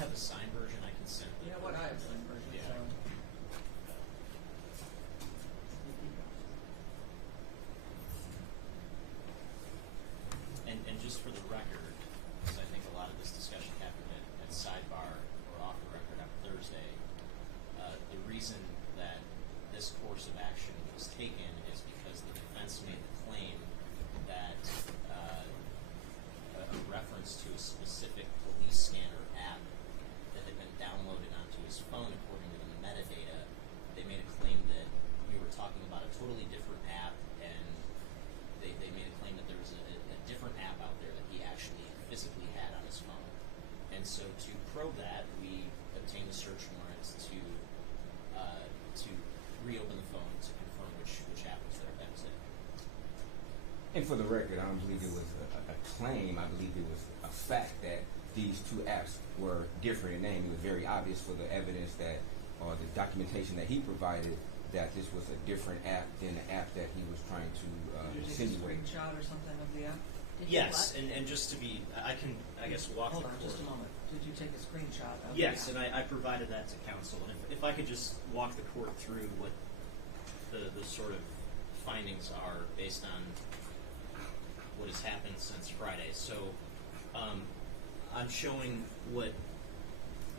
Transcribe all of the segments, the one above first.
have a signed version, I can send it. You know what? I have a signed version. Yeah. So. And just for the record, because I think a lot of this discussion happened at sidebar or off the record on Thursday, the reason that this course of action was taken is because the defense made the claim that a reference to a specific police scanner app that had been downloaded onto his phone according to the metadata. They made a claim that we were talking about a totally different app, and they made a claim that there was a different app out there that he actually physically had on his phone. And so to probe that, we obtained a search warrant to reopen the phone to confirm which app was there. That was it. And for the record, I don't believe it was a claim. I believe it was a fact that these two apps were different in name. It was very obvious for the evidence that, or the documentation that he provided, that this was a different app than the app that he was trying to Did you take a insinuate. screenshot or something of the app? Yes, and just to be, I can, I guess, walk Hold the on, court. just a moment. Did you take a screenshot of Yes, the and app? I provided that to counsel. And if I could just walk the court through what the sort of findings are based on what has happened since Friday. So I'm showing what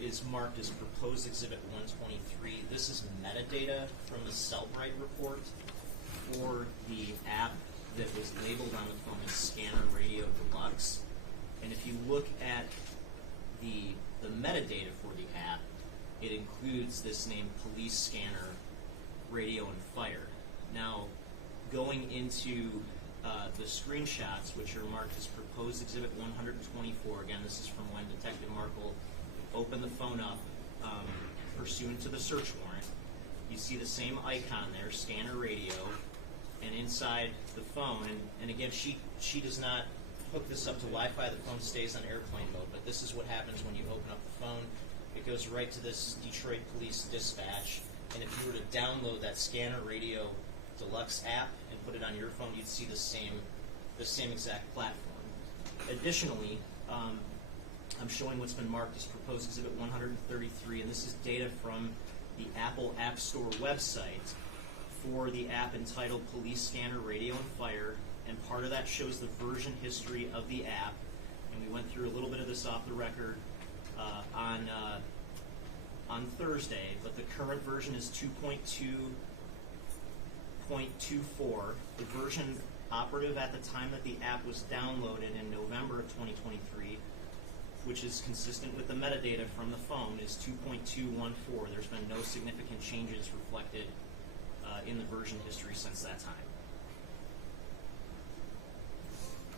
is marked as proposed exhibit 123. This is metadata from the Cellbrite report for the app that was labeled on the phone as Scanner Radio Deluxe. And if you look at the metadata for the app, it includes this name Police Scanner Radio and Fire. Now, going into the screenshots, which are marked as proposed exhibit 124, again, this is from when Detective Markle opened the phone up pursuant to the search warrant. You see the same icon there, Scanner Radio, and inside the phone, and again, she does not hook this up to Wi-Fi. The phone stays on airplane mode, but this is what happens when you open up the phone. It goes right to this Detroit Police dispatch, and if you were to download that Scanner Radio Deluxe app and put it on your phone, you'd see the same exact platform. Additionally, I'm showing what's been marked as proposed exhibit 133, and this is data from the Apple App Store website for the app entitled Police Scanner Radio and Fire, and part of that shows the version history of the app, and we went through a little bit of this off the record on Thursday, but the current version is 2.2.24. The version operative at the time that the app was downloaded in November of 2023, which is consistent with the metadata from the phone, is 2.214. There's been no significant changes reflected in the version history since that time.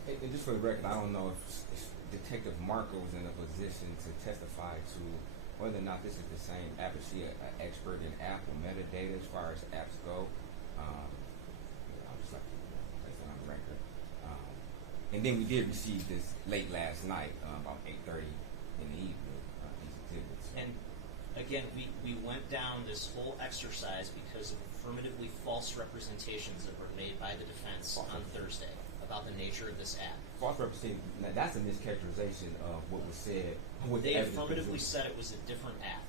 And just for the record, I don't know if Detective Markle was in a position to testify to whether or not this is the same app. Is she an expert in Apple metadata as far as apps go? I'll just like to place that on the record. And then we did receive this late last night, about 8:30 in the evening, these exhibits. And again, we went down this whole exercise because of affirmatively false representations that were made by the defense on Thursday about the nature of this app. False representation, that's a mischaracterization of what was said. They affirmatively said it was a different app.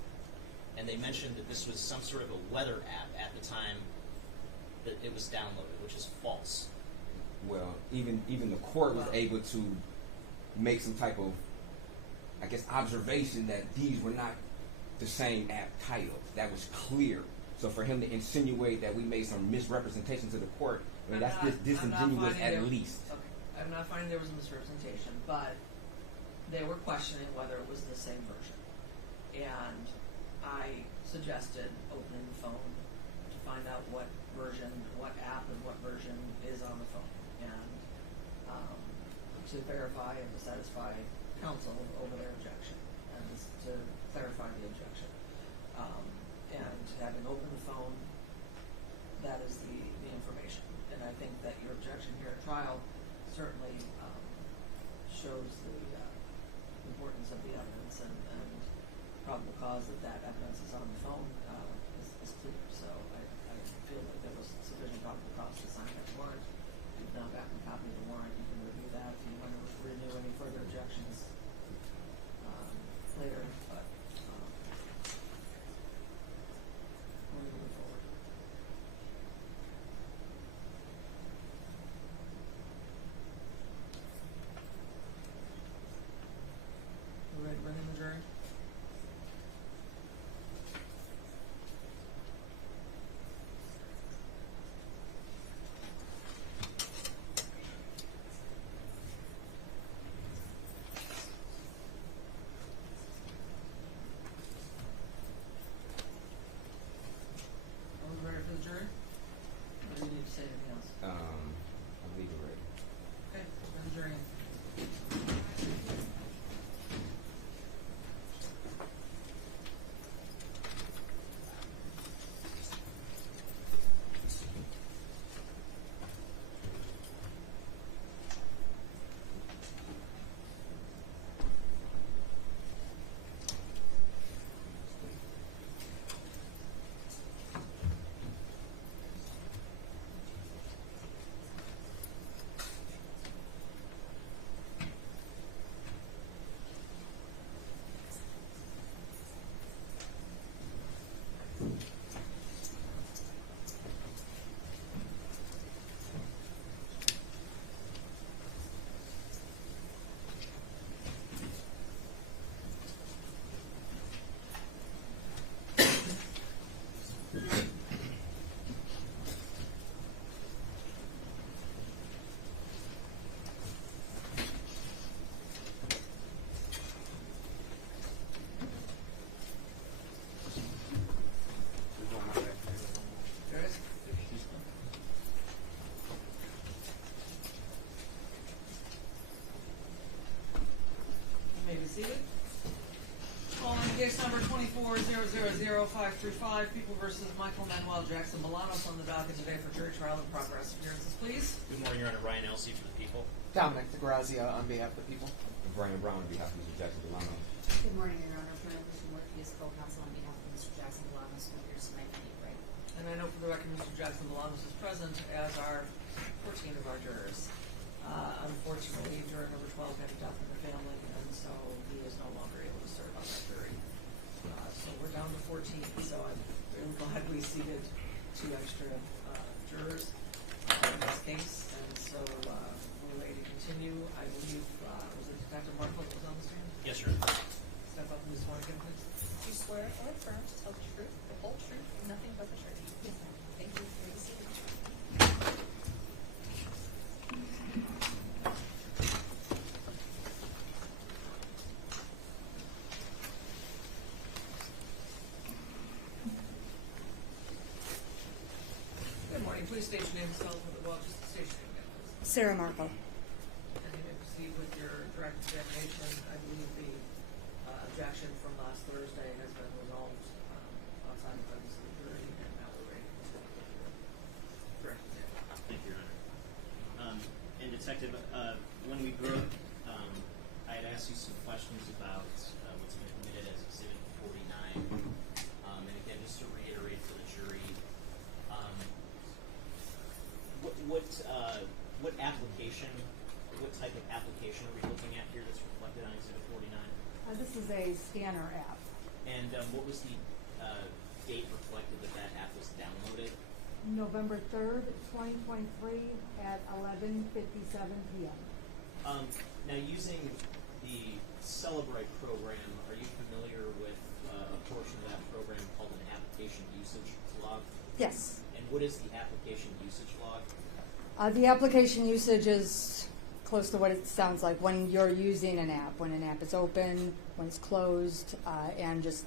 And they mentioned that this was some sort of a weather app at the time that it was downloaded, which is false. Well, even the court was able to make some type of, I guess, observation that these were not the same app titles. That was clear. So for him to insinuate that we made some misrepresentation to the court, I mean, that's disingenuous at least. Okay. I'm not finding there was a misrepresentation, but they were questioning whether it was the same version. And I suggested opening the phone to find out what version, what app and what version is on the phone. And to verify and to satisfy counsel over their objection and to clarify the objection. And having opened the phone, that is the information. And I think that your objection here at trial certainly shows the importance of the evidence and probable cause that evidence is on the phone is clear. So I feel that there was sufficient probable cause to sign that warrant. You've now gotten a copy of the warrant. You can review that if you want to renew any further objections later. But seated. Calling case number 24-000-535, People versus Michael Manuel Jackson-Bolanos on the docket today for jury trial in progress. Appearances, please. Good morning, Your Honor. Ryan Elsey for the people. Dominic DeGrazia on behalf of the people. Brian Brown on behalf of Mr. Jackson-Bolanos. Good morning, Your Honor. Brenda Murphy is co-counsel on behalf of Mr. Jackson-Bolanos, who appears tonight for the break. And I know for the record Mr. Jackson-Bolanos is present, as are 14 of our jurors. Unfortunately, juror number 12 had a death in the family, and so he is no longer able to serve on that jury. So we're down to 14, so I'm really glad we seated 2 extra jurors in this case. And so we're ready to continue. I believe, was it Detective Markle that was on the stand? Yes, sir. Step up and be sworn again, please. Do you swear or affirm to tell the truth, the whole truth, and nothing but the truth? Yes, ma'am. Thank you for your seat. Good morning. Please state your name and spell it. Well, just state your name again, please. Sarah Markle. And you may proceed with your direct examination. I believe the objection from last Thursday has been resolved outside the presence of the jury, and now we're ready to proceed with your direct examination. Thank you, Your Honor. And Detective, when we broke, I had asked you some questions about what's been committed as Exhibit 49. And again, just to reiterate for the jury, what application, what type of application are we looking at here that's reflected on Exhibit 49? This is a scanner app. And what was the date reflected that app was downloaded? November 3rd, 2023 at 11:57 p.m. Now, using the Celebrate program, are you familiar with a portion of that program called an application usage log? Yes. And what is the application usage log? The application usage is close to what it sounds like when you're using an app, when an app is open, when it's closed, and just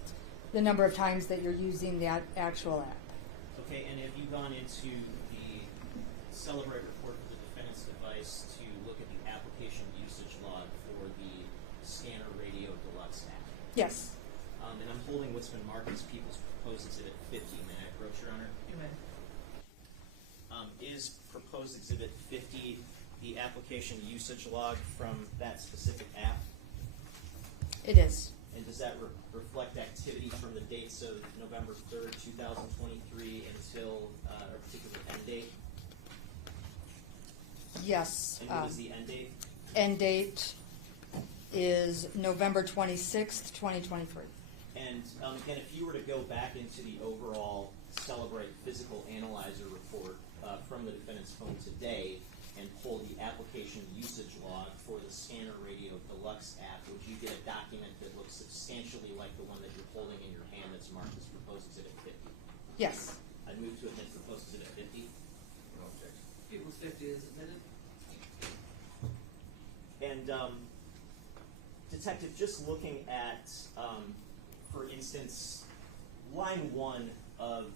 the number of times that you're using the actual app. Okay, and have you gone into the Celebrate report for the defendant's device to look at the application usage log for the Scanner Radio Deluxe app? Yes. And I'm holding what's been marked as People's Proposed Exhibit 50. May I approach, Your Honor? You may. Is Proposed Exhibit 50 the application usage log from that specific app? It is. And does that reflect activity from the dates of November 3rd, 2023 until a particular end date? Yes. And what is the end date? End date is November 26th, 2023. And again, if you were to go back into the overall Celebrate Physical Analyzer report from the defendant's phone today and pull the application usage log for the Scanner Radio Deluxe app, would you get a document that looks substantially like the one that you're holding in your hand that's marked as Proposed Exhibit 50? Yes. I move to admit Proposed Exhibit 50. No objection. People's 50 is admitted. And Detective, just looking at, for instance, line 1 of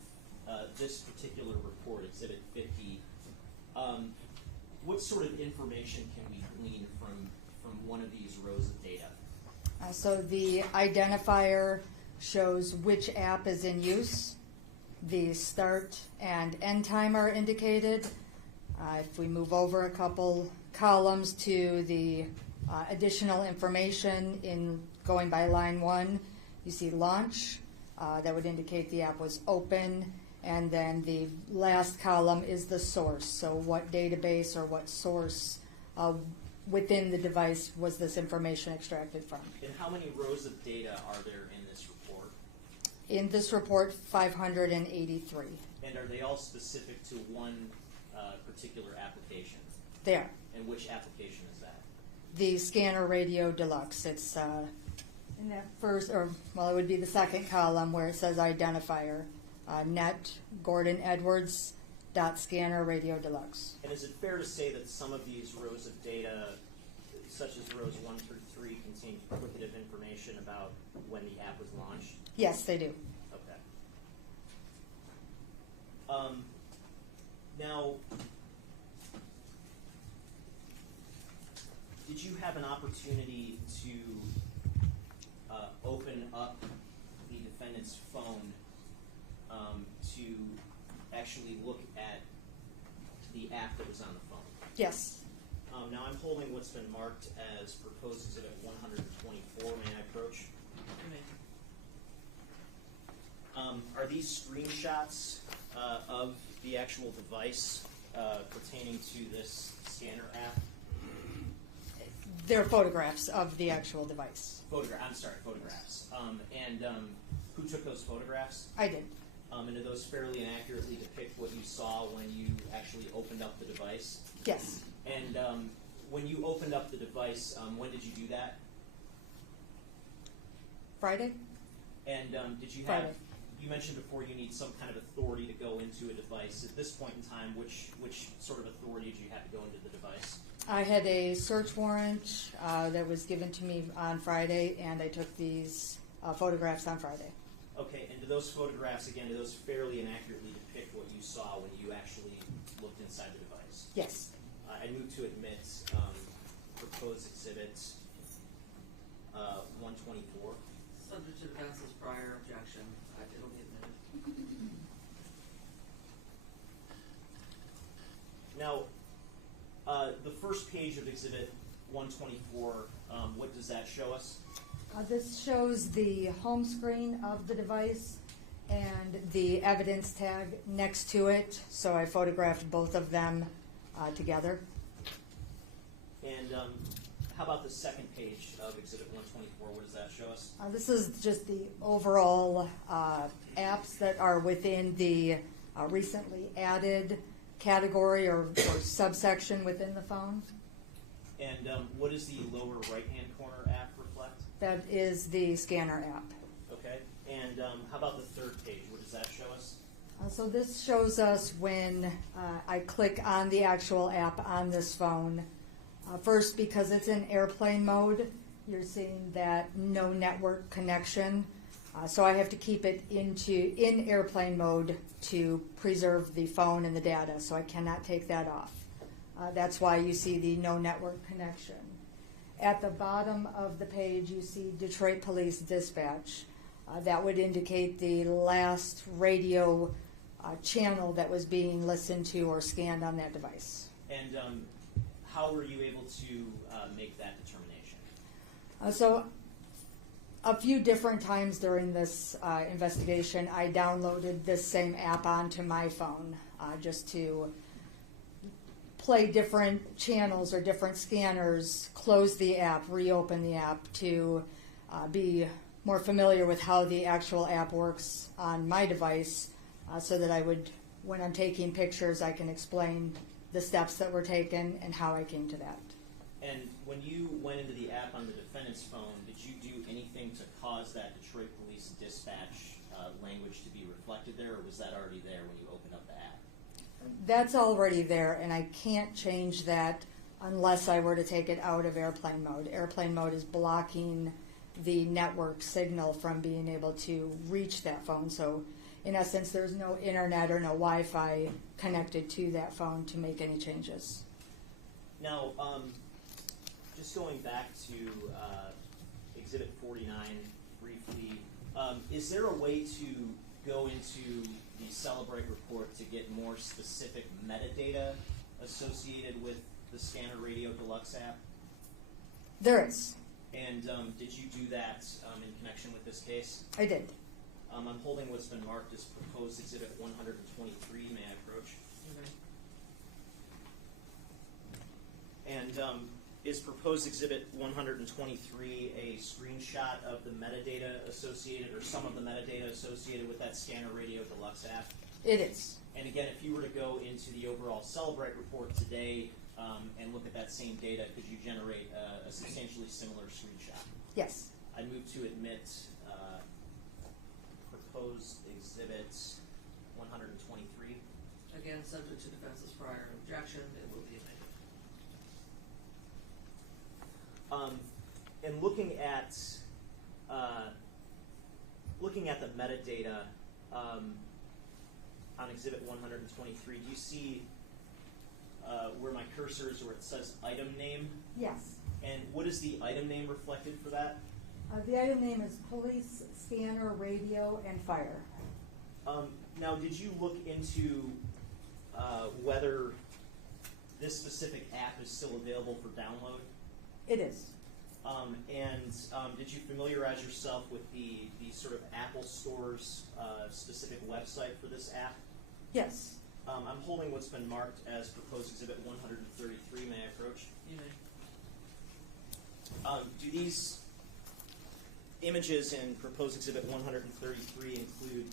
this particular report, Exhibit 50, what sort of information can we glean from one of these rows of data? So the identifier shows which app is in use. The start and end time are indicated. If we move over a couple columns to the additional information in going by line 1, you see launch. That would indicate the app was open. And then the last column is the source. So what database or what source within the device was this information extracted from? And how many rows of data are there in this report? In this report, 583. And are they all specific to one particular application? They are. And which application is that? The Scanner Radio Deluxe. It's in that first, or well, it would be the second column where it says identifier. Net Gordon Edwards .Scanner Radio Deluxe. And is it fair to say that some of these rows of data, such as rows 1 through 3, contain duplicative information about when the app was launched? Yes, they do. Okay. Now, did you have an opportunity to open up the defendant's phone to actually look at the app that was on the phone. Yes. Now I'm holding what's been marked as proposed exhibit 124. May I approach? Are these screenshots of the actual device pertaining to this scanner app? They're photographs of the actual device. Photographs. And who took those photographs? I did. And do those fairly and accurately depict what you saw when you actually opened up the device? Yes. And when you opened up the device, when did you do that? Friday? And did you Friday. have? You mentioned before you need some kind of authority to go into a device. At this point in time, which sort of authority did you have to go into the device? I had a search warrant that was given to me on Friday, and I took these photographs on Friday. Okay, and do those photographs, again, do those fairly and accurately depict what you saw when you actually looked inside the device? Yes. I move to admit proposed exhibit 124. Subject to defense's prior objection, it'll be admitted. Now, the first page of exhibit 124, what does that show us? This shows the home screen of the device and the evidence tag next to it, so I photographed both of them together. And how about the second page of exhibit 124? What does that show us? This is just the overall apps that are within the recently added category or subsection within the phone. And what does the lower right-hand corner app reflect? That is the scanner app. Okay. And how about the third page? What does that show us? So this shows us when I click on the actual app on this phone. First, because it's in airplane mode, you're seeing that no network connection. So I have to keep it in airplane mode to preserve the phone and the data, so I cannot take that off. That's why you see the no network connection. At the bottom of the page, you see Detroit Police Dispatch. That would indicate the last radio channel that was being listened to or scanned on that device. And how were you able to make that determination? So a few different times during this investigation, I downloaded this same app onto my phone just to play different channels or different scanners, close the app, reopen the app to be more familiar with how the actual app works on my device so that I would, when I'm taking pictures, I can explain the steps that were taken and how I came to that. And when you went into the app on the defendant's phone, did you do anything to cause that Detroit Police Dispatch language to be reflected there, or was that already there when you opened up the app? That's already there, and I can't change that unless I were to take it out of airplane mode. Airplane mode is blocking the network signal from being able to reach that phone. So in essence, there's no internet or no Wi-Fi connected to that phone to make any changes. Now, just going back to Exhibit 49 briefly, is there a way to go into the Celebrate report to get more specific metadata associated with the Scanner Radio Deluxe app? There is. And did you do that in connection with this case? I did. I'm holding what's been marked as proposed exhibit 123. May I approach? Okay. And is proposed exhibit 123 a screenshot of the metadata associated, or some of the metadata associated with that Scanner Radio Deluxe app? It is. And again, if you were to go into the overall Celebrate report today and look at that same data, could you generate a substantially similar screenshot? Yes. I move to admit proposed exhibit 123. Again, subject to defense's prior objection, it will be admitted. And looking at the metadata on exhibit 123, do you see where my cursor is, where it says item name? Yes. And what is the item name reflected for that? The item name is police scanner, radio, and fire. Now, did you look into whether this specific app is still available for download? It is. Did you familiarize yourself with the sort of Apple Store's specific website for this app? Yes. I'm holding what's been marked as proposed exhibit 133. May I approach? You may. Do these images in proposed exhibit 133 include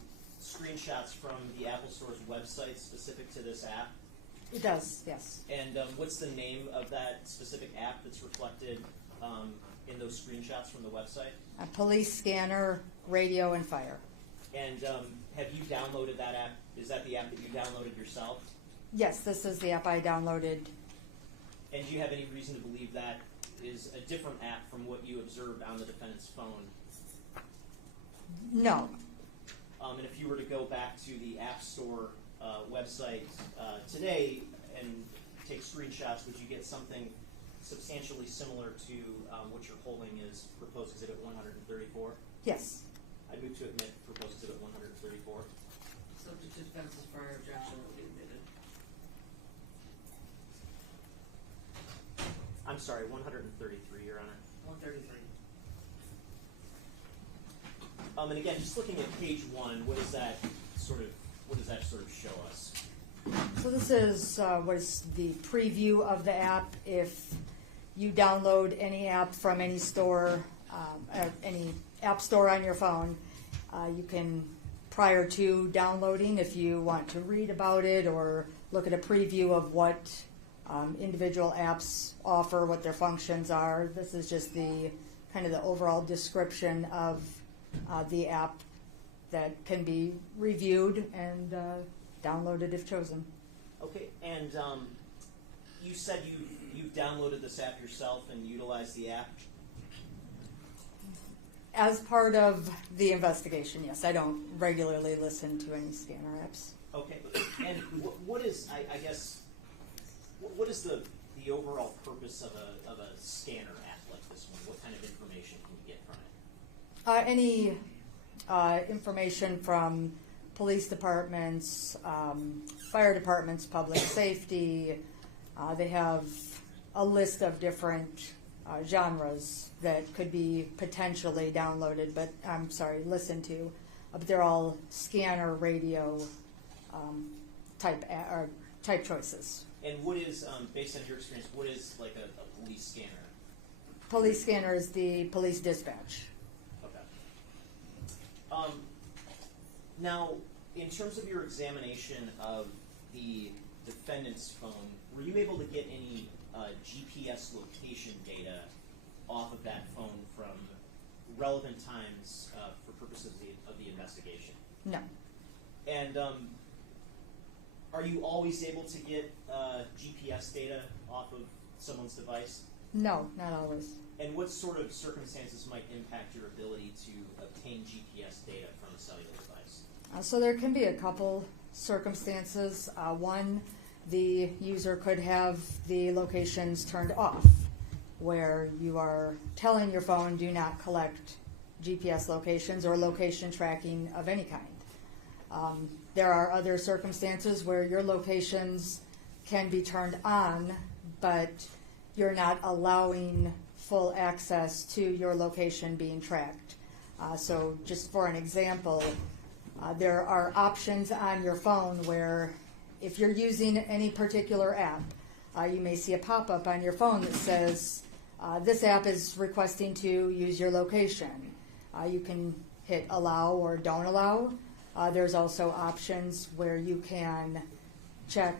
screenshots from the Apple Store's website specific to this app? It does, yes. And what's the name of that specific app that's reflected in those screenshots from the website? A police scanner, radio, and fire. And have you downloaded that app? Is that the app that you downloaded yourself? Yes, this is the app I downloaded. And do you have any reason to believe that is a different app from what you observed on the defendant's phone? No. And if you were to go back to the App Store website today and take screenshots, would you get something substantially similar to what you're holding is proposed exhibit 134? Yes. I move to admit proposed exhibit 134. Subject to defense's prior objection will be admitted. I'm sorry, 133, Your Honor. 133. And again, just looking at page 1, what does that sort of show us? So this is what is the preview of the app. If you download any app from any store, any app store on your phone, you can, prior to downloading, if you want to read about it or look at a preview of what individual apps offer, what their functions are. This is just the kind of the overall description of the app that can be reviewed and downloaded if chosen. Okay, and you said you've downloaded this app yourself and utilized the app? As part of the investigation, yes. I don't regularly listen to any scanner apps. Okay, and what is, I guess, what is the overall purpose of a scanner app like this one? What kind of information can you get from it? Any information from police departments, fire departments, public safety. They have a list of different genres that could be potentially downloaded, listened to. But they're all scanner radio type choices. And what is, based on your experience, what is like a police scanner? Police scanner is the police dispatch. Okay. Now, in terms of your examination of the defendant's phone, were you able to get any GPS location data off of that phone from relevant times for purposes of the investigation? No. And are you always able to get GPS data off of someone's device? No, not always. And what sort of circumstances might impact your ability to obtain GPS data from a cellular device? So there can be a couple circumstances. One, the user could have the locations turned off, where you are telling your phone do not collect GPS locations or location tracking of any kind. There are other circumstances where your locations can be turned on, but you're not allowing full access to your location being tracked. So just for an example, there are options on your phone where if you're using any particular app, you may see a pop-up on your phone that says, this app is requesting to use your location. You can hit allow or don't allow. There's also options where you can check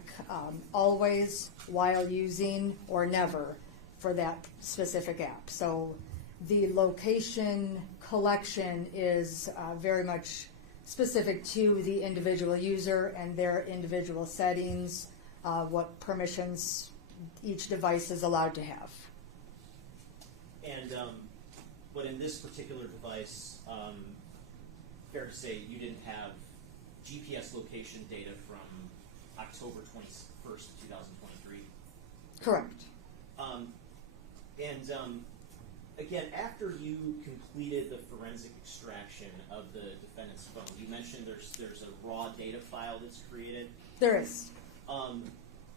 always, while using, or never for that specific app. So the location collection is very much specific to the individual user and their individual settings, what permissions each device is allowed to have. And but in this particular device, fair to say you didn't have GPS location data from October 21st, 2023? Correct. again, after you completed the forensic extraction of the defendant's phone, you mentioned there's a raw data file that's created. There is.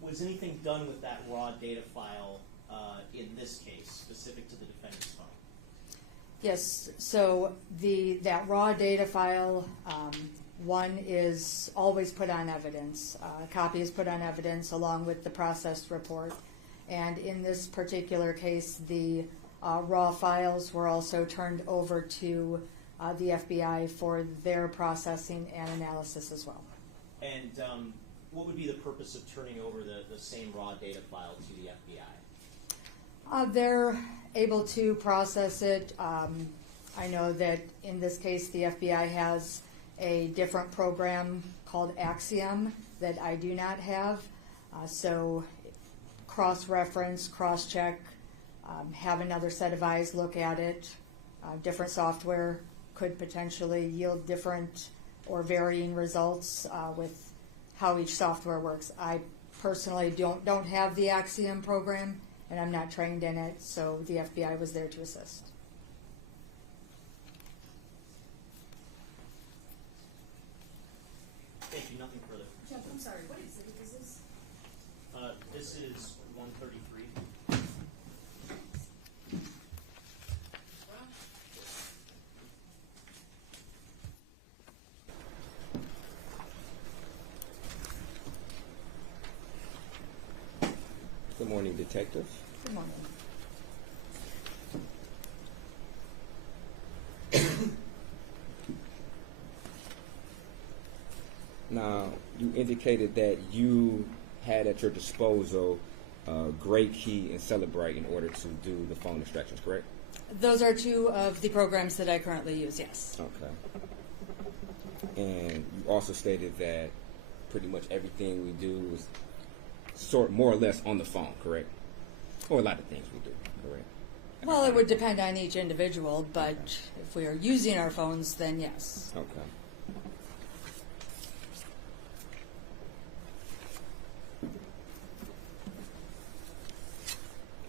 Was anything done with that raw data file in this case, specific to the defendant's phone? Yes, so that raw data file, one is always put on evidence. A copy is put on evidence along with the processed report. And in this particular case, the raw files were also turned over to the FBI for their processing and analysis as well. And what would be the purpose of turning over the same raw data file to the FBI? They're able to process it. I know that in this case, the FBI has a different program called Axiom that I do not have. So cross-reference, cross-check, have another set of eyes look at it. Different software could potentially yield different or varying results with how each software works. I personally don't have the Axiom program, and I'm not trained in it, so the FBI was there to assist. Thank you. Nothing further. Jeff, I'm sorry, what exhibit is this? This is 133. Good morning, detective. Good morning. Now, you indicated that you had at your disposal Gray Key and Celebrate in order to do the phone extractions, correct? Those are two of the programs that I currently use, yes. Okay. And you also stated that pretty much everything we do is more or less on the phone, correct? Or a lot of things we do, correct? Well, it would depend on each individual, but if we are using our phones, then yes. Okay.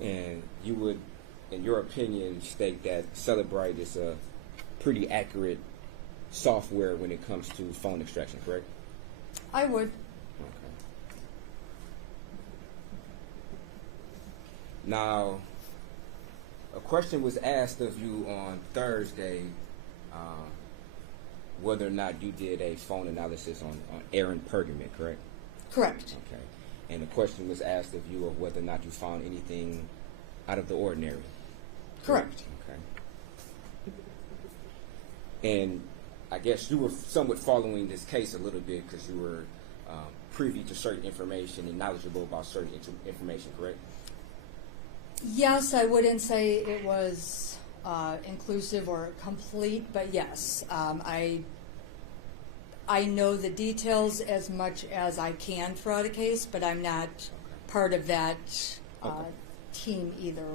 And you would, in your opinion, state that Celebrate is a pretty accurate software when it comes to phone extraction, correct? I would. Okay. Now, a question was asked of you on Thursday whether or not you did a phone analysis on Aaron Pergament, correct? Correct. Okay. And the question was asked of you of whether or not you found anything out of the ordinary. Correct. Okay. And I guess you were somewhat following this case a little bit because you were privy to certain information and knowledgeable about certain information, correct? Yes, I wouldn't say it was inclusive or complete, but yes, I know the details as much as I can throughout a case, but I'm not part of that team either.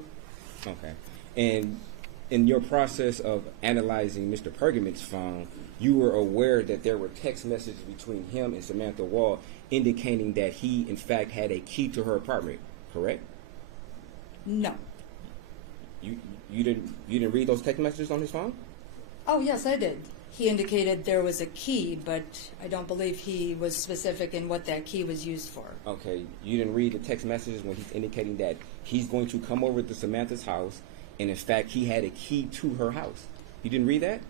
Okay. And in your process of analyzing Mr. Pergament's phone, you were aware that there were text messages between him and Samantha Woll indicating that he, in fact, had a key to her apartment, correct? No. You didn't read those text messages on his phone? Oh, yes, I did. He indicated there was a key, but I don't believe he was specific in what that key was used for. Okay. You didn't read the text messages when he's indicating that he's going to come over to Samantha's house, and in fact, he had a key to her house. You didn't read that?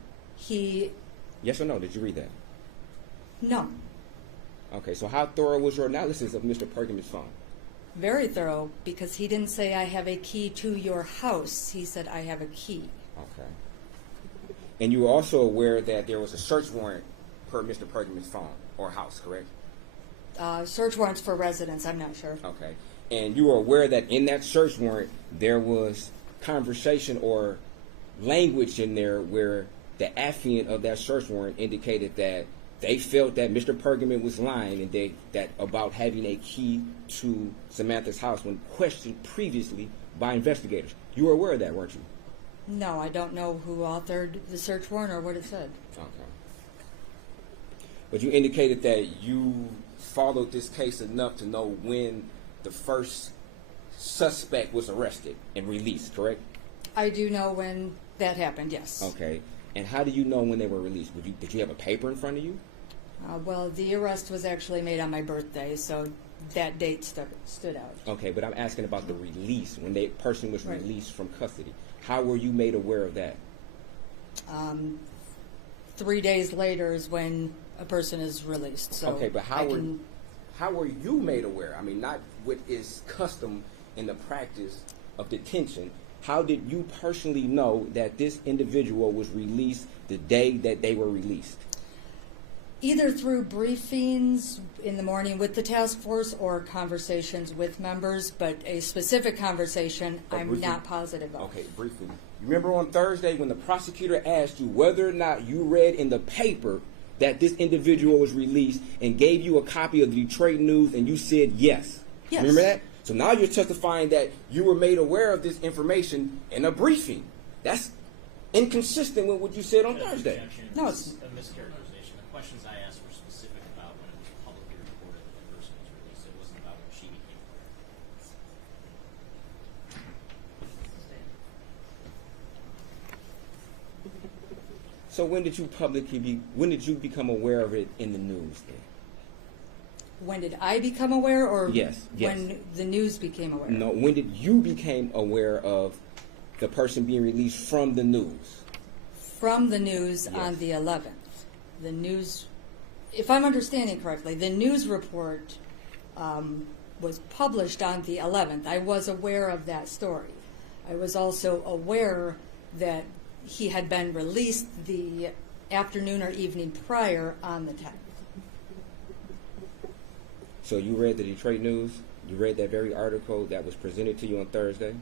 Yes or no? Did you read that? No. Okay. So how thorough was your analysis of Mr. Pergament's phone? Very thorough, because he didn't say, I have a key to your house. He said, I have a key. Okay. And you were also aware that there was a search warrant per Mr. Pergament's phone or house, correct? Search warrants for residents, I'm not sure. Okay. And you were aware that in that search warrant there was conversation or language in there where the affiant of that search warrant indicated that they felt that Mr. Pergament was lying and that about having a key to Samantha's house when questioned previously by investigators. You were aware of that, weren't you? No, I don't know who authored the search warrant or what it said. Okay. But you indicated that you followed this case enough to know when the first suspect was arrested and released, correct? I do know when that happened, yes. Okay. And how do you know when they were released? Did you have a paper in front of you? Well, the arrest was actually made on my birthday, so that date stood out. Okay, but I'm asking about the release, when the person was Right. released from custody. How were you made aware of that? 3 days later is when a person is released. So Okay, but I can, how were you made aware? I mean, not what is custom in the practice of detention. How did you personally know that this individual was released the day that they were released? either through briefings in the morning with the task force or conversations with members, but a specific conversation I'm briefing? not positive of. Okay, briefly. You remember on Thursday when the prosecutor asked you whether or not you read in the paper that this individual was released and gave you a copy of the Detroit News and you said yes? Yes. Remember that? So now you're testifying that you were made aware of this information in a briefing. That's inconsistent with what you said on Thursday. Objection. No, This it's- is a mischaracterization. The questions I asked were specific about when it was publicly reported that the person was released. It wasn't about when she became aware. So when did you become aware of it in the news then? When did I become aware, or Yes, yes. when the news became aware? No, when did you become aware of the person being released from the news? From the news Yes. on the 11th. The news, if I'm understanding correctly, the news report was published on the 11th. I was aware of that story. I was also aware that he had been released the afternoon or evening prior on the 10th. So you read the Detroit News? You read that very article that was presented to you on Thursday?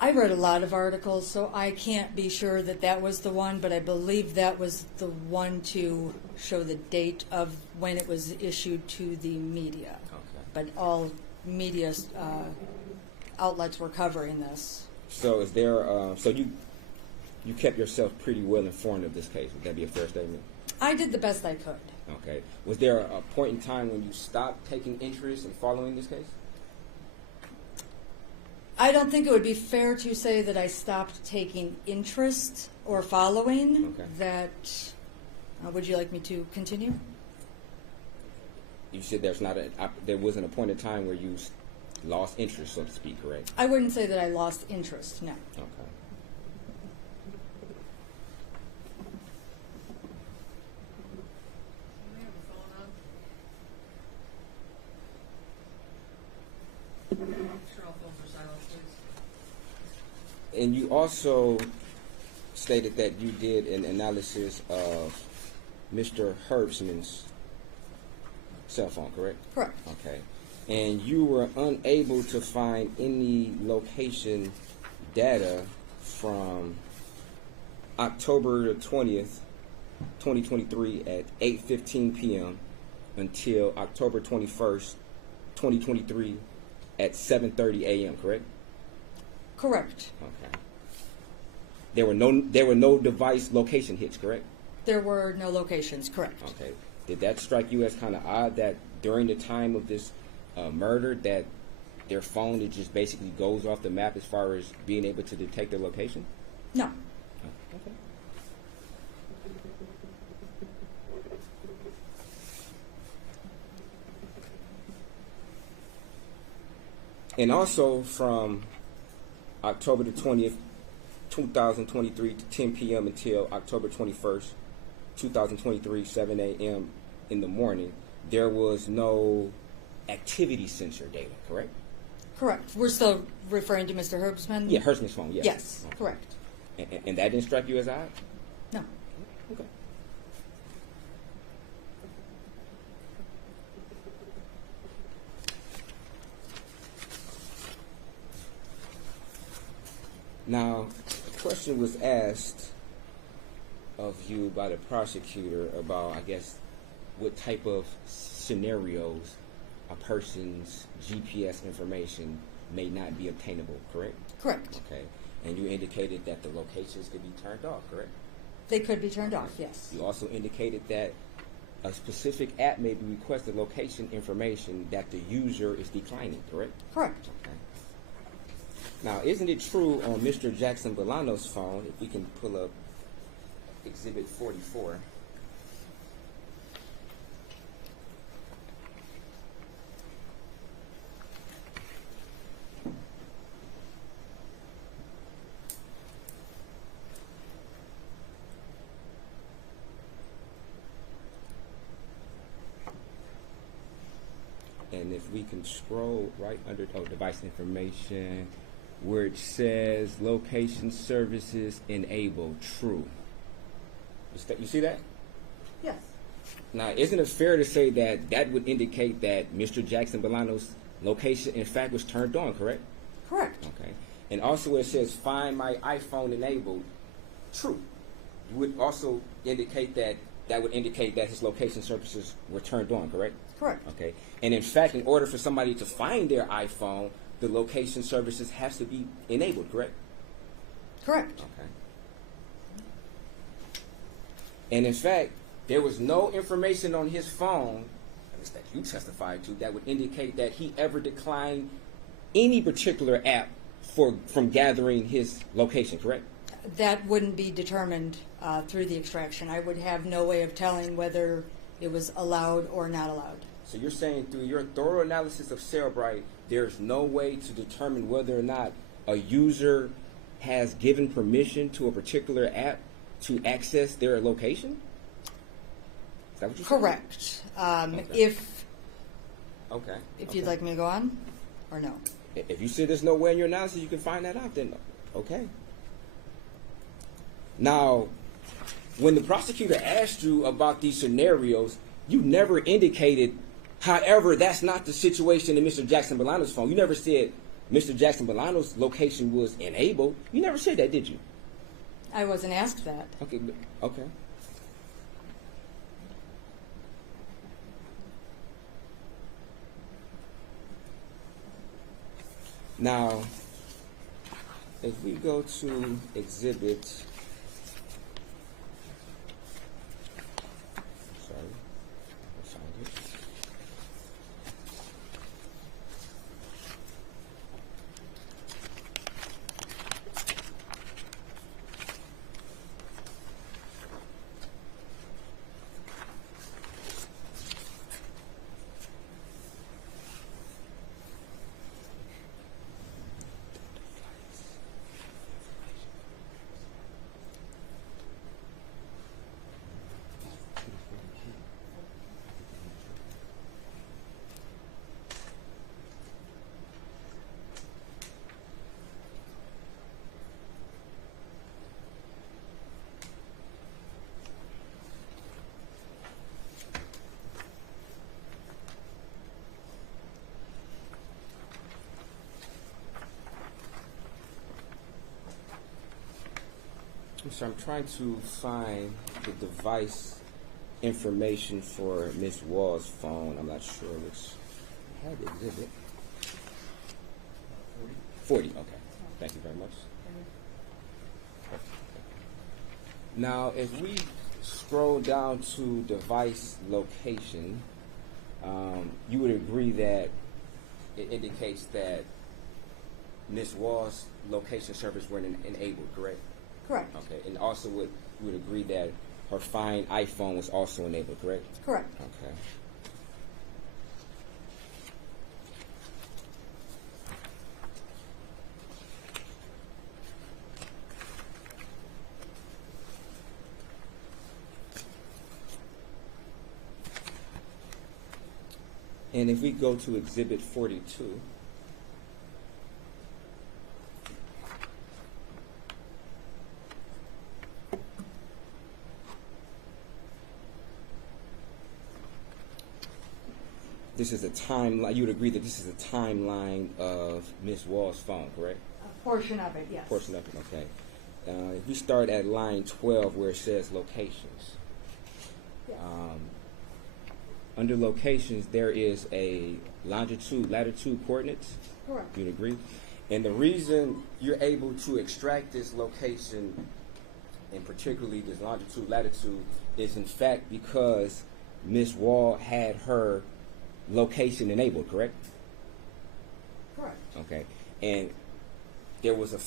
I read a lot of articles, so I can't be sure that that was the one, but I believe that was the one to show the date of when it was issued to the media. Okay. But all media outlets were covering this. So is there? So you kept yourself pretty well informed of this case. Would that be a fair statement? I did the best I could. Okay. Was there a point in time when you stopped taking interest in following this case? I don't think it would be fair to say that I stopped taking interest or following. Okay. That would you like me to continue? You said there wasn't a point in time where you lost interest, so to speak, correct? I wouldn't say that I lost interest. No. Okay. Sure, all phones are silent, please. And you also stated that you did an analysis of Mr. Herbstman's cell phone, correct? Correct. Okay. And you were unable to find any location data from October the 20th, 2023 at 8:15 p.m. until October 21st, 2023 at 7:30 a.m., correct? Correct. Okay. There were no device location hits, correct? There were no locations. Correct. Okay. Did that strike you as kind of odd that during the time of this murder that their phone, it just basically goes off the map as far as being able to detect their location? No. Okay. And also from October the 20th, 2023 to 10 p.m. until October 21st, 2023, 7 a.m. in the morning, there was no activity sensor data, correct? Correct. We're still referring to Mr. Herbstman? Yeah, Hersman's phone, yes. Yes, Okay. correct. And that didn't strike you as odd? No. Okay. Now, a question was asked of you by the prosecutor about, I guess, what type of scenarios a person's GPS information may not be obtainable, correct? Correct. Okay. And you indicated that the locations could be turned off, correct? They could be turned off, yes. You also indicated that a specific app may be requested location information that the user is declining, correct? Correct. Okay. Now, isn't it true on Mr. Jackson-Bolanos' phone, if we can pull up Exhibit 44, and if we can scroll right under device information where it says location services enabled, true. You see that? Yes. Now, isn't it fair to say that that would indicate that Mr. Jackson-Bolanos' location, in fact, was turned on, correct? Correct. Okay. And also it says find my iPhone enabled, true. You would also indicate that would indicate that his location services were turned on, correct? Correct. Okay. And in fact, in order for somebody to find their iPhone, the location services has to be enabled, correct? Correct. Okay. And in fact, there was no information on his phone, at least that you testified to, that would indicate that he ever declined any particular app from gathering his location, correct? That wouldn't be determined through the extraction. I would have no way of telling whether it was allowed or not allowed. So you're saying through your thorough analysis of Cellbrite, there's no way to determine whether or not a user has given permission to a particular app to access their location? Is that what you're saying? Correct. Okay. Okay. If you'd like me to go on, or no? If you say there's no way in your analysis you can find that out, then okay. Now, when the prosecutor asked you about these scenarios, you never indicated, however, that's not the situation in Mr. Jackson-Bolanos' phone. You never said Mr. Jackson-Bolanos' location was enabled. You never said that, did you? I wasn't asked that. Okay, okay. Now, if we go to exhibit, sorry, I'll find it. So I'm trying to find the device information for Ms. Wall's phone. I'm not sure which. I had the exhibit. 40. Okay. Thank you very much. Now, if we scroll down to device location, you would agree that it indicates that Ms. Wall's location service were enabled, correct? Correct. Okay, and also you would agree that her Find iPhone was also enabled, correct? Correct. Okay. And if we go to Exhibit 42, this is a timeline. You would agree that this is a timeline of Ms. Wall's phone, correct? A portion of it, yes. Portion of it, okay. If we start at line 12 where it says locations. Yes. Under locations, there is a longitude, latitude coordinates. Correct. You'd agree? And the reason you're able to extract this location, and particularly this longitude, latitude, is in fact because Ms. Wall had her location enabled, correct? Correct. Okay. And there was a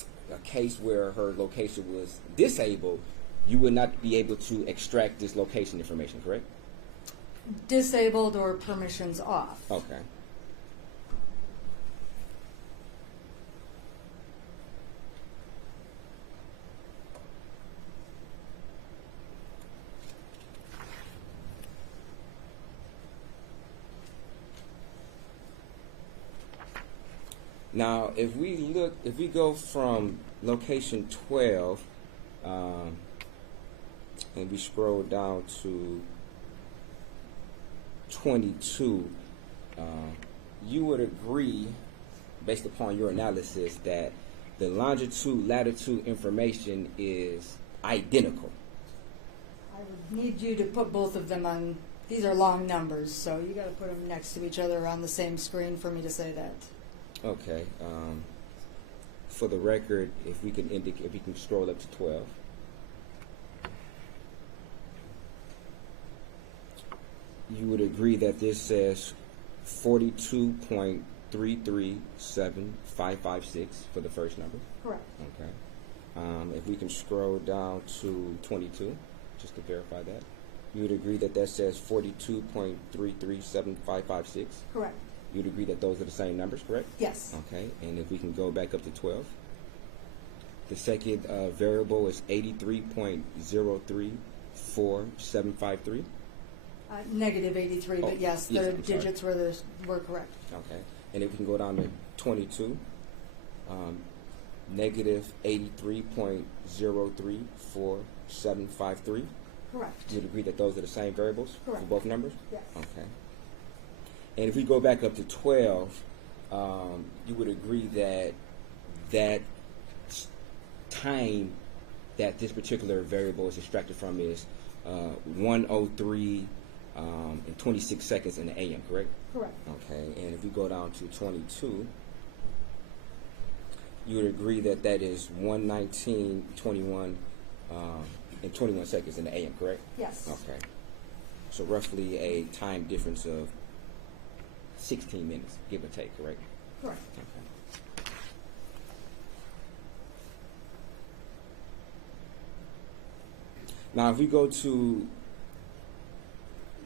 case where her location was disabled, you would not be able to extract this location information, correct? Disabled or permissions off. Okay. Now, if we go from location 12, and we scroll down to 22, you would agree, based upon your analysis, that the longitude, latitude information is identical. I would need you to put both of them on. These are long numbers, so you got to put them next to each other on the same screen for me to say that. Okay. For the record, if we can scroll up to 12. You would agree that this says 42.337556 for the first number? Correct. Okay. If we can scroll down to 22, just to verify that, you would agree that that says 42.337556? Correct. You'd agree that those are the same numbers, correct? Yes. Okay, and if we can go back up to 12. The second variable is 83.034753. Negative 83, but yes, the I'm digits were correct. Okay, and if we can go down to 22, negative 83.034753. Correct. You'd agree that those are the same variables Correct. for both numbers? Yes. Okay. And if we go back up to 12, you would agree that that time that this particular variable is extracted from is 1:03 and 26 seconds in the AM, correct? Correct. Okay. And if we go down to 22, you would agree that that is 1:19:21 and 21 seconds in the AM, correct? Yes. Okay. So roughly a time difference of 16 minutes, give or take, correct? Correct. Okay. Now, if we go to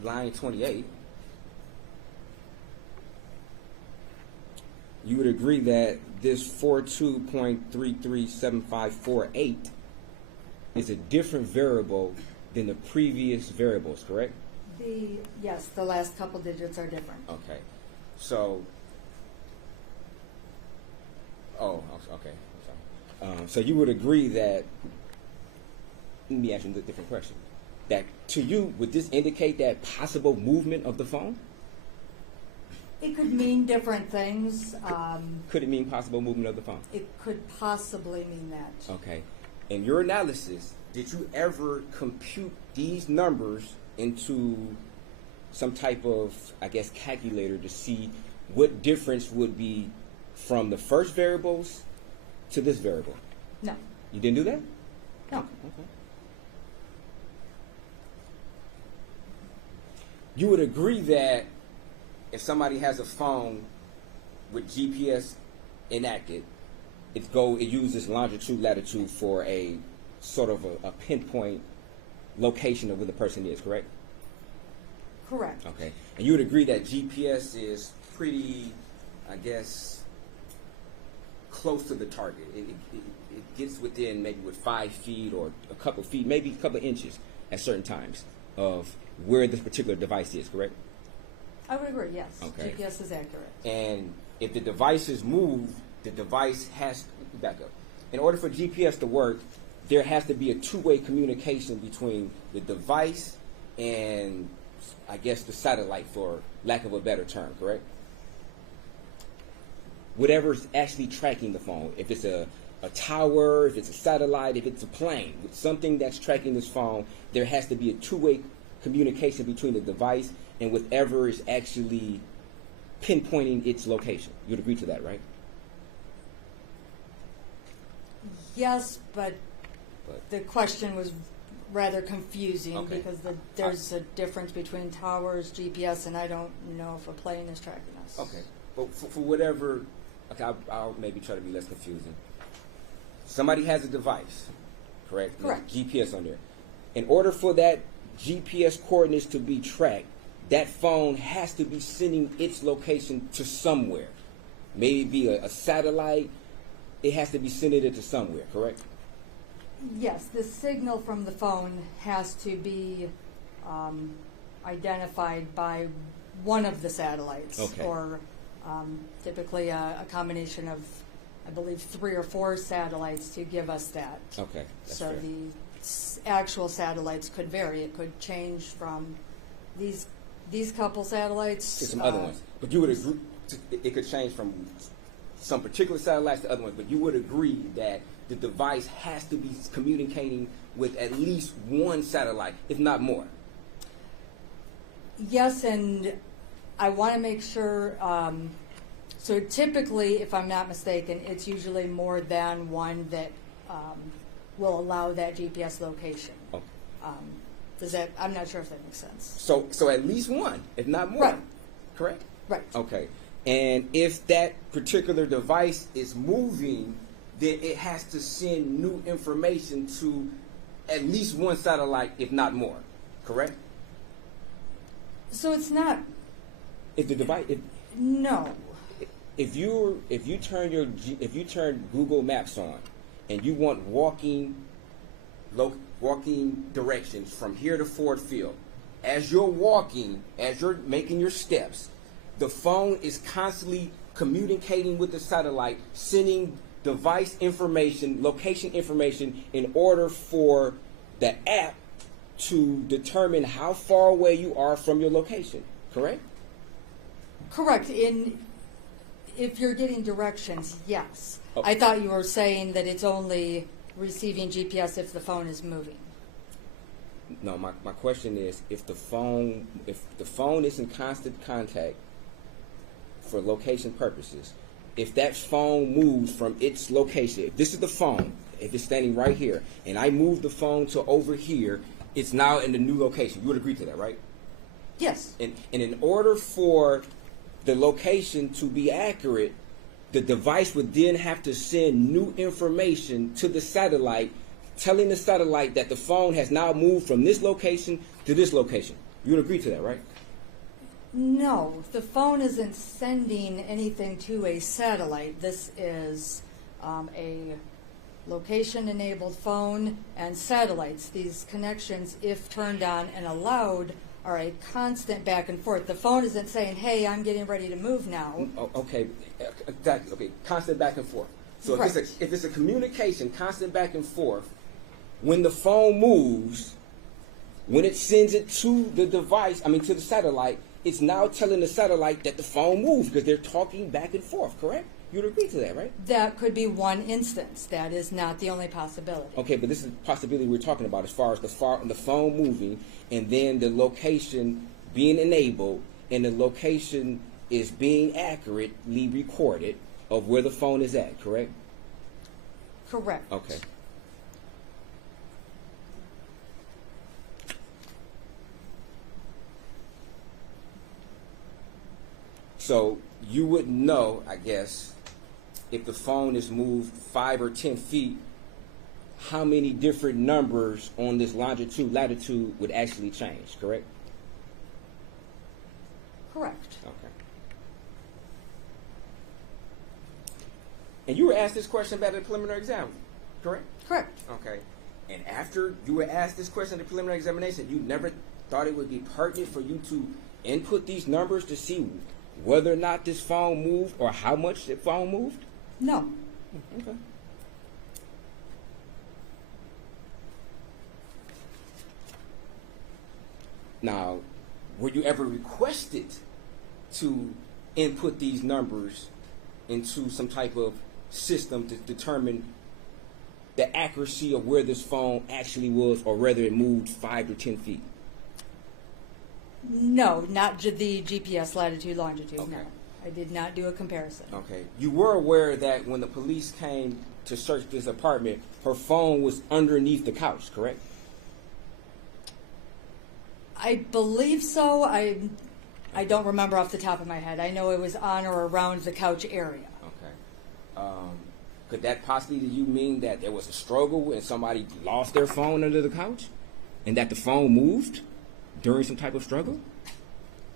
line 28, you would agree that this 42.337548 is a different variable than the previous variables, correct? Yes, the last couple digits are different. Okay. So, okay. So you would agree that, let me ask you a different question, that to you, would this indicate that possible movement of the phone? It could mean different things. Could it mean possible movement of the phone? It could possibly mean that. Okay. In your analysis, did you ever compute these numbers into some type of, I guess, calculator to see what difference would be from the first variables to this variable? No. You didn't do that? No. Okay. You would agree that if somebody has a phone with GPS enacted, it uses longitude, latitude for a sort of a pinpoint location of where the person is, correct? Correct. Okay. And you would agree that GPS is pretty, I guess, close to the target. It gets within maybe with 5 feet or a couple feet, maybe a couple inches at certain times of where this particular device is, correct? I would agree, yes. Okay. GPS is accurate. And if the device is moved, the device has to back up. In order for GPS to work, there has to be a two-way communication between the device and, I guess, the satellite, for lack of a better term, correct? Whatever's actually tracking the phone, if it's a tower, if it's a satellite, if it's a plane, with something that's tracking this phone, there has to be a two-way communication between the device and whatever is actually pinpointing its location. You'd agree to that, right? Yes, but the question was rather confusing Okay. because there's a difference between towers, GPS, and I don't know if a plane is tracking us. Okay. But for whatever, okay, I'll maybe try to be less confusing. somebody has a device, correct? Correct. There's GPS on there. In order for that GPS coordinates to be tracked, that phone has to be sending its location to somewhere. Maybe a satellite. It has to be sending it to somewhere, correct? Yes, the signal from the phone has to be identified by one of the satellites, Okay. or typically a combination of, I believe, 3 or 4 satellites to give us that. Okay, that's So fair. the actual satellites could vary. It could change from these couple satellites To some other ones. But you would agree, it could change from some particular satellites to other ones, but you would agree that the device has to be communicating with at least one satellite, if not more. Yes, and I want to make sure. So typically, if I'm not mistaken, it's usually more than one that will allow that GPS location. Okay. Does that? I'm not sure if that makes sense. So at least one, if not more. Right. Correct? Right. Okay. And if that particular device is moving, then it has to send new information to at least one satellite, if not more. Correct? So it's not. If the device, No. if you turn Google Maps on, and you want walking directions from here to Ford Field, as you're walking, as you're making your steps, the phone is constantly communicating with the satellite, sending device information, location information, in order for the app to determine how far away you are from your location. Correct? Correct. If you're getting directions, yes. Oh. I thought you were saying that it's only receiving GPS if the phone is moving. No, my question is, if the phone is in constant contact for location purposes, if that phone moves from its location, if this is the phone, if it's standing right here, and I move the phone to over here, it's now in the new location. You would agree to that, right? Yes. And in order for the location to be accurate, the device would then have to send new information to the satellite, telling the satellite that the phone has now moved from this location to this location. You would agree to that, right? No, the phone isn't sending anything to a satellite. This is a location-enabled phone and satellites. These connections, if turned on and allowed, are a constant back and forth. The phone isn't saying, "Hey, I'm getting ready to move now." Okay, exactly. Okay, constant back and forth. So Right. if it's a communication, constant back and forth, when the phone moves, when it sends it to the device, to the satellite, it's now telling the satellite that the phone moved because they're talking back and forth, correct? You'd agree to that, right? That could be one instance. That is not the only possibility. Okay, but this is the possibility we're talking about as far as the phone moving and then the location being enabled and the location is being accurately recorded of where the phone is at, correct? Correct. Okay. So you would know, I guess, if the phone is moved 5 or 10 feet, how many different numbers on this longitude, latitude would actually change, correct? Correct. Okay. And you were asked this question about the preliminary exam, correct? Correct. Okay. And after you were asked this question at the preliminary examination, you never thought it would be pertinent for you to input these numbers to see whether or not this phone moved or how much the phone moved? No. Okay. Now, were you ever requested to input these numbers into some type of system to determine the accuracy of where this phone actually was or whether it moved 5 or 10 feet? No, not the GPS latitude, longitude, Okay. no. I did not do a comparison. Okay. You were aware that when the police came to search this apartment, her phone was underneath the couch, correct? I believe so. I don't remember off the top of my head. I know it was on or around the couch area. Okay. Could that possibly to you mean that there was a struggle and somebody lost their phone under the couch, and that the phone moved during some type of struggle?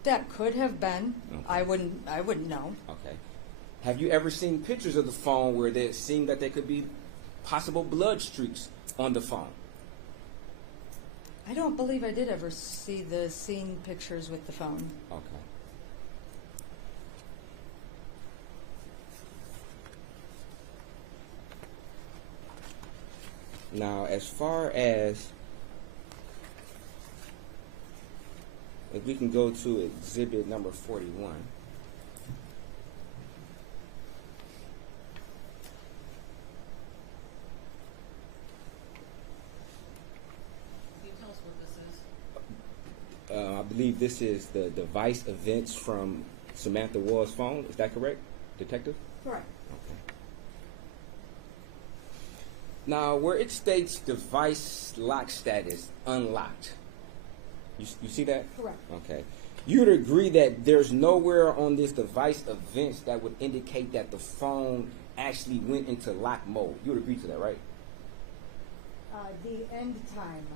That could have been. Okay. I wouldn't know. Okay. Have you ever seen pictures of the phone where it seemed that there could be possible blood streaks on the phone? I don't believe I did ever see the scene pictures with the phone. Okay. Now, as far as, if we can go to exhibit number 41. Can you tell us what this is? I believe this is the device events from Samantha Woll's phone. Is that correct, Detective? Correct. Okay. Now, where it states device lock status unlocked, you see that? Correct. Okay. You would agree that there's nowhere on this device events that would indicate that the phone actually went into lock mode. You would agree to that, right? The end time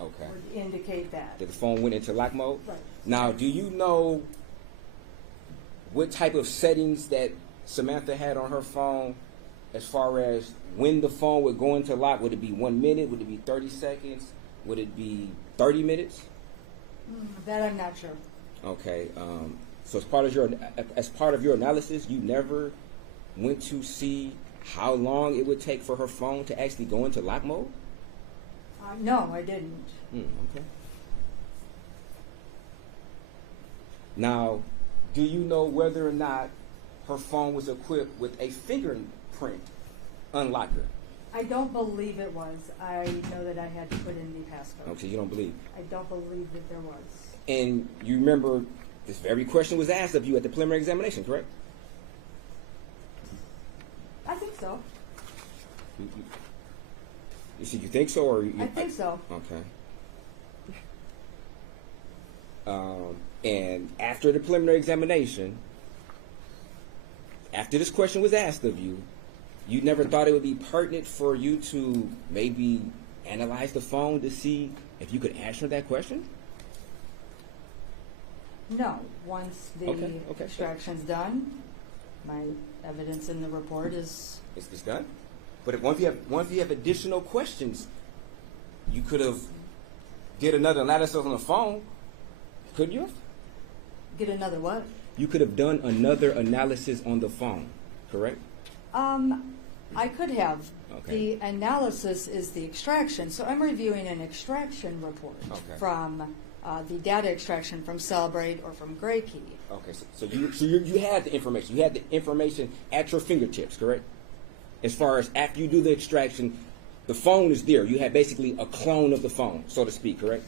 Okay. would indicate that. That the phone went into lock mode? Right. Now, do you know what type of settings that Samantha had on her phone as far as when the phone would go into lock? Would it be 1 minute? Would it be 30 seconds? Would it be 30 minutes? That I'm not sure. Okay. So as part of your analysis, you never went to see how long it would take for her phone to actually go into lock mode? No, I didn't. Okay. Now, do you know whether or not her phone was equipped with a fingerprint unlocker? I don't believe it was. I know that I had to put in the passcode. Okay, you don't believe. I don't believe that there was. And you remember this very question was asked of you at the preliminary examination, correct? I think so. You said you think so, or you? I think so. Okay. And after the preliminary examination, after this question was asked of you, you never thought it would be pertinent for you to maybe analyze the phone to see if you could answer that question? No. Once the Okay. extraction's done, my evidence in the report is It's done. But if once you have additional questions, you could have did another analysis on the phone, couldn't you? get another what? You could have done another analysis on the phone, correct? I could have. Okay. The analysis is the extraction. So I'm reviewing an extraction report Okay. from the data extraction from Celebrate or from Gray Key. Okay, so you had the information. You had the information at your fingertips, correct? As far as after you do the extraction, the phone is there. You had basically a clone of the phone, so to speak, correct?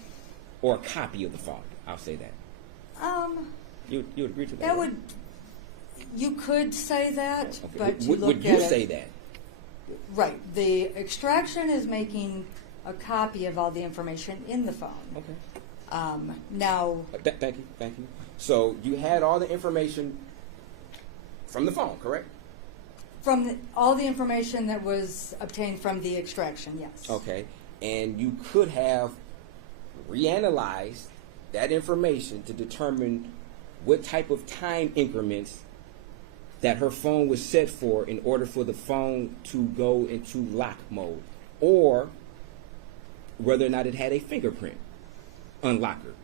Or a copy of the phone. I'll say that. You would agree to that? That would, you could say that, Okay. but you Would look you at it. say that? Right. The extraction is making a copy of all the information in the phone. Okay. Now, Thank you. So you had all the information from the phone, correct? from all the information that was obtained from the extraction, yes. Okay. And you could have reanalyzed that information to determine what type of time increments that her phone was set for in order for the phone to go into lock mode, or whether or not it had a fingerprint unlocker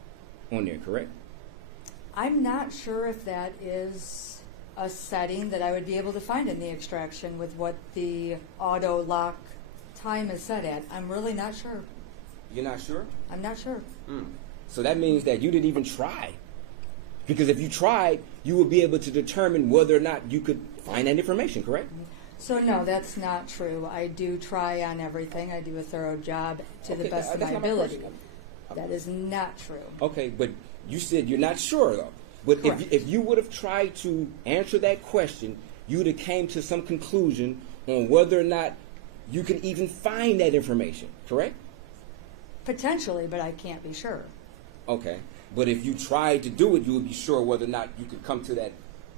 on there, correct? I'm not sure if that is a setting that I would be able to find in the extraction with what the auto lock time is set at. I'm really not sure. You're not sure? I'm not sure. So that means that you didn't even try. Because if you tried, you would be able to determine whether or not you could find that information, correct? So no, that's not true. I do try on everything. I do a thorough job to the Okay, best of that's my not my ability. question. That is not true. Okay, but you said you're not sure, though. But Correct. if you would have tried to answer that question, you would have came to some conclusion on whether or not you can even find that information, correct? Potentially, but I can't be sure. Okay. But if you tried to do it, you would be sure whether or not you could come to that,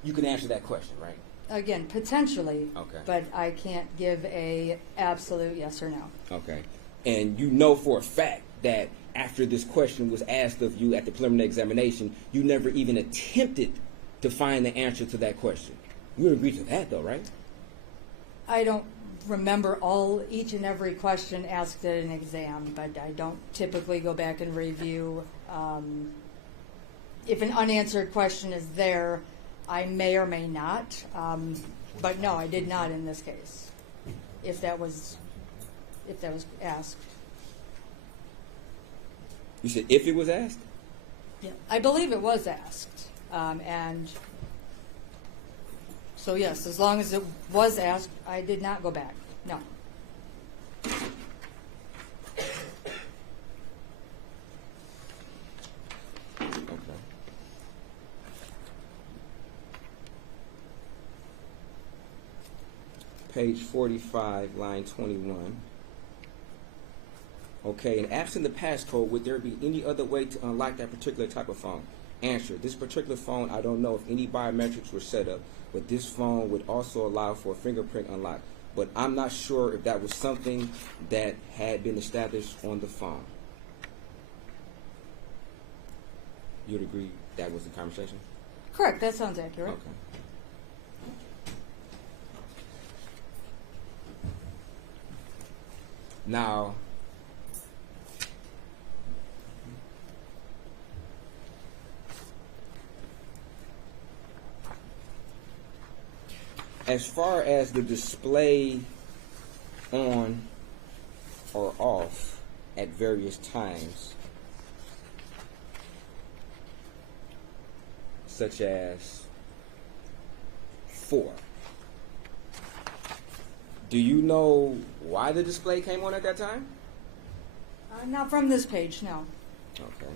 you can answer that question, right? Again, potentially. Okay. But I can't give a absolute yes or no. Okay. And you know for a fact that after this question was asked of you at the preliminary examination, you never even attempted to find the answer to that question. You would agree to that, though, right? I don't remember each and every question asked at an exam, but I don't typically go back and review. If an unanswered question is there, I may or may not. But no, I did not in this case. If that was asked. You said if it was asked? Yeah, I believe it was asked, and so yes, as long as it was asked, I did not go back. No. Okay. Page 45, line 21. Okay, and absent the passcode, would there be any other way to unlock that particular type of phone? Answer, this particular phone, I don't know if any biometrics were set up, but this phone would also allow for a fingerprint unlock. But I'm not sure if that was something that had been established on the phone. You'd agree that was the conversation? Correct, that sounds accurate. Okay. Now, as far as the display on or off at various times, such as 4, do you know why the display came on at that time? Not from this page, no. Okay.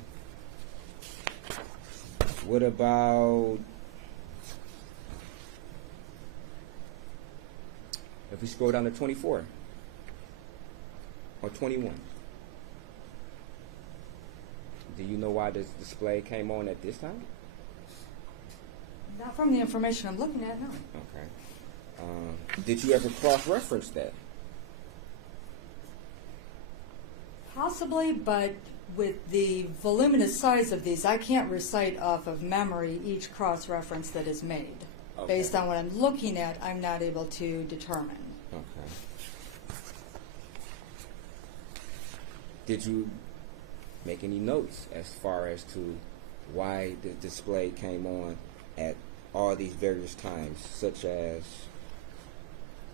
What about if we scroll down to 24 or 21? Do you know why this display came on at this time? Not from the information I'm looking at, no. Okay. Did you ever cross-reference that? Possibly, but with the voluminous size of these, I can't recite off of memory each cross-reference that is made. Okay. Based on what I'm looking at, I'm not able to determine. Okay. Did you make any notes as far as to why the display came on at all these various times, such as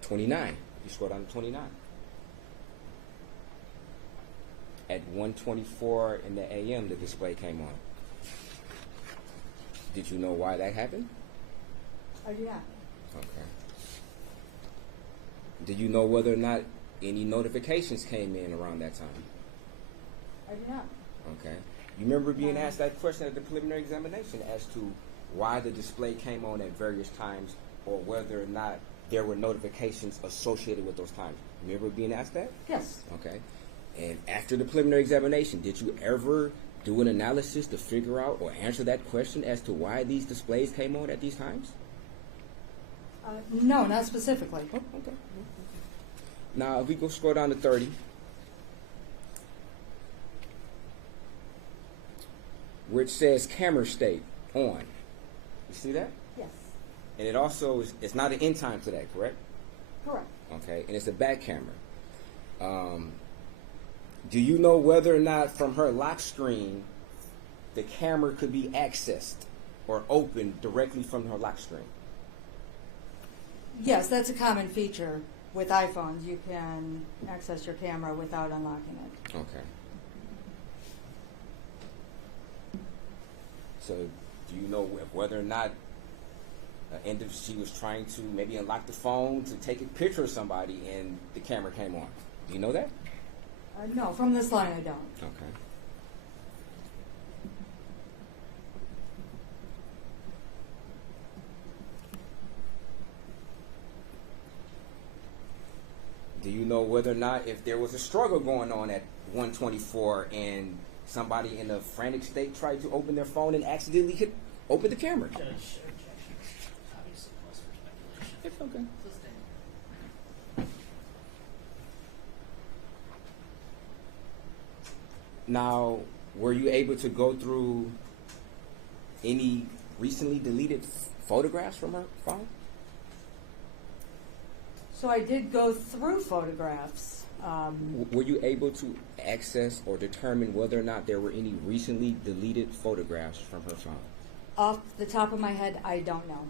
29? You scroll down to 29. At 1:24 in the a.m., the display came on. Did you know why that happened? I do not. Okay. Do you know whether or not any notifications came in around that time? I do not. Okay. You remember being asked that question at the preliminary examination as to why the display came on at various times or whether or not there were notifications associated with those times. Remember being asked that? Yes. Okay. And after the preliminary examination, did you ever do an analysis to figure out or answer that question as to why these displays came on at these times? No, not specifically. Oh, okay. Now, if we go scroll down to 30, where it says camera state on. You see that? Yes. And it also is, it's not an in time today, correct? Correct. Okay, and it's a back camera. Do you know whether or not from her lock screen the camera could be accessed or opened directly from her lock screen? Yes, that's a common feature with iPhones. You can access your camera without unlocking it. Okay. So, do you know whether or not she was trying to maybe unlock the phone to take a picture of somebody and the camera came on? Do you know that? No, from this line I don't. Okay. Do you know whether or not if there was a struggle going on at 1:24 and somebody in a frantic state tried to open their phone and accidentally hit open the camera? Judge, objection. Obviously, cause for speculation. Okay. Sustained. Now, were you able to go through any recently deleted photographs from her phone? So I did go through photographs. Were you able to access or determine whether or not there were any recently deleted photographs from her phone? Off the top of my head, I don't know.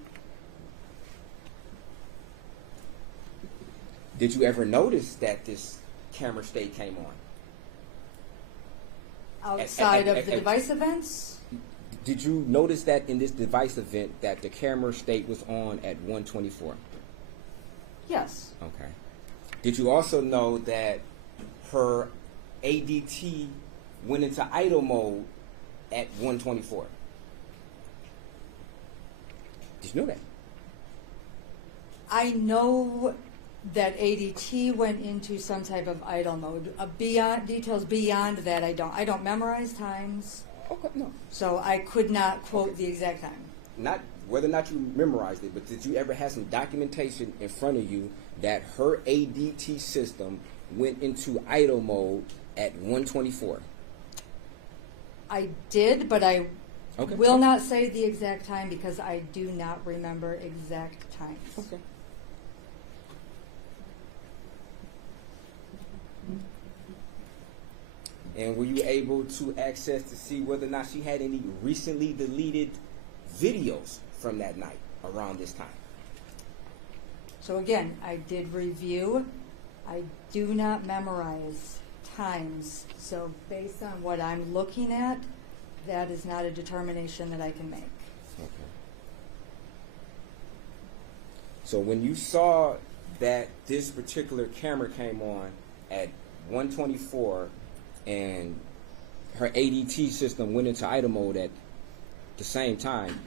Did you ever notice that this camera state came on? Outside of the device events? Did you notice that in this device event that the camera state was on at 124? Yes. Okay. Did you also know that her ADT went into idle mode at 124? Did you know that? I know that ADT went into some type of idle mode. Details beyond that, I don't. I don't memorize times, Okay, no. so I could not quote the exact time. Not whether or not you memorized it, but did you ever have some documentation in front of you that her ADT system went into idle mode at 124? I did, but I Okay. will not say the exact time because I do not remember exact times. Okay. And were you able to access to see whether or not she had any recently deleted videos from that night around this time? So again, I did review. I do not memorize times. So based on what I'm looking at, that is not a determination that I can make. Okay. So when you saw that this particular camera came on at 124 and her ADT system went into idle mode at the same time,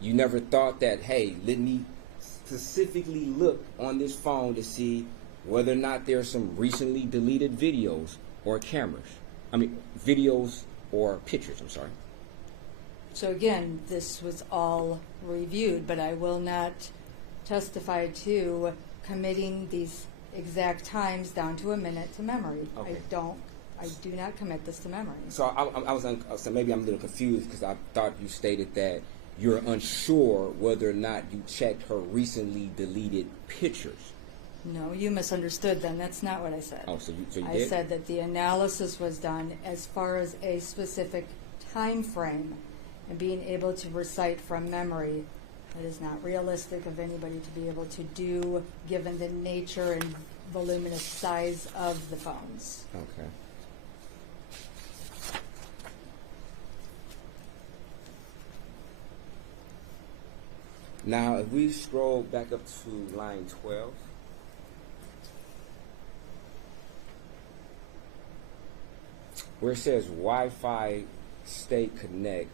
you never thought that, hey, let me specifically look on this phone to see whether or not there's some recently deleted videos or videos or pictures, I'm sorry. So again, this was all reviewed, but I will not testify to committing these exact times down to a minute to memory. Okay. I do not commit this to memory. So so maybe I'm a little confused because I thought you stated that you're unsure whether or not you checked her recently deleted pictures. No, you misunderstood then. That's not what I said. Oh, so you I did? said that the analysis was done as far as a specific time frame and being able to recite from memory. That is not realistic of anybody to be able to do given the nature and voluminous size of the phones. Okay. Now, if we scroll back up to line 12, where it says Wi-Fi state connect,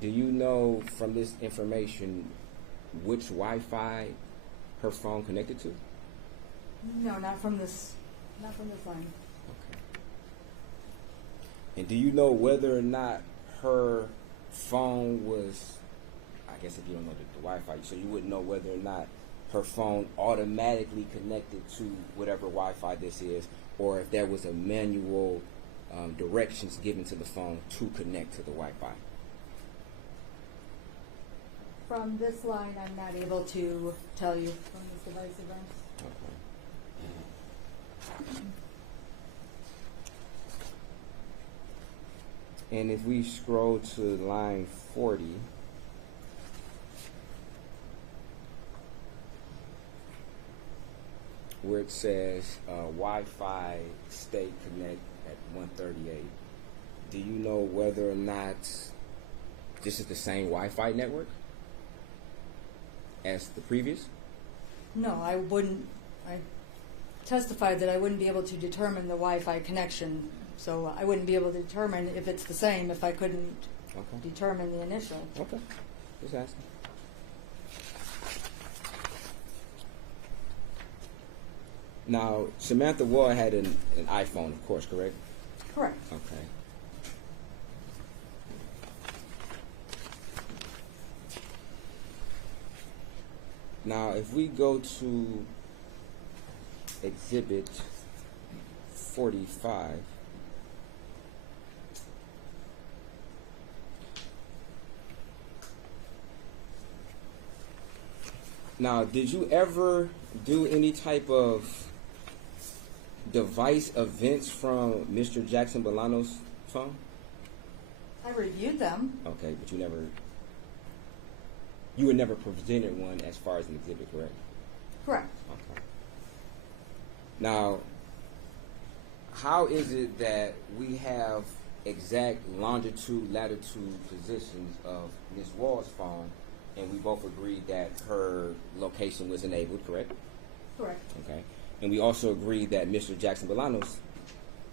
do you know from this information which Wi-Fi her phone connected to? No, not from this line. Okay. And do you know whether or not her phone was, I guess if you don't know the Wi-Fi, so you wouldn't know whether or not her phone automatically connected to whatever Wi-Fi this is, or if there was a manual directions given to the phone to connect to the Wi-Fi? From this line, I'm not able to tell you from this device event. Okay. And if we scroll to line 40, where it says Wi-Fi state connect at 138, do you know whether or not this is the same Wi-Fi network as the previous? No, I wouldn't. I testified that I wouldn't be able to determine the Wi-Fi connection, so I wouldn't be able to determine if it's the same if I couldn't determine the initial. Okay, just asking. Now, Samantha Woll had an iPhone, of course, correct? Correct. Okay. Now, if we go to Exhibit 45, now, did you ever do any type of device events from Mr. Jackson-Bolanos' phone? I reviewed them. Okay, but you were never presented one as far as an exhibit, correct? Correct. Okay. Now, how is it that we have exact longitude, latitude positions of Ms. Wall's phone, and we both agreed that her location was enabled, correct? Correct. Okay. And we also agreed that Mr. Jackson-Bolanos'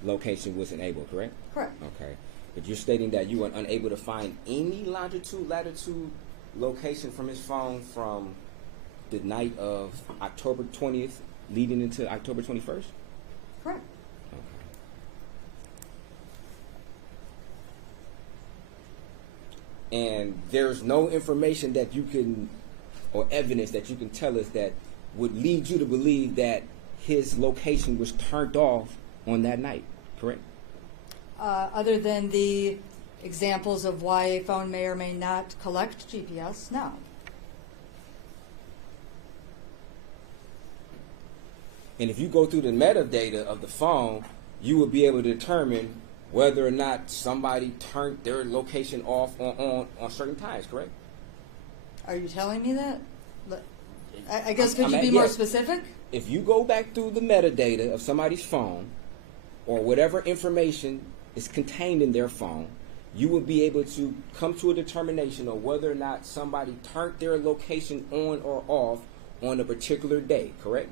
location was enabled, correct? Correct. Okay. But you're stating that you were unable to find any longitude, latitude location from his phone from the night of October 20th leading into October 21st? Correct. Okay. And there's no information that you can, or evidence that you can tell us that would lead you to believe that his location was turned off on that night, correct? Other than the examples of why a phone may or may not collect GPS, no. And if you go through the metadata of the phone, you will be able to determine whether or not somebody turned their location off on certain times, correct? Are you telling me that? I guess could I'm you at- be more yes. specific? If you go back through the metadata of somebody's phone, or whatever information is contained in their phone, you will be able to come to a determination of whether or not somebody turned their location on or off on a particular day, correct?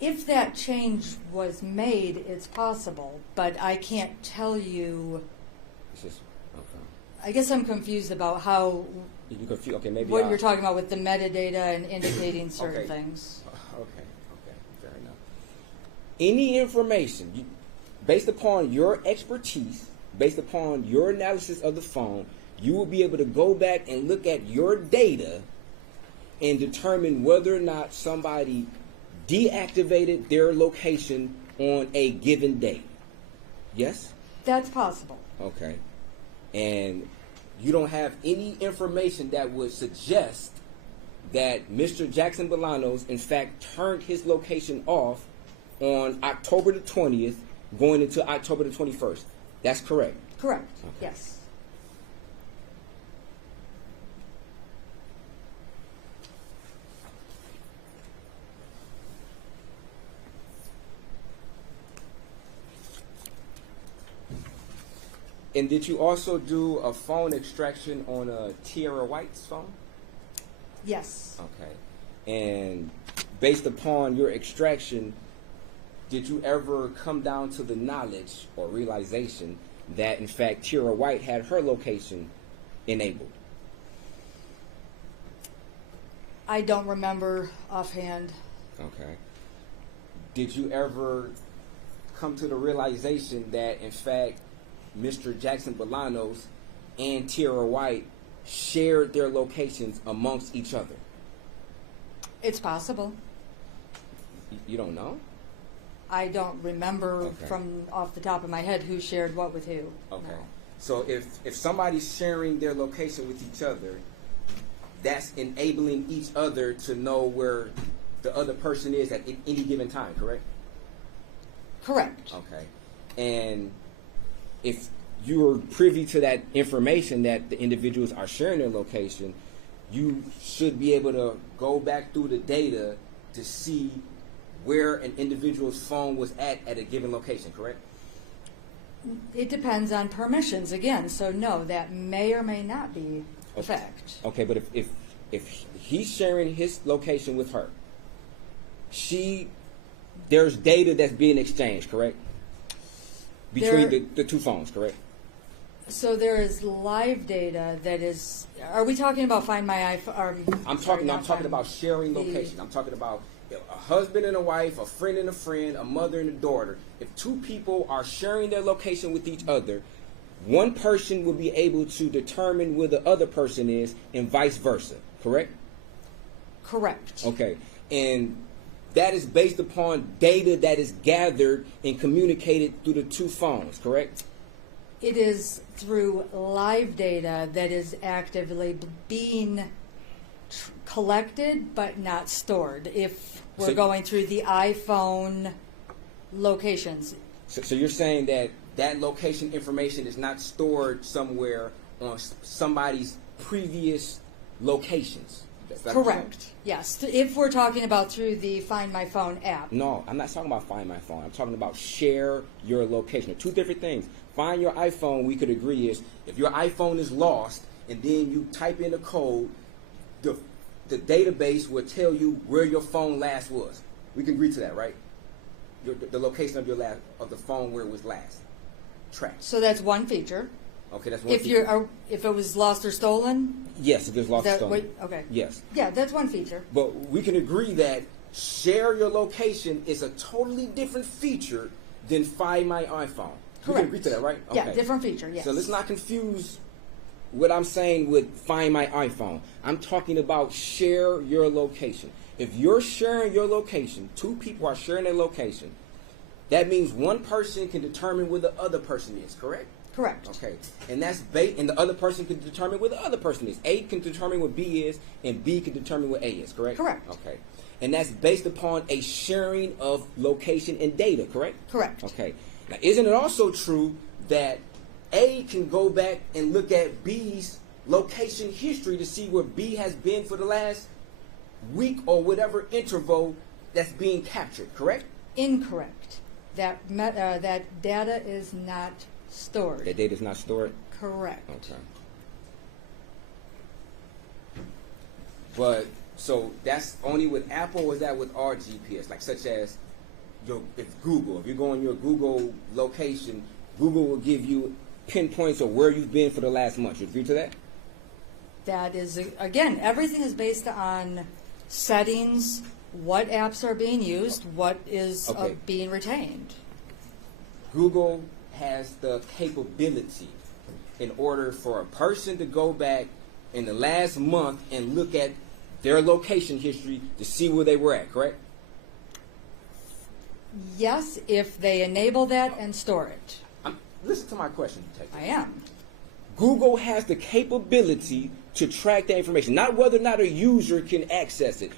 If that change was made, it's possible, but I can't tell you. It's just, okay. I guess I'm confused about how You confuse, okay, maybe what I- you're talking about with the metadata and indicating certain Okay. things. Okay, fair enough. Any information, based upon your expertise, based upon your analysis of the phone, you will be able to go back and look at your data and determine whether or not somebody deactivated their location on a given day. Yes? That's possible. Okay. And you don't have any information that would suggest that Mr. Jackson-Bolanos, in fact, turned his location off on October the 20th, going into October the 21st. That's correct? Correct. Okay. Yes. And did you also do a phone extraction on Tierra White's phone? Yes. Okay. And based upon your extraction, did you ever come down to the knowledge or realization that, in fact, Tierra White had her location enabled? I don't remember offhand. Okay. Did you ever come to the realization that, in fact, Mr. Jackson-Bolanos and Tierra White shared their locations amongst each other? It's possible. You don't know? I don't remember Okay. from off the top of my head who shared what with who. Okay. No. So if somebody's sharing their location with each other, that's enabling each other to know where the other person is at any given time, correct? Correct. Okay. And if you're privy to that information that the individuals are sharing their location, you should be able to go back through the data to see where an individual's phone was at a given location, correct? It depends on permissions again. So no, that may or may not be the fact. Okay, but if he's sharing his location with her, there's data that's being exchanged, correct? Between the two phones, correct? So there is live data that is. Are we talking about Find My iPhone? I'm talking about sharing location. I'm talking about a husband and a wife, a friend and a friend, a mother and a daughter. If two people are sharing their location with each other, one person will be able to determine where the other person is and vice versa, correct? Correct. Okay. And that is based upon data that is gathered and communicated through the two phones, correct? It is through live data that is actively being collected but not stored. If we're So- going through the iPhone locations, So you're saying that that location information is not stored somewhere on somebody's previous locations? Is that what you're saying? correct. Yes. If we're talking about through the Find My Phone app. No, I'm not talking about Find My Phone. I'm talking about share your location. They're two different things. Find your iPhone, we could agree, is if your iPhone is lost and then you type in the code, the database will tell you where your phone last was. We can agree to that, right? The location of the phone where it was last tracked. So that's one feature. Okay, that's one. If if it was lost or stolen, yes, if it's lost or stolen. okay. Yes, Yeah, that's one feature. but we can agree that share your location is a totally different feature than Find My iPhone. We Correct. can agree to that, right? Yeah, different feature. Yes. So let's not confuse what I'm saying with Find My iPhone. I'm talking about share your location. If you're sharing your location, two people are sharing their location, that means one person can determine where the other person is, correct? Correct. Okay. And that's and the other person can determine where the other person is. A can determine what B is, and B can determine what A is, correct? Correct. Okay. And that's based upon a sharing of location and data, correct? Correct. Okay. Now, isn't it also true that A can go back and look at B's location history to see where B has been for the last week or whatever interval that's being captured, correct? Incorrect. That data is not stored. That data is not stored? Correct. Okay. But, so that's only with Apple, or is that with our GPS? Like, such as, if you go on your Google location, Google will give you pinpoints of where you've been for the last month. You agree to that? That is, again, everything is based on settings, what apps are being used, what is Okay. being retained. Google has the capability in order for a person to go back in the last month and look at their location history to see where they were at, correct? Yes, if they enable that and store it. Listen to my question, Detective. I am. Google has the capability to track that information, not whether or not a user can access it.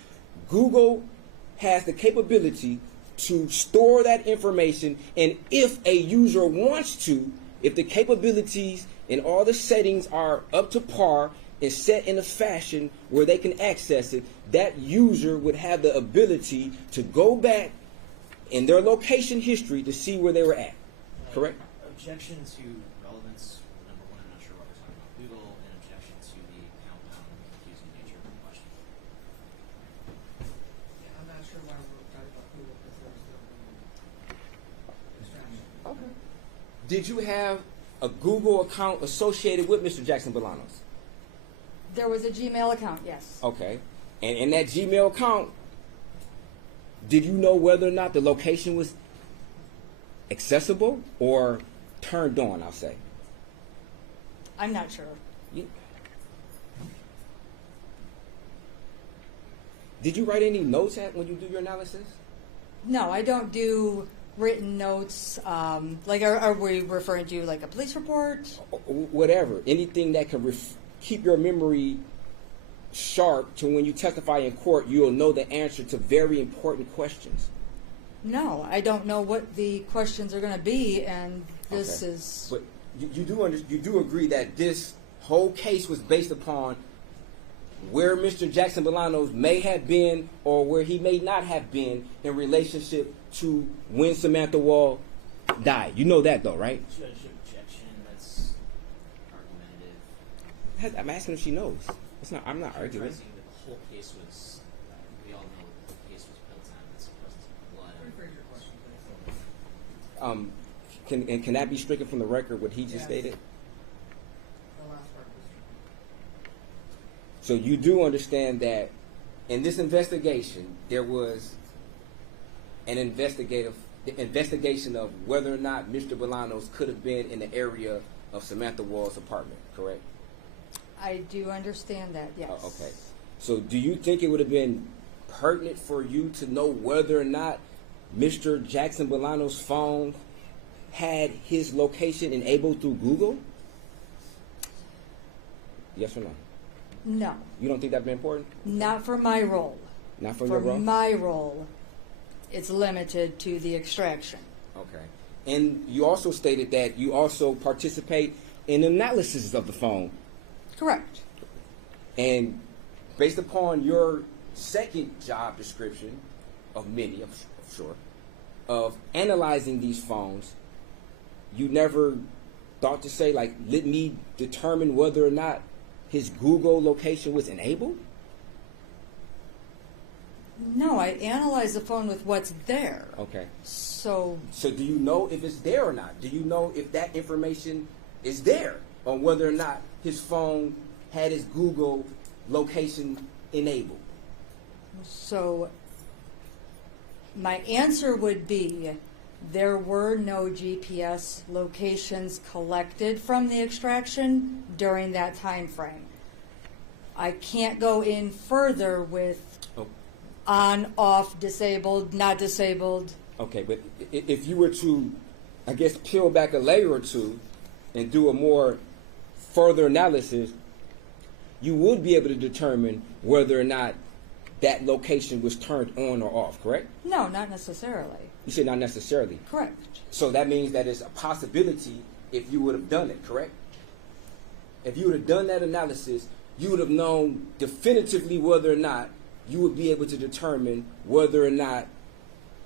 Google has the capability to store that information, and if a user wants to, if the capabilities and all the settings are up to par and set in a fashion where they can access it, that user would have the ability to go back in their location history to see where they were at. Correct? Objection to relevance. Number one, I'm not sure what we're talking about Google, and objection to the countdown and confusing nature of the question. Yeah, I'm not sure why we're talking about Google because there's distraction. Okay. Did you have a Google account associated with Mr. Jackson-Bolanos? There was a Gmail account, yes. Okay. And in that Gmail account, did you know whether or not the location was accessible or turned on, I'll say? I'm not sure. Did you write any notes when you do your analysis? No, I don't do written notes. Like, are we referring to like a police report? Whatever. Anything that can keep your memory sharp to when you testify in court, you'll know the answer to very important questions. No, I don't know what the questions are going to be, and this Okay. is. But you do agree that this whole case was based upon where Mr. Jackson-Bolanos may have been or where he may not have been in relationship to when Samantha Woll died. You know that though, right? Judge, objection. That's argumentative. I'm asking if she knows. I'm not arguing. Characterizing that the whole case was. We all know that the case was built on this presence of blood. Rephrase your question, please. Can that be stricken from the record? What he just Yes. stated. The last part was. So you do understand that in this investigation, there was an investigation of whether or not Mr. Bolanos could have been in the area of Samantha Woll's apartment, correct? I do understand that, yes. Okay. So do you think it would have been pertinent for you to know whether or not Mr. Jackson-Bolanos' phone had his location enabled through Google? Yes or no? No, You don't think that'd be important? not for my role. Not for your role? my role, it's limited to the extraction. Okay. And you also stated that you also participate in analysis of the phone. Correct. And based upon your second job description, of many, I'm sure, of analyzing these phones, you never thought to say, like, let me determine whether or not his Google location was enabled? No, I analyze the phone with what's there. Okay. So, So do you know if it's there or not? Do you know if that information is there on whether or not his phone had his Google location enabled? so my answer would be there were no GPS locations collected from the extraction during that time frame. I can't go in further with Oh, on, off, disabled, not disabled. okay, but if you were to, I guess, peel back a layer or two and do a more further analysis, you would be able to determine whether or not that location was turned on or off, correct? No, not necessarily. You said not necessarily. Correct. So that means that it's a possibility if you would have done it, correct? If you would have done that analysis, you would have known definitively whether or not you would be able to determine whether or not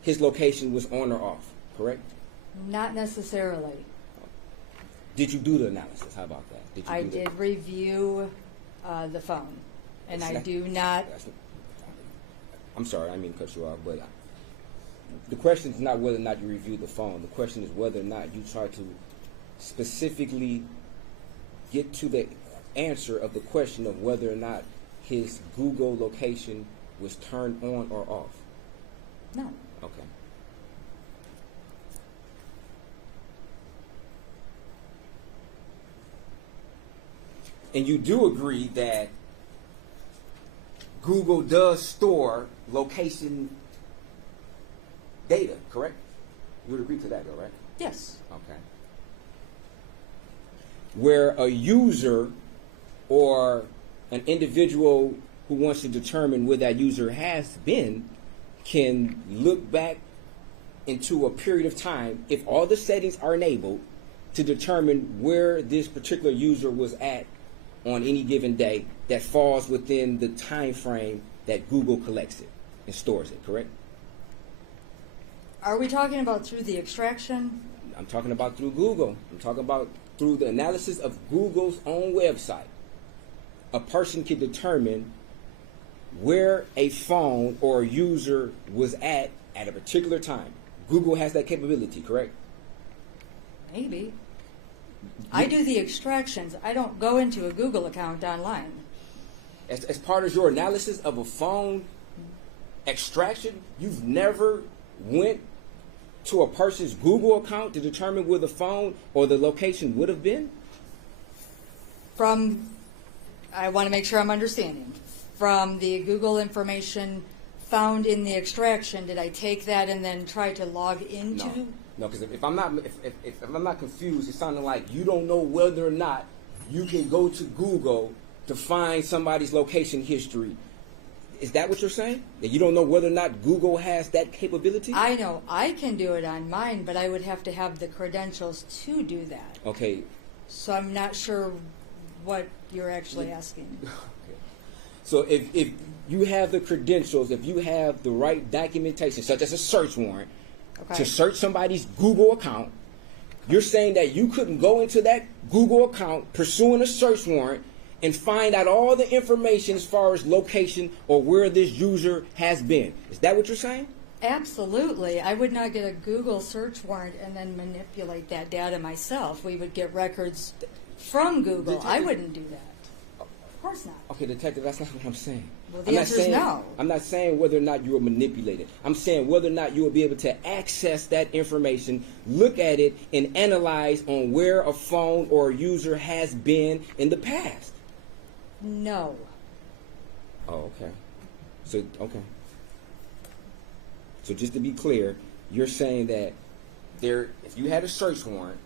his location was on or off, correct? Not necessarily. Did you do the analysis? How about that? Did you I do the- did review the phone, and It's I not- do not. I'm sorry, I didn't mean to cut you off, but the question is not whether or not you reviewed the phone. The question is whether or not you try to specifically get to the answer of the question of whether or not his Google location was turned on or off. No. Okay. And you do agree that Google does store location data, correct? You would agree to that, though, right? Yes. Okay. Where a user or an individual who wants to determine where that user has been can look back into a period of time, if all the settings are enabled, to determine where this particular user was at on any given day that falls within the time frame that Google collects it and stores it, correct? Are we talking about through the extraction? I'm talking about through Google. I'm talking about through the analysis of Google's own website. A person can determine where a phone or a user was at a particular time. Google has that capability, correct? Maybe. I do the extractions. I don't go into a Google account online. As part of your analysis of a phone extraction, you've never went to a person's Google account to determine where the phone or the location would have been? I want to make sure I'm understanding. From the Google information found in the extraction, did I take that and then try to log into? No, because if I'm not confused, it's sounding like you don't know whether or not you can go to Google to find somebody's location history. Is that what you're saying? That you don't know whether or not Google has that capability? I know I can do it on mine, but I would have to have the credentials to do that. Okay. So I'm not sure what you're actually asking. Okay. So if you have the credentials, if you have the right documentation, such as a search warrant, Okay. to search somebody's Google account, you're saying that you couldn't go into that Google account pursuing a search warrant and find out all the information as far as location or where this user has been. Is that what you're saying? Absolutely. I would not get a Google search warrant and then manipulate that data myself. We would get records from Google. I wouldn't do that. Of course not. Okay, detective, that's not what I'm saying. Well, the I'm not answer is saying, no. I'm not saying whether or not you will manipulate it. I'm saying whether or not you will be able to access that information, look at it, and analyze on where a phone or a user has been in the past. No. Oh, okay. So, okay. So just to be clear, you're saying that if you had a search warrant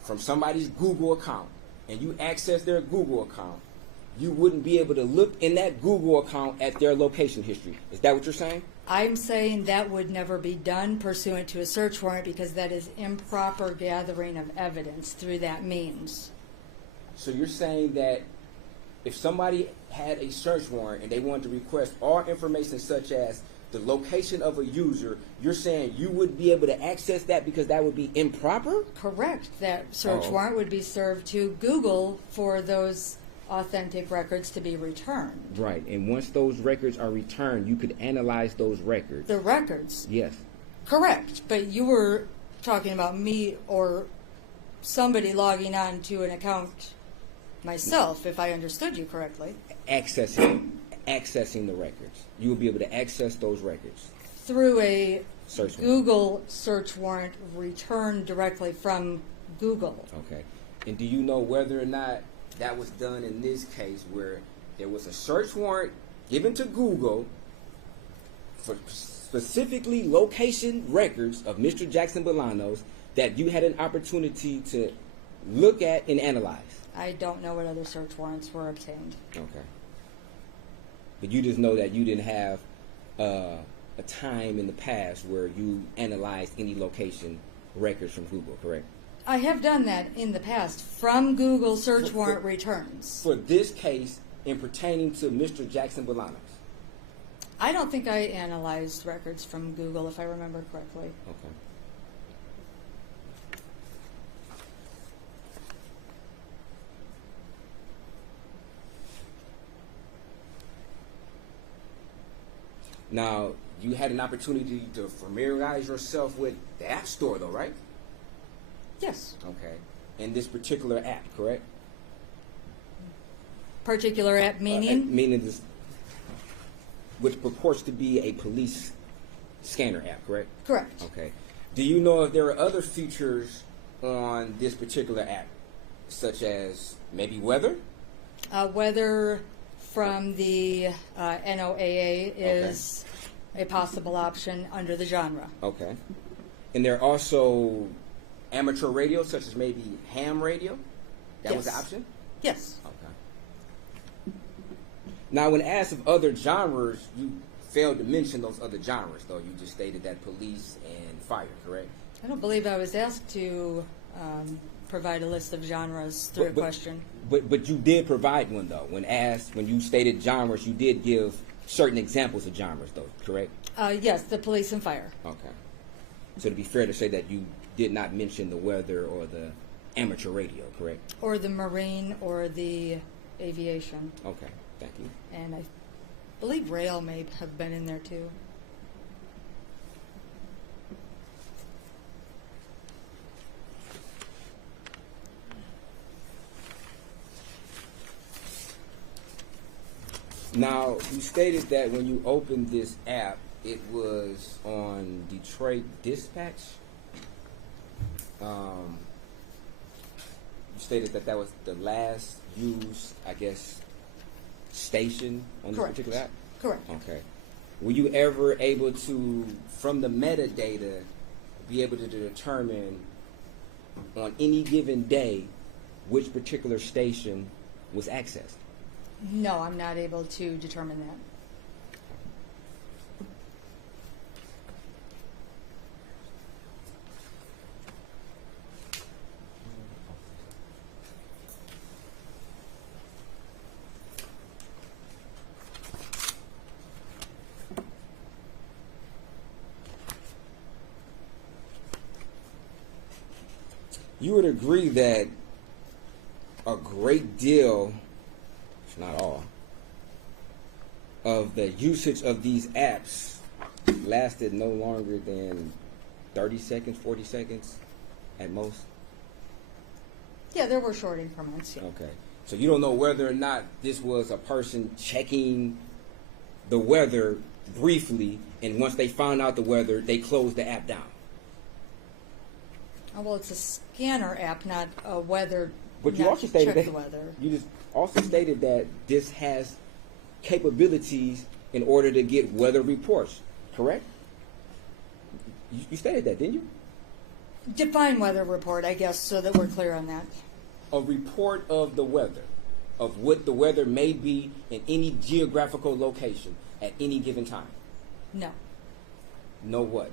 from somebody's Google account and you access their Google account, you wouldn't be able to look in that Google account at their location history. Is that what you're saying? I'm saying that would never be done pursuant to a search warrant because that is improper gathering of evidence through that means. So you're saying that if somebody had a search warrant and they wanted to request all information such as the location of a user, you're saying you wouldn't be able to access that because that would be improper? Correct. That search warrant would be served to Google for those authentic records to be returned. Right. And once those records are returned, you could analyze those records. The records? Yes. Correct. But you were talking about me or somebody logging on to an account myself, if I understood you correctly. Accessing the records. You will be able to access those records. Through a Search warrant. Google search warrant returned directly from Google. Okay. And do you know whether or not that was done in this case where there was a search warrant given to Google for specifically location records of Mr. Jackson-Bolanos that you had an opportunity to look at and analyze? I don't know what other search warrants were obtained. Okay. But you just know that you didn't have a time in the past where you analyzed any location records from Google, correct? I have done that in the past from Google search warrant returns. For this case, in pertaining to Mr. Jackson-Bolanos. I don't think I analyzed records from Google, if I remember correctly. Okay. Now, you had an opportunity to familiarize yourself with the App Store, though, right? Yes. Okay. And this particular app, correct? Particular app meaning? Meaning this, which purports to be a police scanner app, correct? Correct. Okay. Do you know if there are other features on this particular app, such as maybe weather? Weather from the NOAA is a possible option under the genre. Okay. And there are also amateur radio, such as maybe ham radio? That was an Yes. option? Yes. Okay. Now, when asked of other genres, you failed to mention those other genres, though. You just stated that police and fire, correct? I don't believe I was asked to provide a list of genres through a question. But you did provide one, though. When asked, when you stated genres, you did give certain examples of genres, though, correct? Yes, the police and fire. Okay. So to be fair to say that you did not mention the weather or the amateur radio, correct? Or the marine or the aviation. Okay, thank you. And I believe rail may have been in there too. Now, you stated that when you opened this app, it was on Detroit Dispatch. You stated that that was the last used, I guess, station on this Correct. particular app? Correct. Okay. Were you ever able to, from the metadata, be able to determine on any given day which particular station was accessed? No, I'm not able to determine that. You would agree that a great deal, if not all, of the usage of these apps lasted no longer than 30 seconds, 40 seconds at most? Yeah, there were short increments. Yeah. Okay. So you don't know whether or not this was a person checking the weather briefly, and once they found out the weather, they closed the app down. Oh, well, it's a scanner app, not a weather. But you not also to stated check that the weather. you just also stated that this has capabilities in order to get weather reports, correct? You stated that, didn't you? Define weather report, I guess, so that we're clear on that. A report of the weather, of what the weather may be in any geographical location at any given time. No. No what?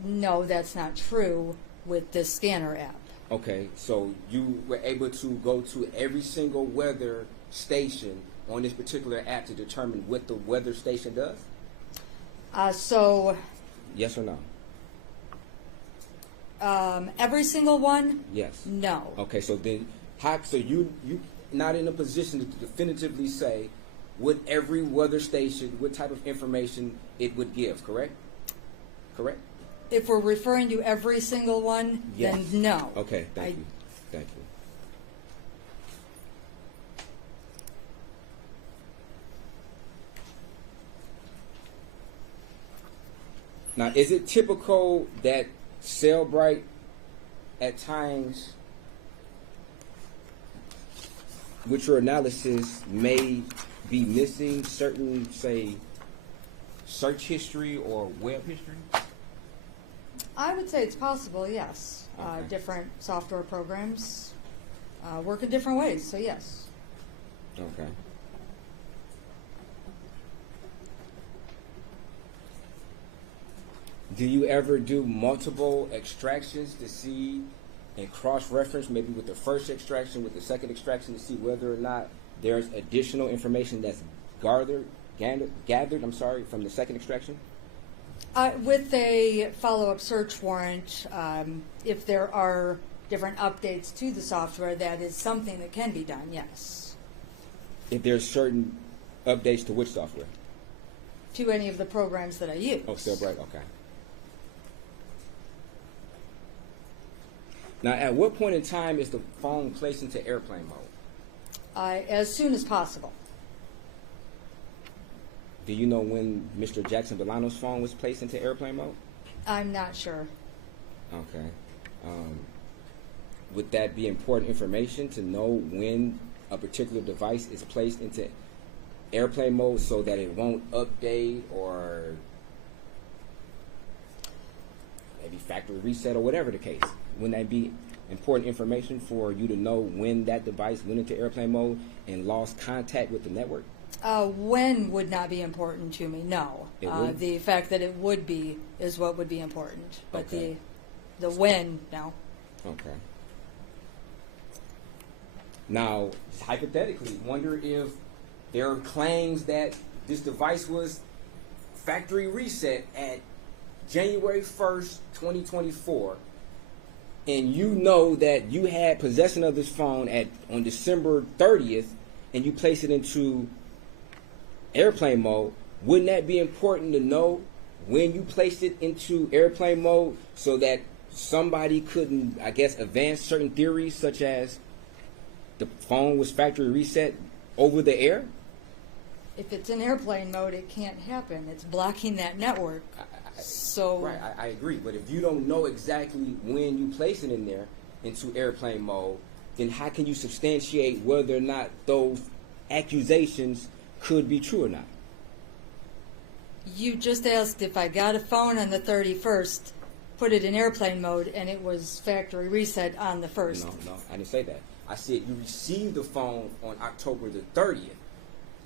No, that's not true with this scanner app. Okay, so you were able to go to every single weather station on this particular app to determine what the weather station does? So Yes or no? every single one? Yes. No. Okay, so then, so you not in a position to definitively say what every weather station, what type of information it would give, correct? Correct? If we're referring to every single one, Yes. then no. Okay, thank you. Thank you. Now, is it typical that Cellbrite at times, with your analysis, may be missing certain, say, search history or web history? I would say it's possible, yes. Okay. Different software programs work in different ways, so yes. Okay. Do you ever do multiple extractions to see and cross-reference, maybe with the first extraction, with the second extraction, to see whether or not there's additional information that's gathered, from the second extraction? With a follow-up search warrant, if there are different updates to the software, that is something that can be done, yes. If there's certain updates to which software? To any of the programs that I use. Oh, Cellbrite, okay. Now, at what point in time is the phone placed into airplane mode? As soon as possible. Do you know when Mr. Jackson-Bolanos' phone was placed into airplane mode? I'm not sure. Okay. Would that be important information to know when a particular device is placed into airplane mode so that it won't update or maybe factory reset or whatever the case? Wouldn't that be important information for you to know when that device went into airplane mode and lost contact with the network? When would not be important to me, no. It wouldn't? The fact that it would be is what would be important. But Okay. the when, no. Okay. Now, hypothetically, wonder if there are claims that this device was factory reset at January 1st, 2024, and you know that you had possession of this phone on December 30th, and you place it into airplane mode. Wouldn't that be important to know when you placed it into airplane mode so that somebody couldn't, I guess, advance certain theories such as the phone was factory reset over the air? If it's in airplane mode, it can't happen. It's blocking that network. Right, I agree. But if you don't know exactly when you place it in there into airplane mode, then how can you substantiate whether or not those accusations could be true or not? You just asked if I got a phone on the 31st, put it in airplane mode, and it was factory reset on the 1st. No, I didn't say that. I said you received the phone on October the 30th.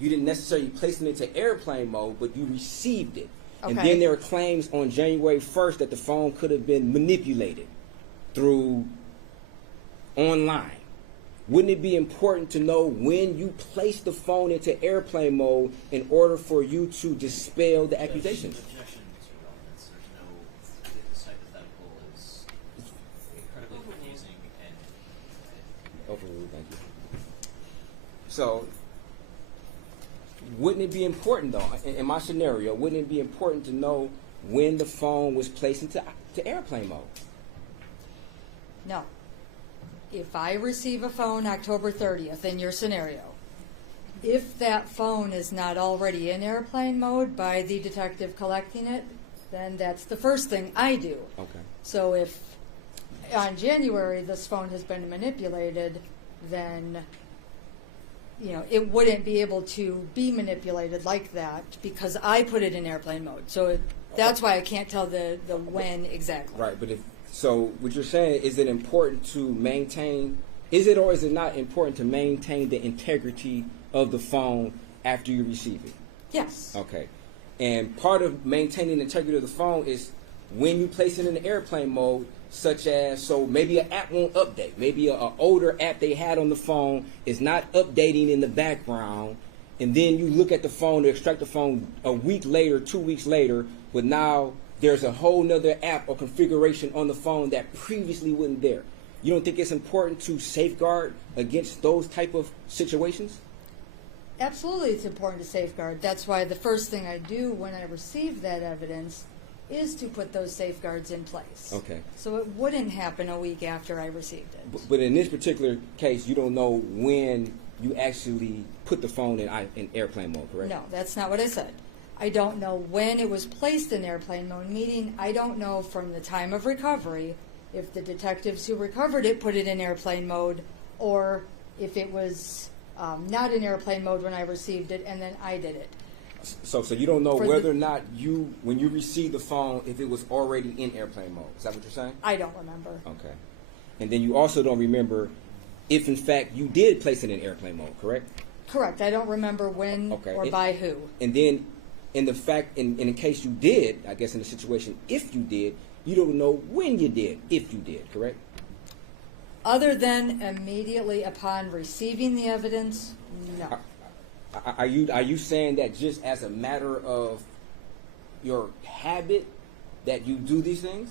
You didn't necessarily place it into airplane mode, but you received it. And Okay. then there are claims on January 1st that the phone could have been manipulated through online. Wouldn't it be important to know when you place the phone into airplane mode in order for you to dispel the accusations? Objection to relevance. There's no. This hypothetical is incredibly confusing and. Overruled, thank you. So, wouldn't it be important, though, in my scenario, wouldn't it be important to know when the phone was placed into airplane mode? No. If I receive a phone October 30th in your scenario, if that phone is not already in airplane mode by the detective collecting it, then that's the first thing I do. Okay. So if on January this phone has been manipulated, then it wouldn't be able to be manipulated like that because I put it in airplane mode. So that's why I can't tell the when exactly. Right, but so what you're saying, is it important to maintain, is it or is it not important to maintain the integrity of the phone after you receive it? Yes. Okay. And part of maintaining the integrity of the phone is when you place it in the airplane mode, such as, so maybe an app won't update. Maybe an older app they had on the phone is not updating in the background. And then you look at the phone to extract the phone a week later, 2 weeks later, but now there's a whole nother app or configuration on the phone that previously wasn't there. You don't think it's important to safeguard against those type of situations? Absolutely, it's important to safeguard. That's why the first thing I do when I receive that evidence is to put those safeguards in place. Okay. So it wouldn't happen a week after I received it. But in this particular case, you don't know when you actually put the phone in airplane mode, correct? No, that's not what I said. I don't know when it was placed in airplane mode, meaning I don't know from the time of recovery if the detectives who recovered it put it in airplane mode or if it was not in airplane mode when I received it and then I did it. So you don't know For whether or not when you received the phone, if it was already in airplane mode. Is that what you're saying? I don't remember. Okay. And then you also don't remember if, in fact, you did place it in airplane mode, correct? Correct. I don't remember when or by who. And then in the case you did, I guess in the situation, if you did, you don't know when you did, if you did, correct? Other than immediately upon receiving the evidence, no. Are you saying that just as a matter of your habit that you do these things?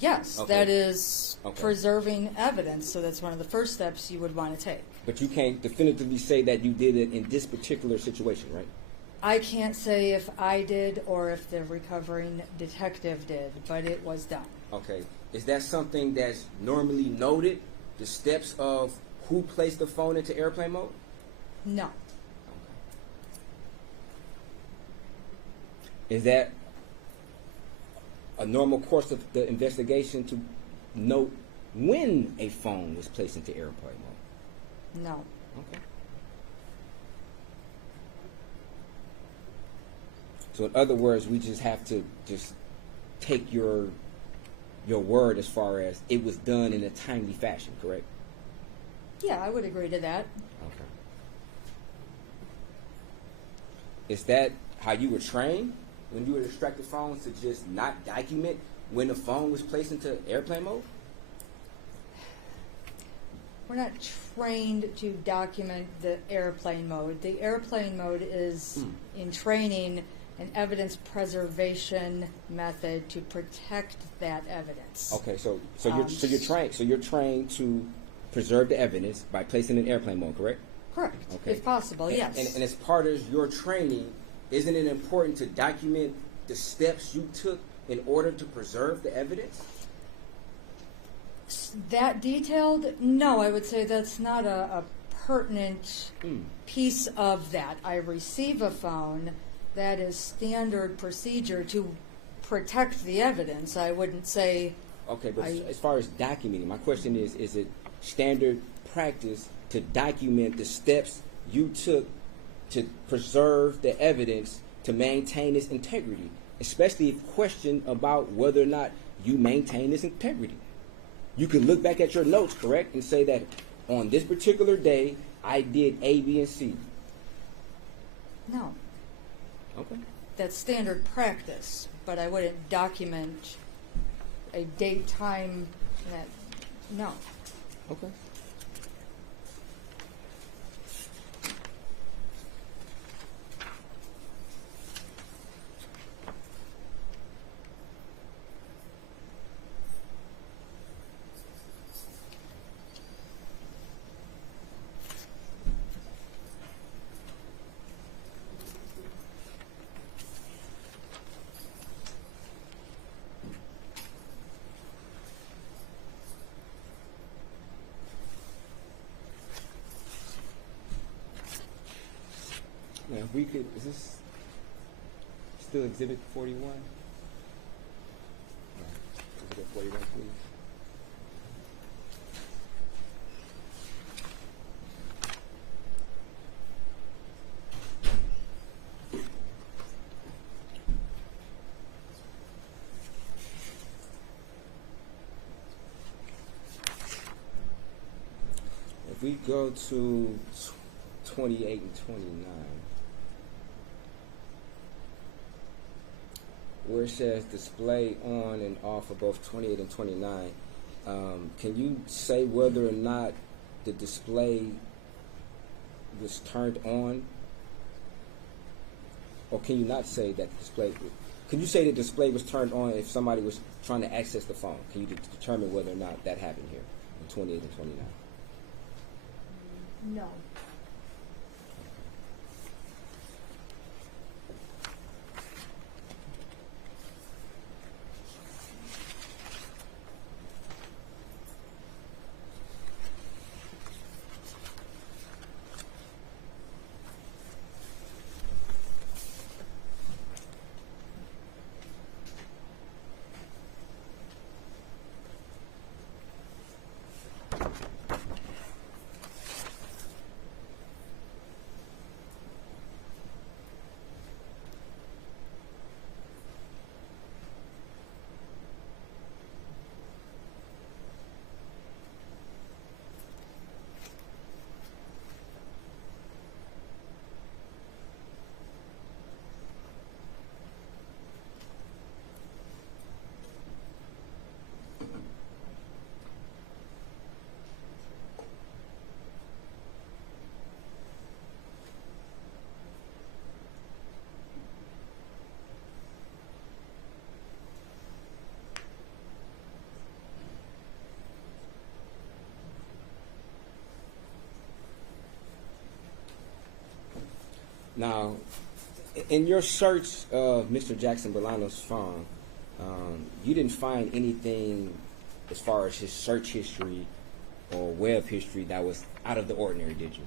Yes, Okay. that is Okay. preserving evidence, so that's one of the first steps you would want to take. But you can't definitively say that you did it in this particular situation, right? I can't say if I did or if the recovering detective did, but it was done. Okay. Is that something that's normally noted, the steps of who placed the phone into airplane mode? No. Is that a normal course of the investigation to note when a phone was placed into airplane mode? No. Okay. So in other words, we just have to just take your word as far as it was done in a timely fashion, correct? Yeah, I would agree to that. Okay. Is that how you were trained when you would extract the phone, to just not document when the phone was placed into airplane mode? We're not trained to document the airplane mode. The airplane mode is, in training, an evidence preservation method to protect that evidence. Okay, so you're trained to preserve the evidence by placing it in airplane mode, correct? Correct. Okay. If possible, yes. And as part of your training, isn't it important to document the steps you took in order to preserve the evidence? That detailed? No, I would say that's not a pertinent piece of that. I receive a phone. That is standard procedure to protect the evidence. I wouldn't say... Okay, but as far as documenting, my question is it standard practice to document the steps you took to preserve the evidence to maintain its integrity, especially if questioned about whether or not you maintain this integrity? You can look back at your notes, correct, and say that on this particular day, I did A, B, and C. No. Okay. That's standard practice, but I wouldn't document a date, time, that, no. Okay. Now, if we could, is this still Exhibit 41? No. Exhibit 41, please. we go to 28 and 29, where it says display on and off of both 28 and 29, can you say whether or not the display was turned on? Or can you not say that the display... Can you say the display was turned on if somebody was trying to access the phone? Can you determine whether or not that happened here in 28 and 29? No. Now, in your search of Mr. Jackson-Bolanos' phone, you didn't find anything as far as his search history or web history that was out of the ordinary, did you?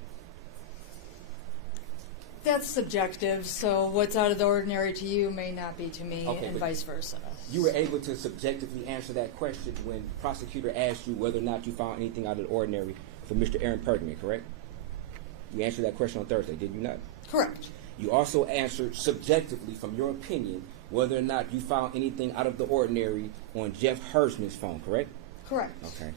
That's subjective, so what's out of the ordinary to you may not be to me, Okay, and but vice versa. You were able to subjectively answer that question when the prosecutor asked you whether or not you found anything out of the ordinary for Mr. Aaron Pergament, correct? You answered that question on Thursday, did you not? Correct. You also answered subjectively, from your opinion, whether or not you found anything out of the ordinary on Jeff Hersman's phone, correct? Correct. Okay.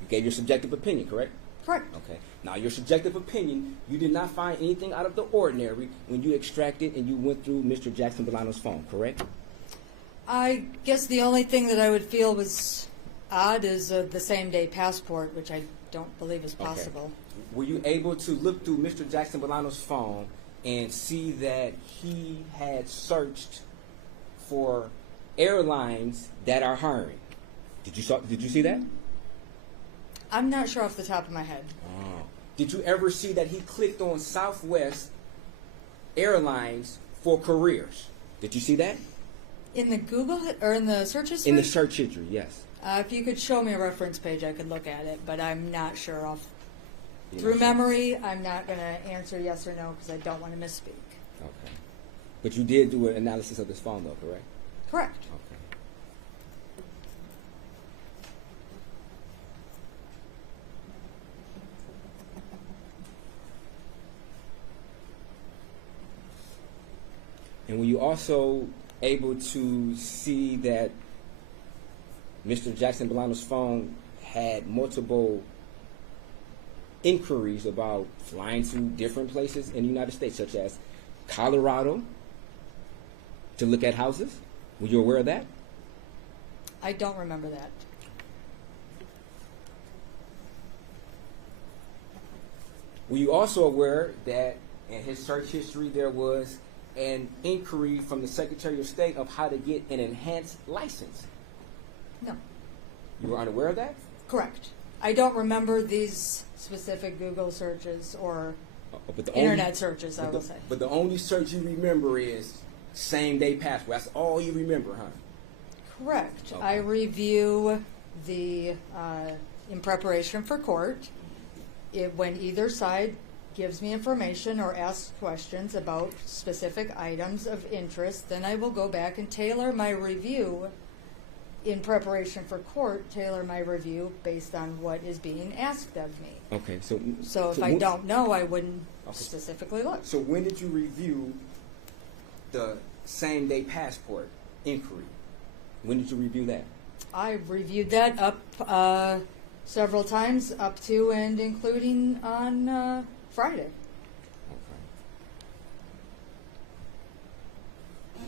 You gave your subjective opinion, correct? Correct. Okay. Now, your subjective opinion, you did not find anything out of the ordinary when you extracted and you went through Mr. Jackson-Bolanos' phone, correct? I guess the only thing that I would feel was odd is the same-day passport, which I don't believe is possible. Okay. Were you able to look through Mr. Jackson-Bolanos' phone and see that he had searched for airlines that are hiring? Did you see that? I'm not sure off the top of my head. Oh. Did you ever see that he clicked on Southwest Airlines for careers? Did you see that? In the Google or in the search history? In the search history, yes. If you could show me a reference page, I could look at it, but I'm not sure off. You're Through not sure? memory, I'm not going to answer yes or no because I don't want to misspeak. Okay. But you did do an analysis of this phone, though, correct? Correct. Okay. And were you also able to see that Mr. Jackson-Bolanos' phone had multiple inquiries about flying to different places in the United States, such as Colorado, to look at houses? Were you aware of that? I don't remember that. Were you also aware that in his search history there was an inquiry from the Secretary of State of how to get an enhanced license? No. You were unaware of that? Correct. I don't remember these specific Google searches or But the internet searches, I will say. But the only search you remember is same-day passport. That's all you remember, huh? Correct. Okay. I review the, in preparation for court, when either side gives me information or asks questions about specific items of interest, then I will go back and tailor my review in preparation for court, tailor my review based on what is being asked of me. Okay, so So if I don't know, I wouldn't Okay. specifically look. So when did you review the same-day passport inquiry? When did you review that? I reviewed that up several times, up to and including on Friday. Okay.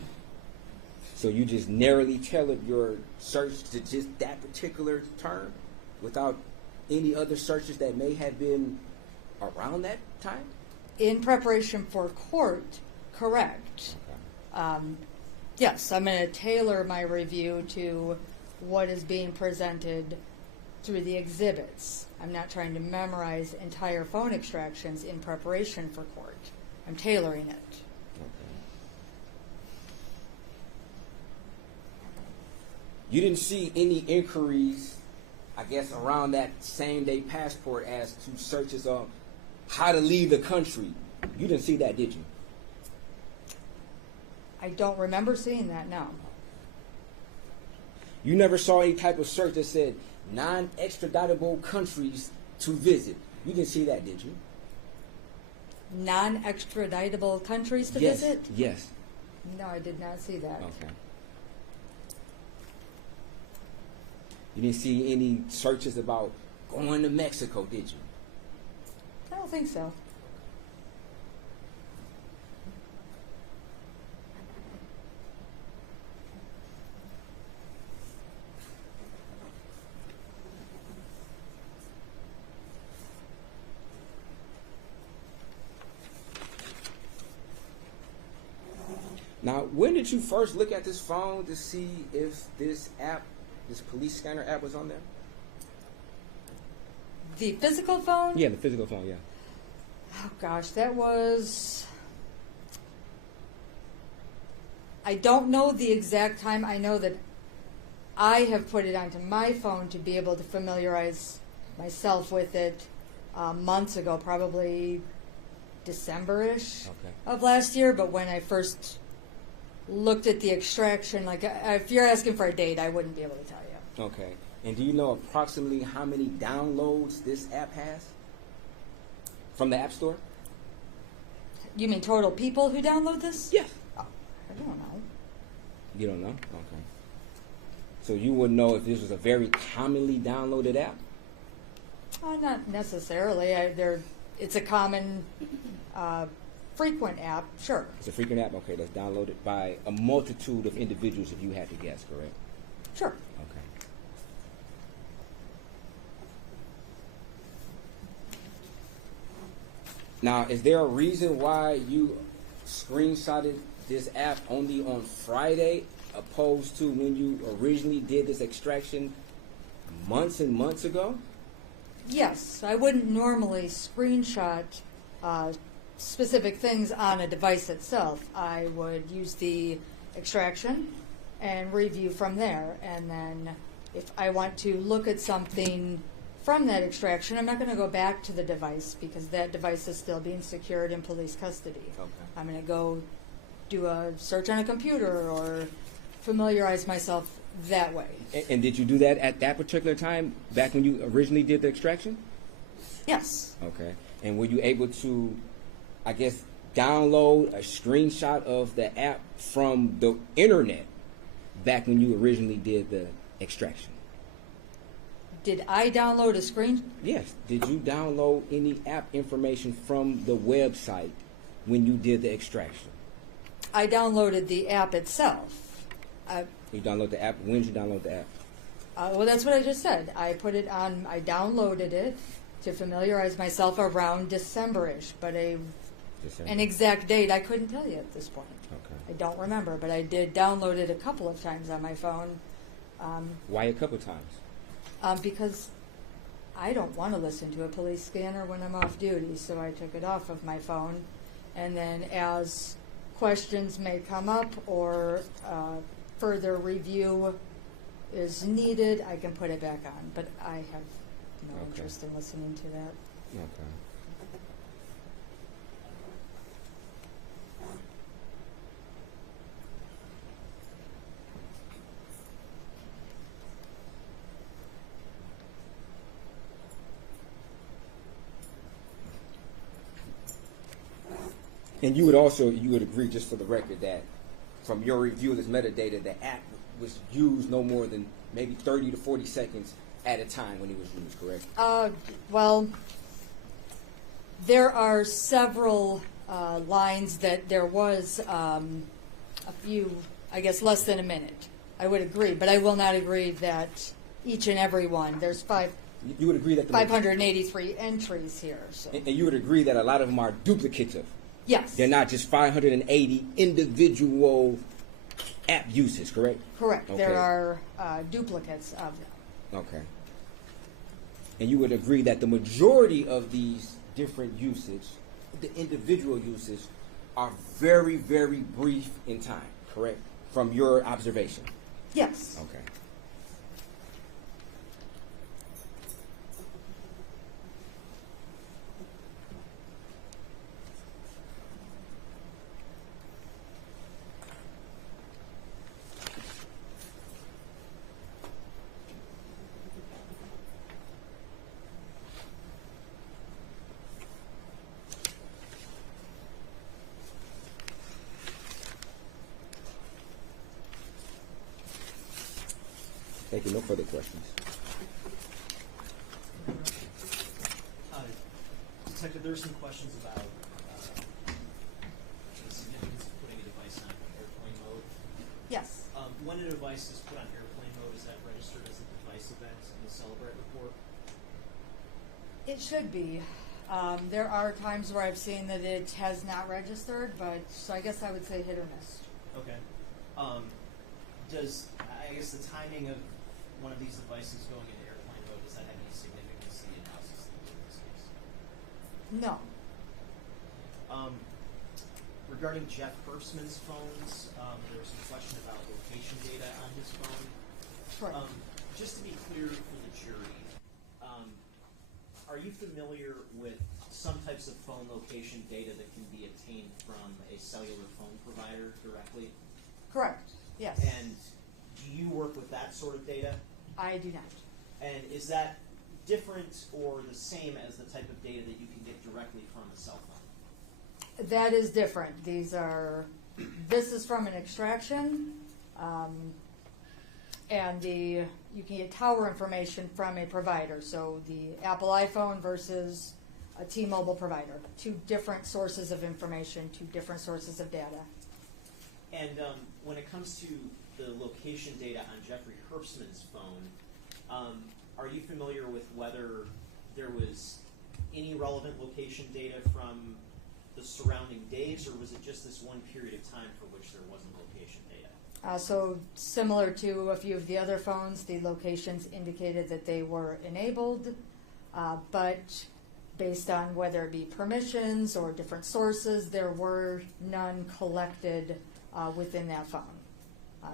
So you just narrowly tailored your search to just that particular term without any other searches that may have been around that time? In preparation for court, correct. Okay. Yes, I'm going to tailor my review to what is being presented through the exhibits. I'm not trying to memorize entire phone extractions in preparation for court. I'm tailoring it. Okay. You didn't see any inquiries, I guess, around that same day passport as to searches of how to leave the country. You didn't see that, did you? I don't remember seeing that, no. You never saw any type of search that said non-extraditable countries to visit. You didn't see that, did you? Non-extraditable countries to Yes. visit? Yes. No, I did not see that. Okay. You didn't see any searches about going to Mexico, did you? I don't think so. Now, when did you first look at this phone to see if this app, this police scanner app, was on there? The physical phone? Yeah, the physical phone, yeah. Oh gosh, that was... I don't know the exact time. I know that I have put it onto my phone to be able to familiarize myself with it months ago, probably December-ish of last year. But when I first looked at the extraction, like if you're asking for a date, I wouldn't be able to tell you. Okay. And do you know approximately how many downloads this app has from the App Store? You mean total people who download this? Yes. Oh, I don't know. You don't know? Okay. So you wouldn't know if this was a very commonly downloaded app? Not necessarily. It's a common, frequent app, sure. It's a frequent app, okay, that's downloaded by a multitude of individuals, if you had to guess, correct? Sure. Okay. Now, is there a reason why you screenshotted this app only on Friday opposed to when you originally did this extraction months and months ago? Yes, I wouldn't normally screenshot specific things on a device itself. I would use the extraction and review from there. And then if I want to look at something from that extraction, I'm not going to go back to the device because that device is still being secured in police custody. Okay. I'm going to go do a search on a computer or familiarize myself that way. And did you do that at that particular time, back when you originally did the extraction? Yes. Okay. And were you able to, I guess, download a screenshot of the app from the internet back when you originally did the extraction? Did I download a screen? Yes. Did you download any app information from the website when you did the extraction? I downloaded the app itself. You download the app? When did you download the app? Well, that's what I just said. I downloaded it to familiarize myself around December-ish, but December. an exact date I couldn't tell you at this point. Okay. I don't remember, but I did download it a couple of times on my phone. Why a couple times? Because I don't want to listen to a police scanner when I'm off duty, so I took it off of my phone. And then as questions may come up or further review is needed, I can put it back on. But I have no interest in listening to that. Okay. And you would agree, just for the record, that from your review of this metadata, the app was used no more than maybe 30 to 40 seconds at a time when he was used, correct? Well, there are several lines that there was a few, I guess, less than a minute. I would agree, but I will not agree that each and every one. There's You would agree that 583 entries here. So. And you would agree that a lot of them are duplicative. Yes. They're not just 580 individual app uses, correct? Correct. Okay. There are duplicates of them. Okay. And you would agree that the majority of these different usage, the individual uses, are very, very brief in time, correct? From your observation. Yes. Okay. Thank you. No further questions. Detective, there are some questions about the significance of putting a device on airplane mode. Yes. When a device is put on airplane mode, is that registered as a device event in the Celebrate report? It should be. There are times where I've seen that it has not registered, but so I guess I would say hit or miss. Okay. Does, I guess, the timing of one of these devices going into airplane mode, does that have any significance to the analysis that we did in this case? No. Regarding Jeff Herbstman's phones, there was some question about location data on his phone. Correct. Just to be clear for the jury, are you familiar with some types of phone location data that can be obtained from a cellular phone provider directly? Correct. Yes. And do you work with that sort of data? I do not. And is that different or the same as the type of data that you can get directly from a cell phone? That is different. This is from an extraction, and you can get tower information from a provider. So the Apple iPhone versus a T-Mobile provider. Two different sources of information, two different sources of data. And when it comes to the location data on Jeffrey Herbstman's phone, are you familiar with whether there was any relevant location data from the surrounding days, or was it just this one period of time for which there wasn't location data? So similar to a few of the other phones, the locations indicated that they were enabled, but based on whether it be permissions or different sources, there were none collected within that phone.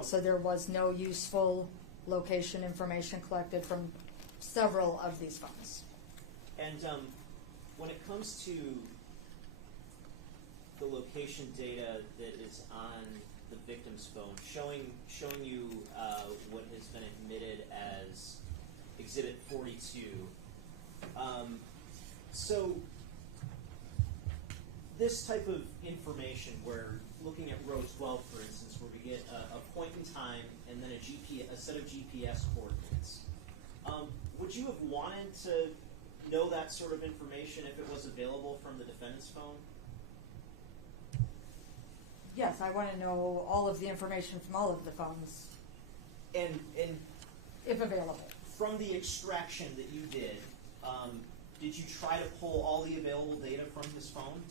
So there was no useful location information collected from several of these phones. And when it comes to the location data that is on the victim's phone, showing you what has been admitted as Exhibit 42. So this type of information, where looking at row 12, for instance, where we get a point in time and then a set of GPS coordinates, would you have wanted to know that sort of information if it was available from the defendant's phone? Yes, I want to know all of the information from all of the phones, And if available. from the extraction that you did you try to pull all the available data from his phone?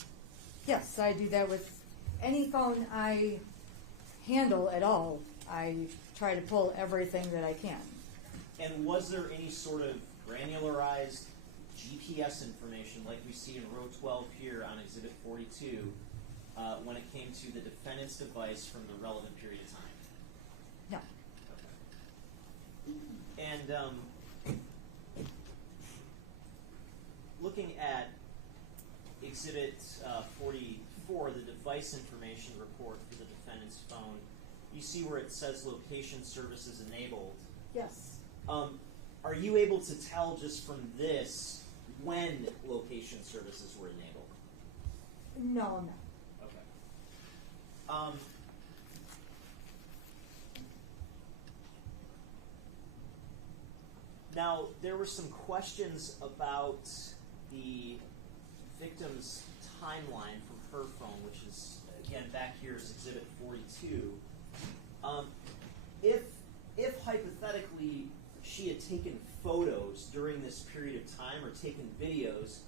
Yes, I do that with any phone I handle at all. I try to pull everything that I can. And was there any sort of granularized GPS information like we see in row 12 here on Exhibit 42 when it came to the defendant's device from the relevant period of time? No. Okay. And looking at Exhibit 44, the device information report for the defendant's phone, you see where it says location services enabled. Yes. Are you able to tell just from this when location services were enabled? No, I'm not. Okay. Now, there were some questions about the victim's timeline from her phone, which is, again, back here is Exhibit 42. If hypothetically she had taken photos during this period of time or taken videos,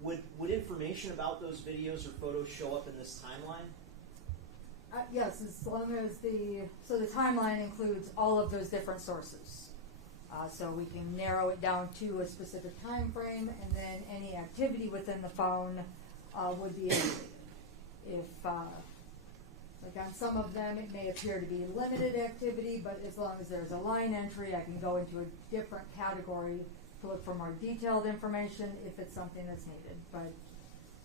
would information about those videos or photos show up in this timeline? Yes, as long as the timeline includes all of those different sources. So we can narrow it down to a specific time frame, and then any activity within the phone would be indicated. If, like on some of them, it may appear to be limited activity, but as long as there's a line entry, I can go into a different category to look for more detailed information if it's something that's needed. But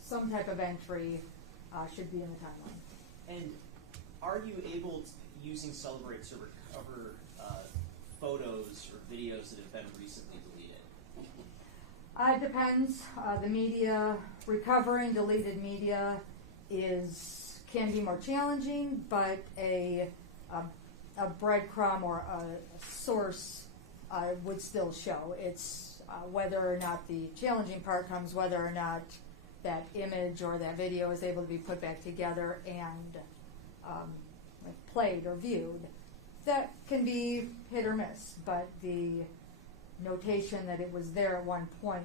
some type of entry should be in the timeline. And are you able, using Celebrate, to recover photos or videos that have been recently deleted? It depends. The media, recovering deleted media can be more challenging, but a breadcrumb or a source would still show. It's whether or not the challenging part comes, whether or not that image or that video is able to be put back together and like played or viewed. That can be hit or miss, but the notation that it was there at one point,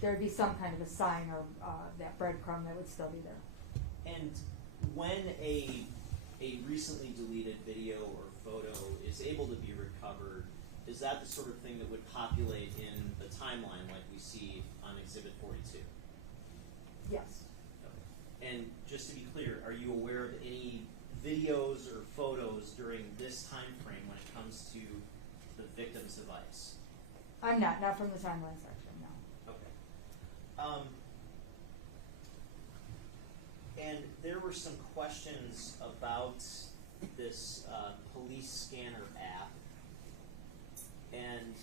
there'd be some kind of a sign or that breadcrumb that would still be there. And when a recently deleted video or photo is able to be recovered, is that the sort of thing that would populate in the timeline like we see on Exhibit 42? Yes. Okay. And just to be clear, are you aware of any videos or photos during this time frame when it comes to the victim's device? I'm not from the timeline section, no. Okay. And there were some questions about this police scanner app. And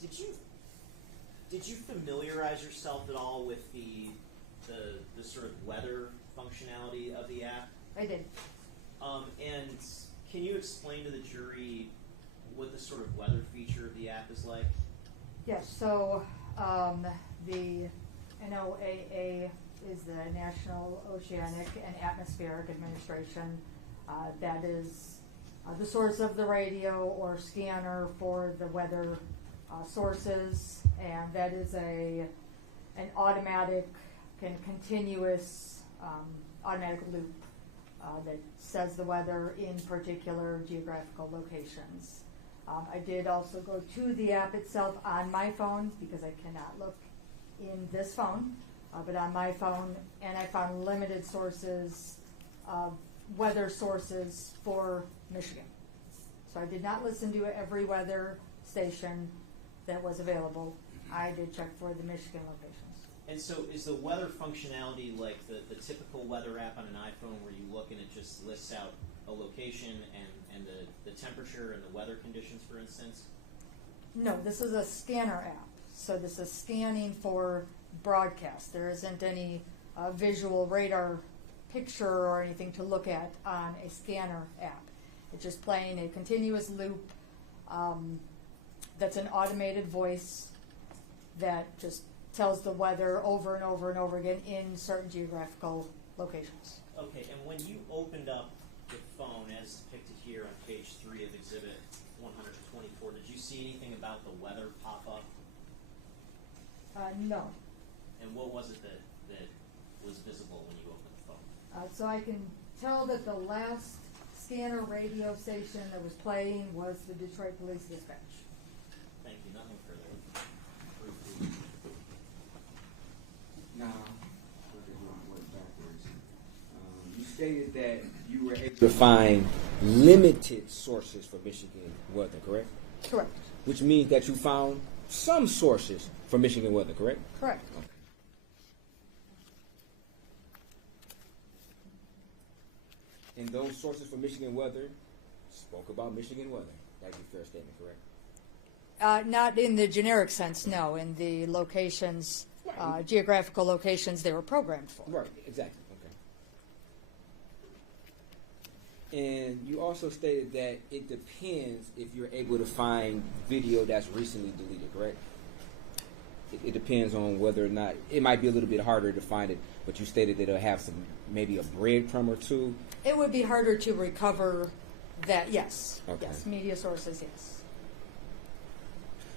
did you familiarize yourself at all with the sort of weather functionality of the app? I did. And can you explain to the jury what the sort of weather feature of the app is like? Yes, so the NOAA is the National Oceanic and Atmospheric Administration. That is the source of the radio or scanner for the weather sources, and that is an automatic and continuous automatic loop that says the weather in particular geographical locations. I did also go to the app itself on my phone because I cannot look in this phone, but on my phone, and I found limited sources, weather sources for Michigan. So I did not listen to every weather station that was available. I did check for the Michigan locations. And so is the weather functionality like the typical weather app on an iPhone where you look and it just lists out a location and the temperature and the weather conditions, for instance? No, this is a scanner app. So this is scanning for broadcast. There isn't any visual radar picture or anything to look at on a scanner app. It's just playing a continuous loop that's an automated voice that just tells the weather over and over and over again in certain geographical locations. Okay, and when you opened up the phone as depicted here on page 3 of Exhibit 124, did you see anything about the weather pop up? No. And what was it that was visible when you opened the phone? So I can tell that the last scanner radio station that was playing was the Detroit Police Dispatch. Thank you. Nothing further. Now, backwards. You stated that you were able to find limited sources for Michigan weather, correct? Correct. Which means that you found some sources for Michigan weather, correct? Correct. Okay. And those sources for Michigan weather spoke about Michigan weather. That's a fair statement, correct? Not in the generic sense, no. In the locations, geographical locations they were programmed for. Right, exactly. And you also stated that it depends if you're able to find video that's recently deleted, correct? It depends on whether or not, it might be a little bit harder to find it, but you stated that it'll have some, maybe a breadcrumb or two. It would be harder to recover that, yes. Okay. Yes, media sources, yes.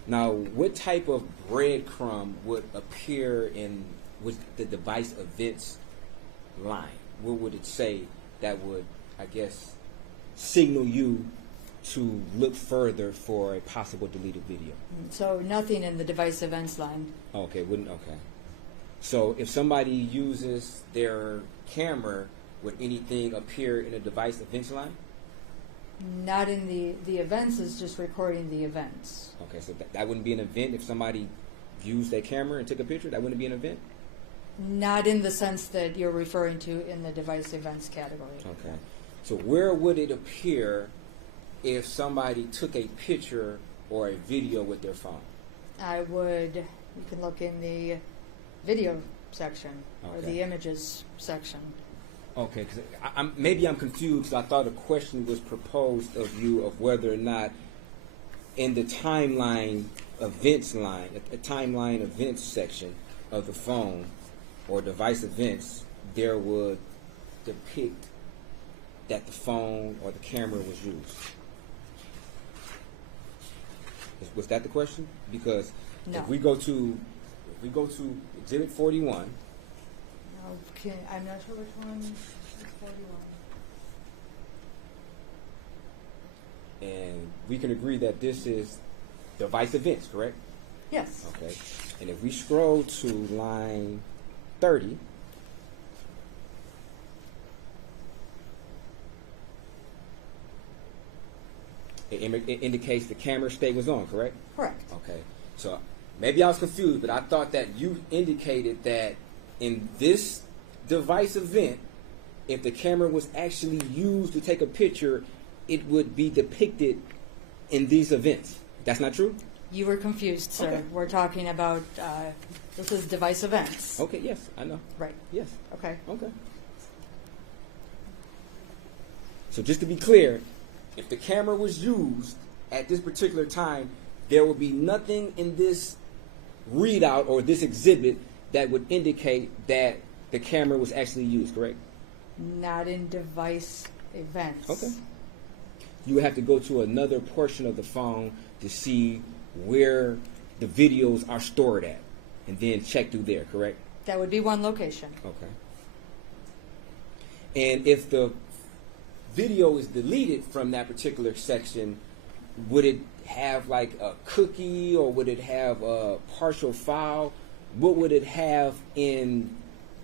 Now, what type of breadcrumb would appear in with the device events line? What would it say that would, I guess, signal you to look further for a possible deleted video? So nothing in the device events line. Okay, wouldn't okay. So if somebody uses their camera, would anything appear in a device events line? Not in the events is just recording the events. Okay, so that wouldn't be an event if somebody used their camera and took a picture? That wouldn't be an event? Not in the sense that you're referring to in the device events category. Okay. So where would it appear if somebody took a picture or a video with their phone? You can look in the video section or Okay. the images section. Okay, because maybe I'm confused. I thought a question was proposed of you of whether or not in the timeline events line, a timeline events section of the phone or device events, there would depict that the phone or the camera was used. Was that the question? Because No. if we go to Exhibit 41. Okay, I'm not sure which one is 41. And we can agree that this is device events, correct? Yes. Okay. And if we scroll to line 30, it indicates the camera state was on, correct? Correct. Okay. So maybe I was confused, but I thought that you indicated that in this device event, if the camera was actually used to take a picture, it would be depicted in these events. That's not true? You were confused, sir. Okay. We're talking about, this is device events. Okay, yes, I know. Right. Yes. Okay. Okay. So just to be clear, if the camera was used at this particular time, there would be nothing in this readout or this exhibit that would indicate that the camera was actually used, correct? Not in device events. Okay. You would have to go to another portion of the phone to see where the videos are stored at and then check through there, correct? That would be one location. Okay. And if the video is deleted from that particular section, would it have like a cookie or would it have a partial file? What would it have in,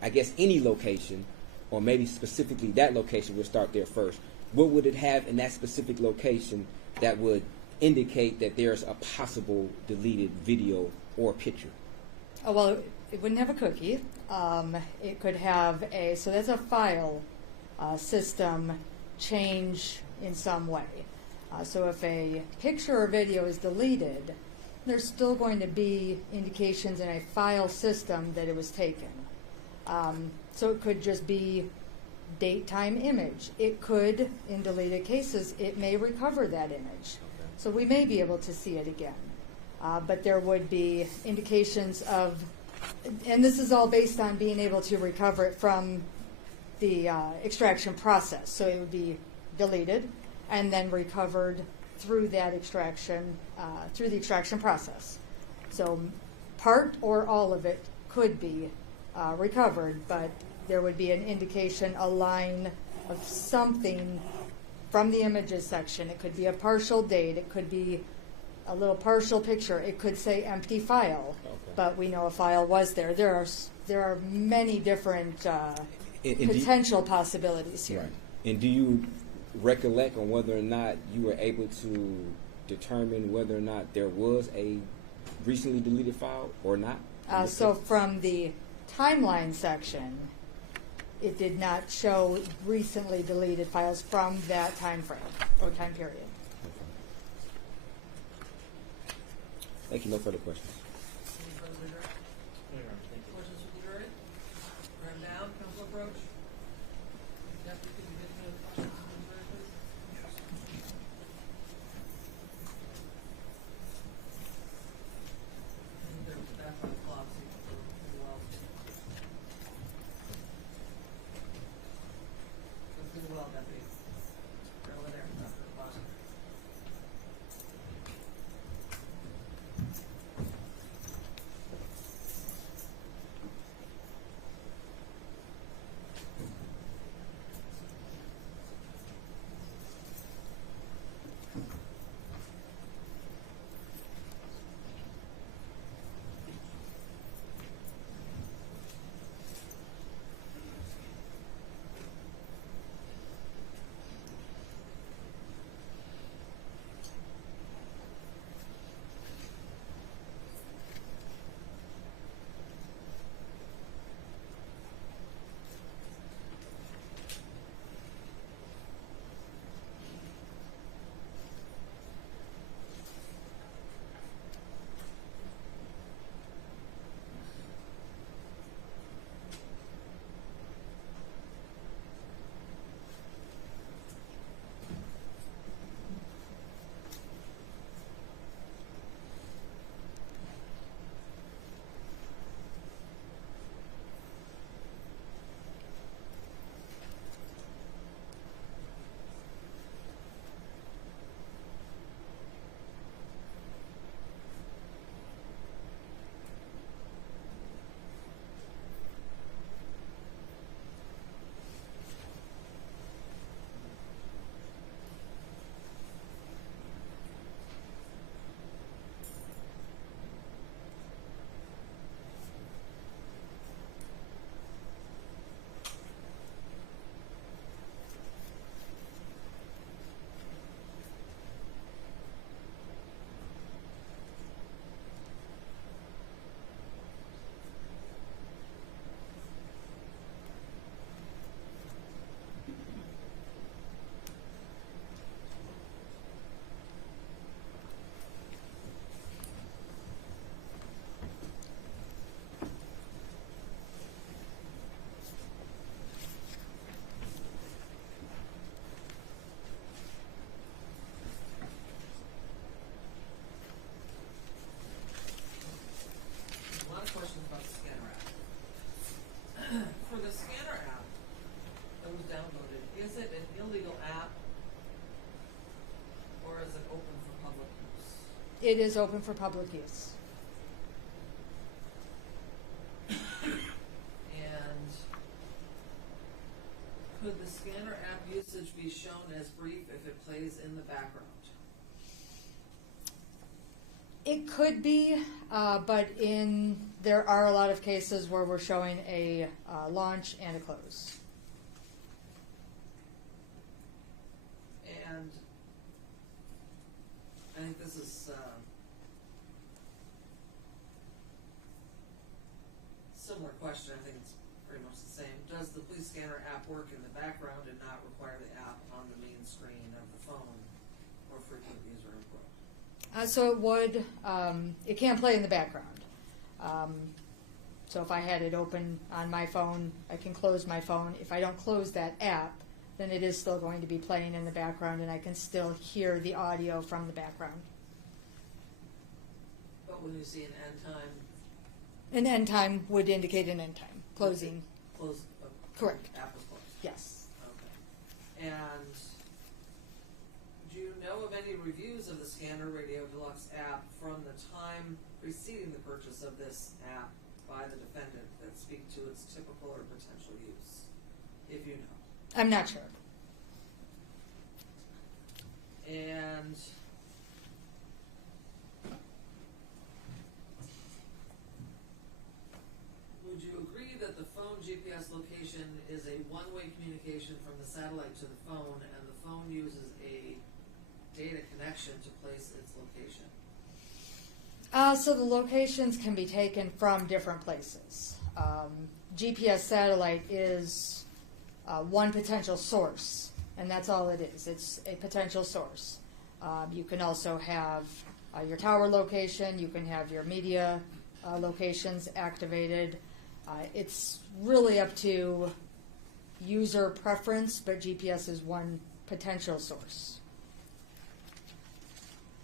I guess, any location, or maybe specifically that location? We'll start there first. What would it have in that specific location that would indicate that there's a possible deleted video or picture? Oh, well, it wouldn't have a cookie. It could have so that's a file system change in some way. So if a picture or video is deleted, there's still going to be indications in a file system that it was taken. So it could just be date, time, image. It could, in deleted cases, it may recover that image. So we may be able to see it again. But there would be indications of, and this is all based on being able to recover it from the extraction process. So it would be deleted and then recovered through that extraction, through the extraction process. So part or all of it could be recovered, but there would be an indication, a line of something from the images section. It could be a partial date. It could be a little partial picture. It could say empty file, but we know a file was there. There are many different potential possibilities here. Right. And do you recollect on whether or not you were able to determine whether or not there was a recently deleted file or not? So from the timeline section, it did not show recently deleted files from that time frame or time period. Okay. Thank you. No further questions. Any further questions for the jury? Round down, Council Approach. Deputy, could you get the questions from the jury, please? It is open for public use. And could the scanner app usage be shown as brief if it plays in the background? It could be, but there are a lot of cases where we're showing a launch and a close. And I think this is similar question. I think it's pretty much the same. Does the police scanner app work in the background and not require the app on the main screen of the phone or frequent user input? So it would, it can play in the background. So if I had it open on my phone, I can close my phone. If I don't close that app, then it is still going to be playing in the background and I can still hear the audio from the background. But when you see an end time, An end time would indicate an end time. Closing. close. Correct. App is closed. Yes. Okay. And do you know of any reviews of the Scanner Radio Deluxe app from the time preceding the purchase of this app by the defendant that speak to its typical or potential use, if you know? I'm not sure. And would you agree that the phone GPS location is a one-way communication from the satellite to the phone, and the phone uses a data connection to place its location? So the locations can be taken from different places. GPS satellite is one potential source, and that's all it is. It's a potential source. You can also have your tower location. You can have your media locations activated. It's really up to user preference, but GPS is one potential source.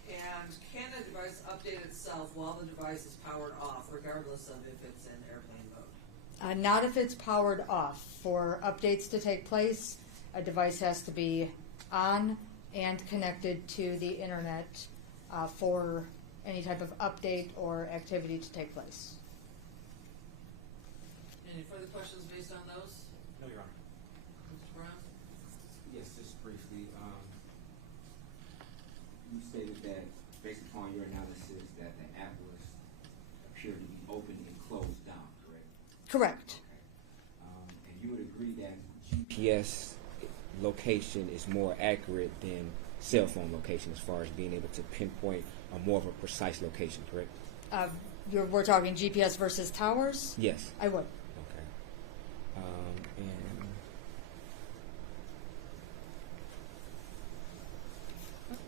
And can a device update itself while the device is powered off, regardless of if it's in airplane mode? Not if it's powered off. For updates to take place, a device has to be on and connected to the internet for any type of update or activity to take place. Any further questions based on those? No, Your Honor. Mr. Brown? Yes, just briefly. You stated that, based upon your analysis, that the app appeared to be open and closed down, correct? Correct. Okay. And you would agree that GPS location is more accurate than cell phone location as far as being able to pinpoint a more of a precise location, correct? We're talking GPS versus towers? Yes. I would. Okay. And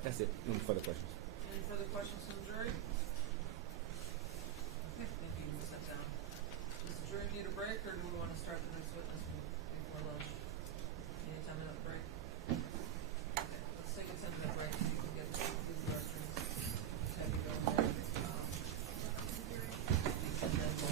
that's it. No further questions. Any further questions from the jury? Okay, thank you. You can sit down. Does the jury need a break, or do we want to start the next witness before lunch? Any 10-minute break? Okay, let's take a 10-minute break. You can get to the restroom. Have you go in there. And then we'll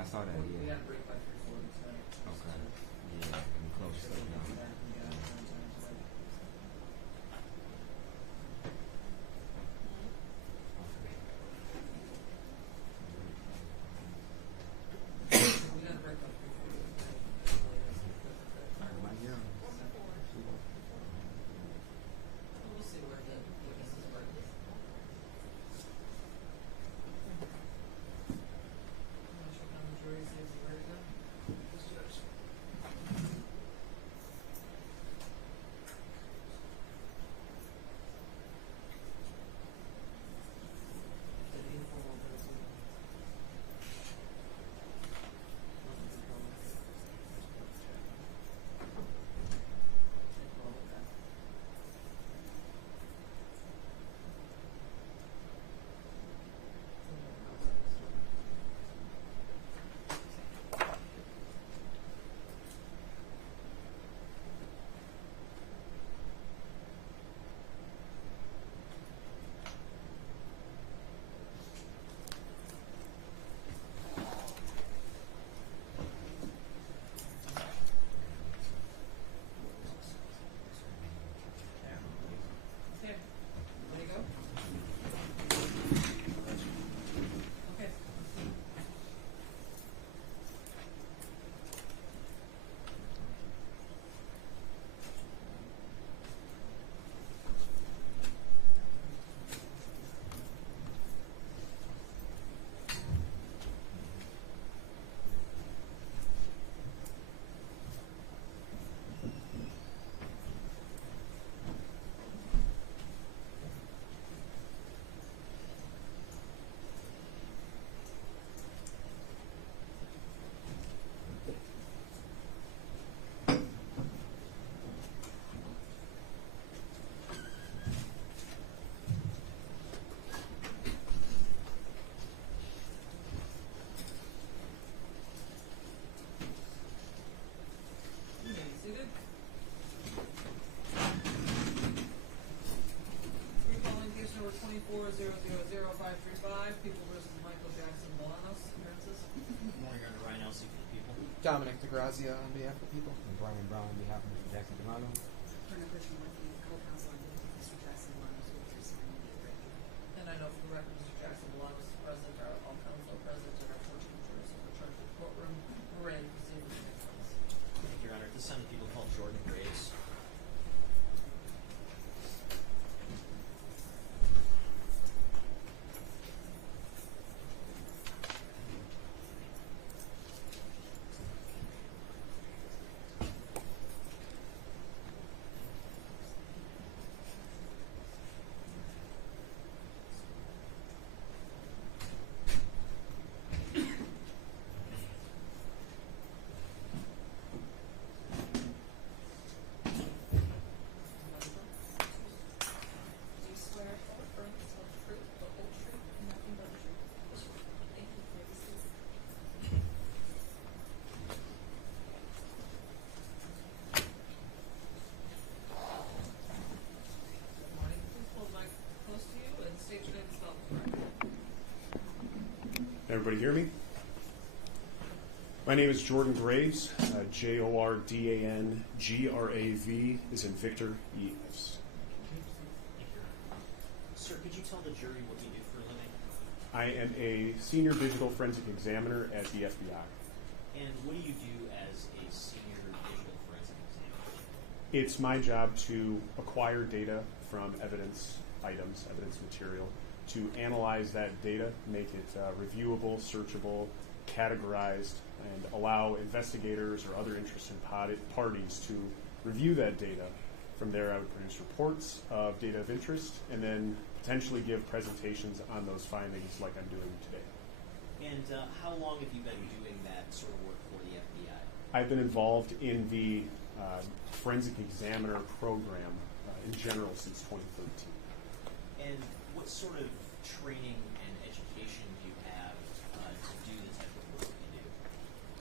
Yeah, I saw that. We Yeah. got a break by 3:40 tonight. Okay. Yeah, and close Make sure stuff we down. do that and get out of here on time tonight. We got a break by 3:40 tonight. Right here. We'll see where the witnesses are. Want to check on the jury, see if it's ready to go? Yes, Judge. The informal business. Take all of that. Okay, ready to go? Okay. You may be seated. Recalling case number 24-000-535, People versus Michael Jackson-Bolanos, appearances. Good morning, Your Honor. Ryan Elsey for the people. Dominic DeGrazia on behalf of the people. And Brian Brown on behalf of Mr. Jackson-Bolanos. Turner Christian Working, co-counsel on behalf of Mr. Jackson-Bolanos with your signing of the agreement. And I know for the record, Mr. Jackson-Bolanos is present, all counsel are present, and our 14 jurors are in charge of the courtroom. We're ready to proceed with the next case. Thank you, Your Honor. This time the people called Jordan Graves. Do you swear to affirm to tell the truth, the whole truth, and nothing but the truth? Thank you for your seat. Good morning. Please pull the mic close to you and state your name and spell it correctly. Everybody hear me? My name is Jordan Graves, Jordangrav is in Victor, E.S. Thank you, Your Honor. Sir, could you tell the jury what you do for a living? I am a senior digital forensic examiner at the FBI. And what do you do as a senior digital forensic examiner? It's my job to acquire data from evidence items, evidence material, to analyze that data, make it reviewable, searchable, categorized, and allow investigators or other interested parties to review that data. From there, I would produce reports of data of interest and then potentially give presentations on those findings like I'm doing today. And how long have you been doing that sort of work for the FBI? I've been involved in the forensic examiner program in general since 2013. And what sort of training and education do you have to do the type of work you do?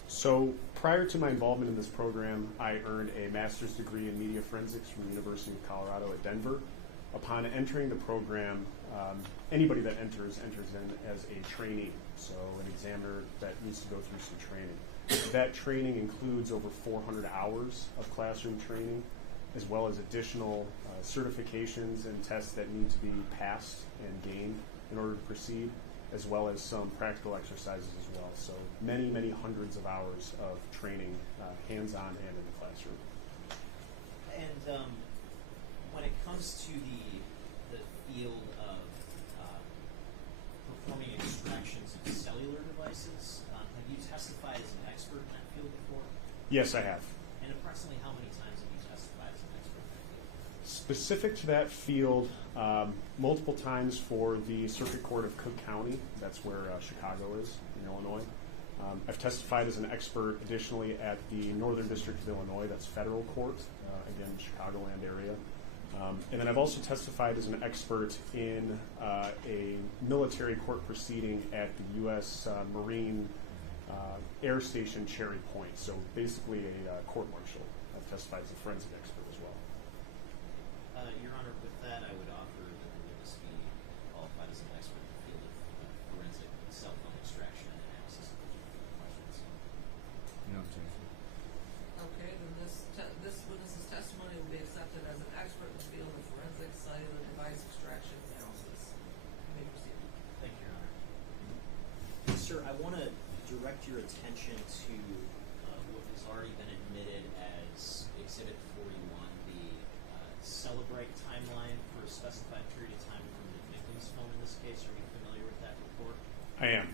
So prior to my involvement in this program, I earned a master's degree in media forensics from the University of Colorado at Denver. Upon entering the program, anybody that enters in as a trainee, so an examiner that needs to go through some training. That training includes over 400 hours of classroom training, as well as additional certifications and tests that need to be passed and gained in order to proceed, as well as some practical exercises as well. So many, many hundreds of hours of training, hands-on and in the classroom. And when it comes to the field of performing extractions of cellular devices, have you testified as an expert in that field before? Yes, I have. And approximately how many times have you testified as an expert in that field? Specific to that field, multiple times for the Circuit Court of Cook County. That's where Chicago is in Illinois. I've testified as an expert additionally at the Northern District of Illinois. That's federal court, again, Chicagoland area. And then I've also testified as an expert in a military court proceeding at the U.S. Marine Air Station Cherry Point. So basically a court-martial. I've testified as a forensic expert as well. Your Honor, with that, I would offer that the witness be qualified as an expert in the field of forensic cell phone extraction and analysis. Questions? No, Jason. Okay, then this witness's testimony will be accepted as an expert in the field of forensic cellular device extraction analysis. You may proceed. Thank you, Your Honor. Sir, I want to direct your attention to what has already been admitted as Exhibit 41, the Celebrate timeline for a specified period of time from the victim's phone in this case. Are you familiar with that report? I am.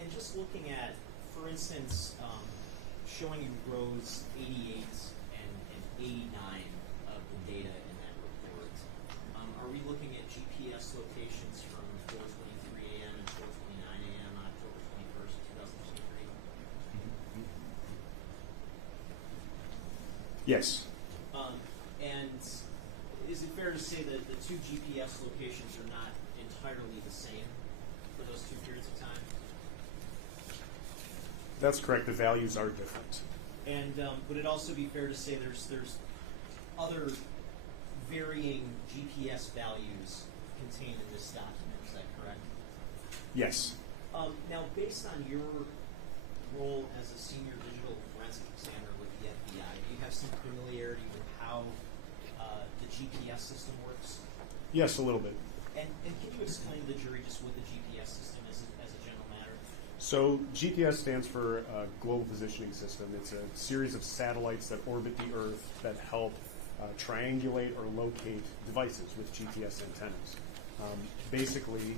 And just looking at, for instance, showing you rows 88 and 89 of the data in that report, are we looking at GPS locations from 4:23 a.m. and 4:29 a.m. on October 21st, 2023? Yes. And is it fair to say that the two GPS locations are not entirely the same for those two periods of time? That's correct. The values are different. And would it also be fair to say there's other varying GPS values contained in this document? Is that correct? Yes. Now, based on your role as a senior digital forensic examiner with the FBI, do you have some familiarity with how the GPS system works? Yes, a little bit. And can you explain to the jury just what the GPS system is as a general matter? So GPS stands for Global Positioning System. It's a series of satellites that orbit the Earth that help triangulate or locate devices with GPS antennas. Basically,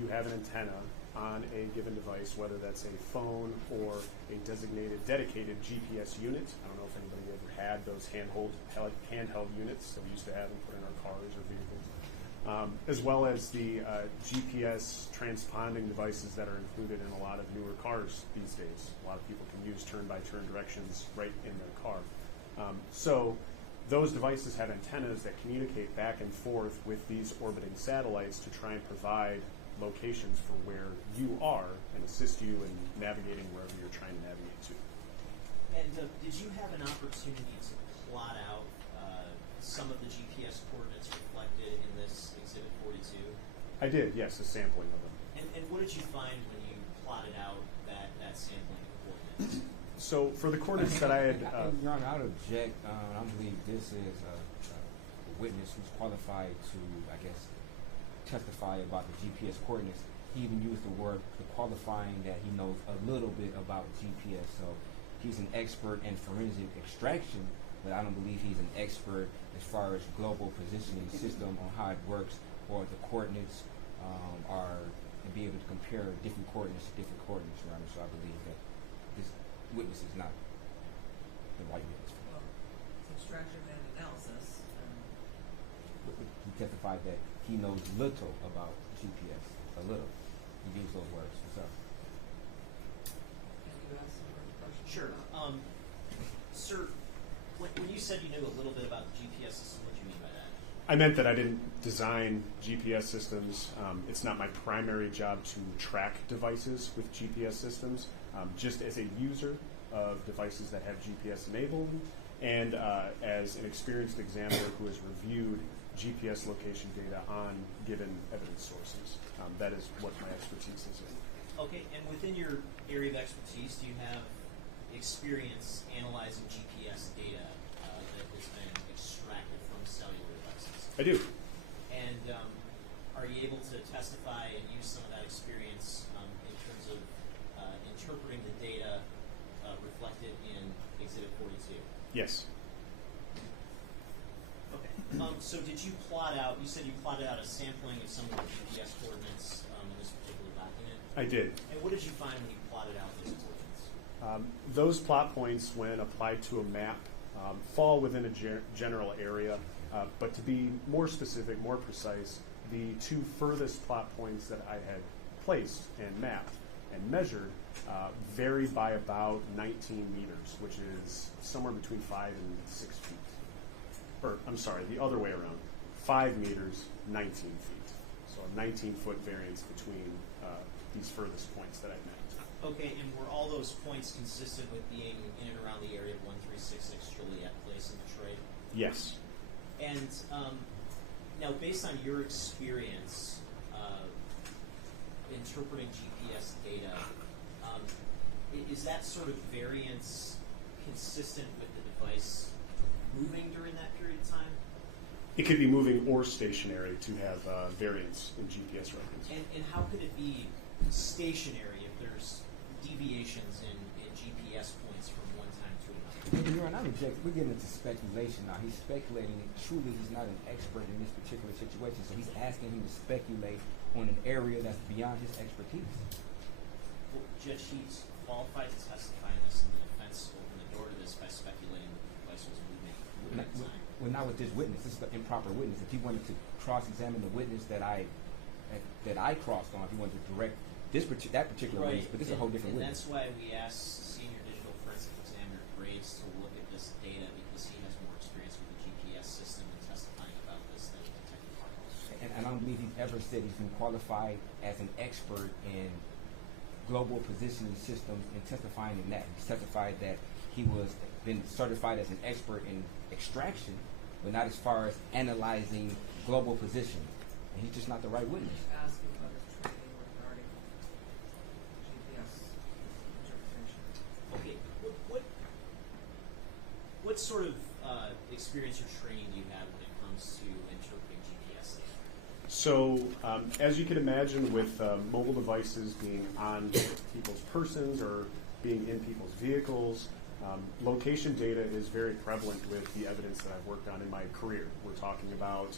you have an antenna on a given device, whether that's a phone or a designated dedicated GPS unit. I don't know if anybody ever had those handheld units that we used to have and put in our cars or vehicles. As well as the GPS transponding devices that are included in a lot of newer cars these days. A lot of people can use turn-by-turn directions right in their car. So those devices have antennas that communicate back and forth with these orbiting satellites to try and provide locations for where you are and assist you in navigating wherever you're trying to navigate to. And did you have an opportunity to plot out some of the GPS coordinates reflected in this Exhibit 42? I did, yes, a sampling of them. And what did you find when you plotted out that sampling of coordinates? So for the coordinates that I had... Your Honor, I would object. I believe this is a witness who's qualified to, I guess, testify about the GPS coordinates. He even used the word qualifying that he knows a little bit about GPS. So he's an expert in forensic extraction, but I don't believe he's an expert as far as global positioning system on how it works or the coordinates are, and be able to compare different coordinates to different coordinates, Your Honor. So I believe that this witness is not the right witness. Well, it's extraction and analysis. He testified that he knows little about GPS, a little. He used those words. What's up? Can you ask some further questions? Sure. Sir, when you said you knew a little bit about the GPS system, what do you mean by that? I meant that I didn't design GPS systems. It's not my primary job to track devices with GPS systems. Just as a user, of devices that have GPS enabled, and as an experienced examiner who has reviewed GPS location data on given evidence sources. That is what my expertise is in. Okay, and within your area of expertise, do you have experience analyzing GPS data that has been extracted from cellular devices? I do. And are you able to testify and use some of that experience in terms of interpreting the data reflected in Exhibit 42? Yes. Okay. So did you plot out, you said you plotted out a sampling of some of the GPS coordinates in this particular document? I did. And what did you find when you plotted out those coordinates? Those plot points, when applied to a map, fall within a general area, but to be more specific, more precise, the two furthest plot points that I had placed and mapped and measured varied by about 19 meters, which is somewhere between 5 and 6 feet. Or, I'm sorry, the other way around. 5 meters, 19 feet. So a 19-foot variance between these furthest points that I mapped. Okay, and were all those points consistent with being in and around the area of 1366 Joliet Place in Detroit? Yes. And now, based on your experience interpreting GPS data, is that sort of variance consistent with the device moving during that period of time? It could be moving or stationary to have variance in GPS records. And how could it be stationary if there's deviations in GPS points from one time to another? You're not objecting. We're getting into speculation now. He's speculating. Truly, he's not an expert in this particular situation, so he's asking him to speculate on an area that's beyond his expertise. Well, Judge, he's qualified to testify in this, and the defense opened the door to this by speculating that the device was moving at the time. Well, not with this witness. This is the improper witness. If he wanted to cross-examine the witness that I crossed on, if he wanted to direct that particular Right. witness, but this is a whole different and witness. that's why we asked Senior Digital Forensic Examiner Graves to look at this data, because he has more experience with the GPS system and testifying about this than Detective Marcos. And I don't believe he's ever said he's been qualified as an expert in global positioning systems and testifying in that. He testified that he was been certified as an expert in extraction, but not as far as analyzing global position. And he's just not the right witness. Ask him about his training regarding GPS interpretation. Okay, what sort of experience or training do you have when it comes to interpreting GPS data? So, as you can imagine, with mobile devices being on people's persons or being in people's vehicles, location data is very prevalent with the evidence that I've worked on in my career. We're talking about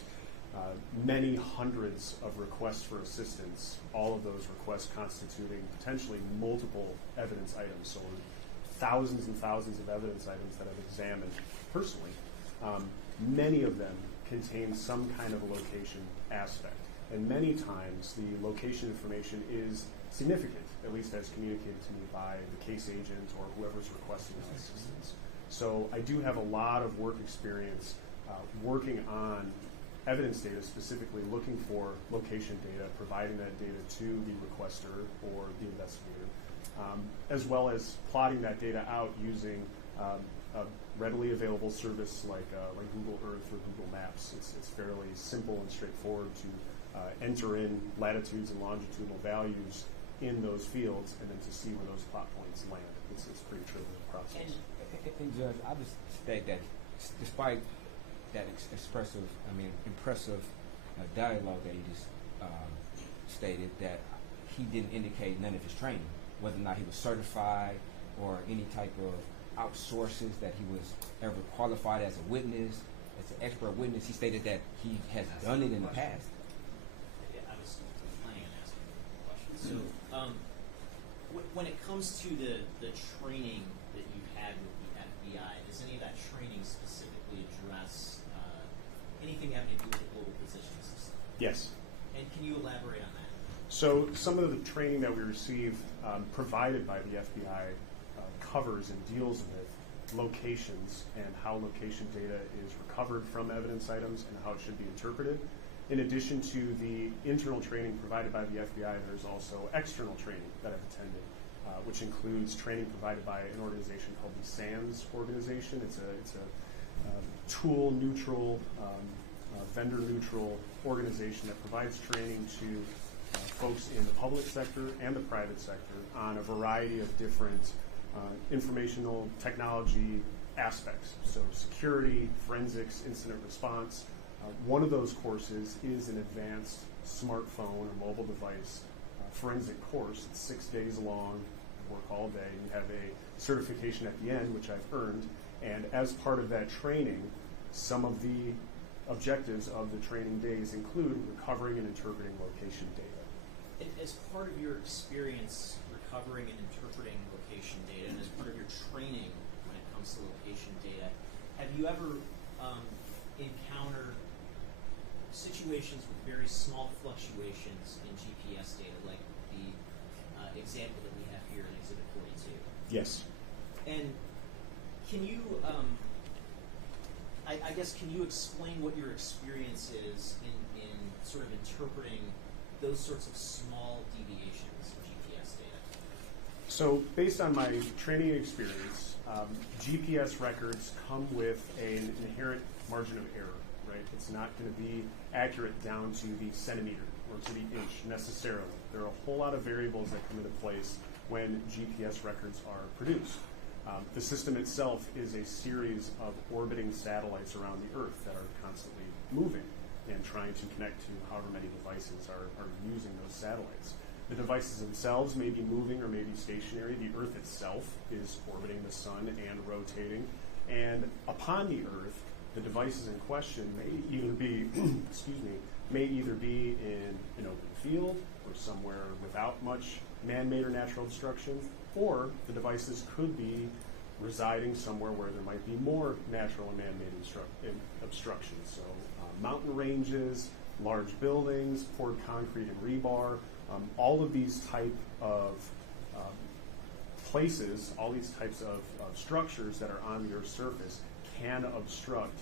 many hundreds of requests for assistance, all of those requests constituting potentially multiple evidence items. So thousands and thousands of evidence items that I've examined personally. Many of them contain some kind of a location aspect. And many times the location information is significant, at least as communicated to me by the case agent or whoever's requesting that assistance. So I do have a lot of work experience working on evidence data, specifically looking for location data, providing that data to the requester or the investigator, as well as plotting that data out using a readily available service like Google Earth or Google Maps. It's fairly simple and straightforward to enter in latitudes and longitudinal values in those fields and then to see where those plot points land. It's pretty trivial process. And Judge, I just state that despite that impressive dialogue that he just stated, that he didn't indicate none of his training, whether or not he was certified or any type of outsources that he was ever qualified as a witness, as an expert witness. He stated that he has done it in the past. Yeah, I was planning on asking a question. So, when it comes to the training that you've had with the FBI, does any of that training specifically address anything having to do with the global positioning system? Yes. And can you elaborate on that? So some of the training that we receive provided by the FBI covers and deals with locations and how location data is recovered from evidence items and how it should be interpreted. In addition to the internal training provided by the FBI, there's also external training that I've attended which includes training provided by an organization called the SANS organization. It's a tool neutral, vendor neutral organization that provides training to folks in the public sector and the private sector on a variety of different informational technology aspects. So security, forensics, incident response. One of those courses is an advanced smartphone or mobile device forensic course. It's 6 days long, work all day, and you have a certification at the end, which I've earned. And as part of that training, some of the objectives of the training days include recovering and interpreting location data. As part of your experience recovering and interpreting location data, and as part of your training when it comes to location data, have you ever encountered situations with very small fluctuations in GPS data, like the example that we have here in Exhibit 42? Yes. And can you, I guess, can you explain what your experience is in sort of interpreting those sorts of small deviations in GPS data? So based on my training experience, GPS records come with an inherent margin of error, right? It's not going to be accurate down to the centimeter or to the inch necessarily. There are a whole lot of variables that come into place when GPS records are produced. The system itself is a series of orbiting satellites around the Earth that are constantly moving and trying to connect to however many devices are using those satellites. The devices themselves may be moving or may be stationary. The Earth itself is orbiting the sun and rotating. And upon the Earth, the devices in question may either be, may either be in an open field or somewhere without much man-made or natural obstruction, or the devices could be residing somewhere where there might be more natural and man-made obstructions. So mountain ranges, large buildings, poured concrete and rebar, all of these type of places, all these types of structures that are on the Earth's surface can obstruct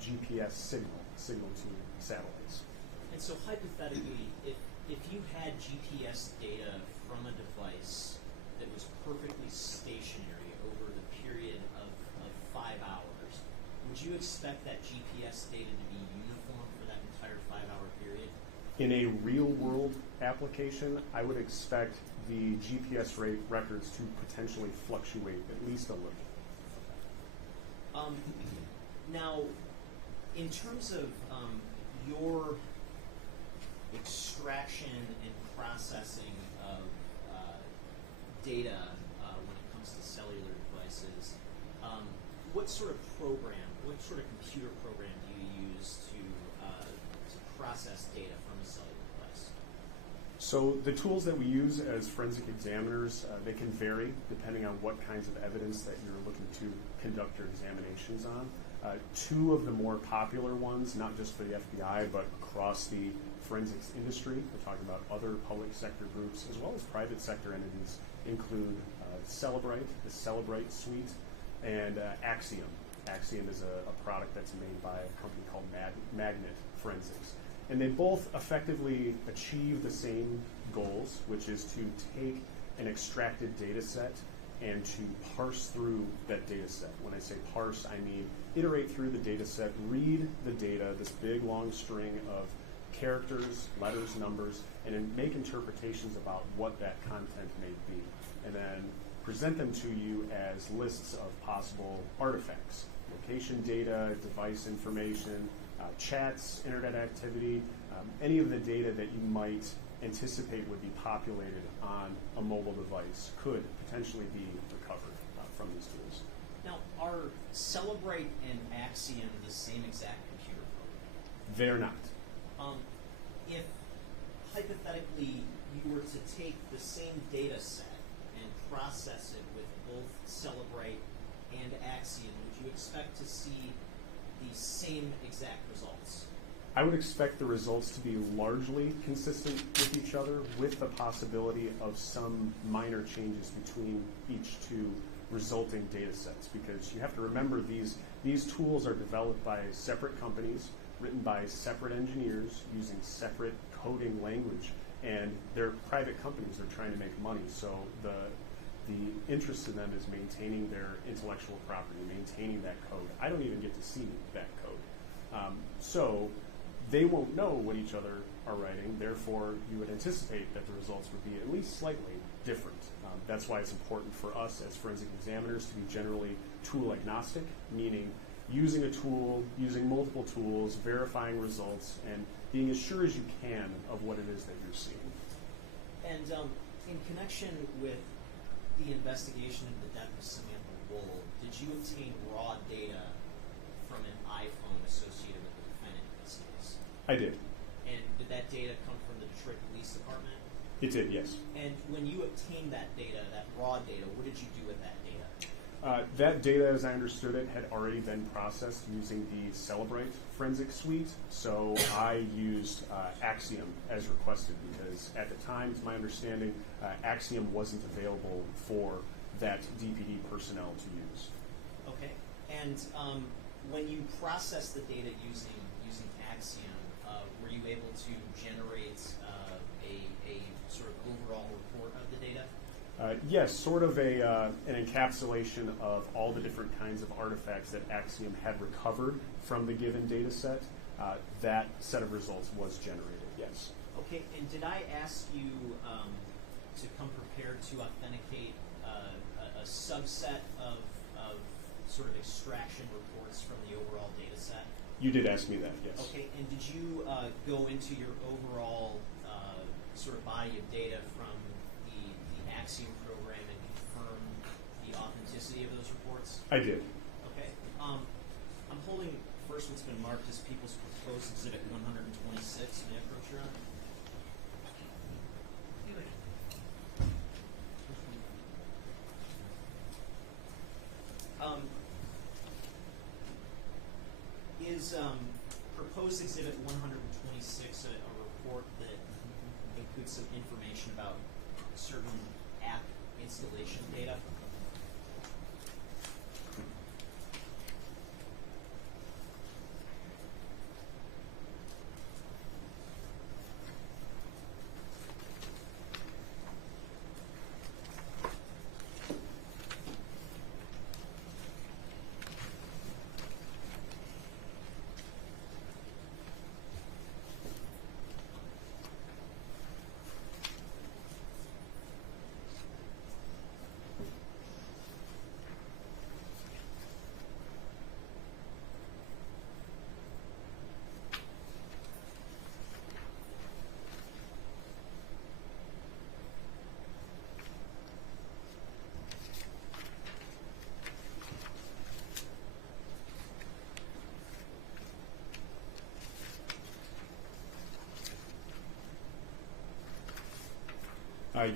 GPS signal to satellites. And so hypothetically, if you had GPS data from a device that was perfectly stationary over the period of 5 hours, would you expect that GPS data to be uniform for that entire 5-hour period? In a real-world application, I would expect the GPS records to potentially fluctuate at least a little. Now, in terms of your extraction and processing of data when it comes to cellular devices, what sort of computer program do you use to process data from a cellular device? So the tools that we use as forensic examiners, they can vary depending on what kinds of evidence that you're looking to conduct your examinations on. Two of the more popular ones, not just for the FBI, but across the forensics industry, we're talking about other public sector groups as well as private sector entities, include Celebrite, the Celebrite suite, and Axiom. Axiom is a product that's made by a company called Magnet Forensics. And they both effectively achieve the same goals, which is to take an extracted data set and to parse through that data set. When I say parse, I mean iterate through the data set, read the data, this big long string of characters, letters, numbers, and then make interpretations about what that content may be, and then present them to you as lists of possible artifacts, location data, device information, chats, internet activity, any of the data that you might anticipate would be populated on a mobile device could potentially be recovered from these tools. Now, are Celebrite and Axiom the same exact computer program? They're not. If hypothetically you were to take the same data set and process it with both Celebrite and Axiom, would you expect to see the same exact results? I would expect the results to be largely consistent with each other, with the possibility of some minor changes between each two resulting data sets, because you have to remember these tools are developed by separate companies, written by separate engineers using separate coding language, and they're private companies. They're trying to make money, so the interest in them is maintaining their intellectual property, maintaining that code. I don't even get to see that code. So they won't know what each other are writing, therefore you would anticipate that the results would be at least slightly different. That's why it's important for us as forensic examiners to be generally tool agnostic, meaning using a tool, using multiple tools, verifying results, and being as sure as you can of what it is that you're seeing. And in connection with the investigation into the death of Samantha Woll, did you obtain raw data from an iPhone associated with the defendant in this case? I did. And did that data come from the Detroit Police Department? It did, yes. And when you obtained that data, that raw data, what did you do with that data? That data, as I understood it, had already been processed using the Celebrate forensic suite. So I used Axiom as requested because at the time, to my understanding, Axiom wasn't available for that DPD personnel to use. Okay. And when you processed the data using Axiom, were you able to generate a sort of overall report of the data? Yes, sort of an encapsulation of all the different kinds of artifacts that Axiom had recovered from the given data set. That set of results was generated, yes. Okay, and did I ask you to come prepared to authenticate a subset of sort of extraction reports from the overall data set? You did ask me that, yes. Okay, and did you go into your overall sort of body of data from the Axiom program and confirm the authenticity of those reports? I did. Okay. I'm holding first what's been marked as People's Proposed Exhibit 126. May I approach your honor? Is Proposed Exhibit 126 a report that includes some information about certain app installation data?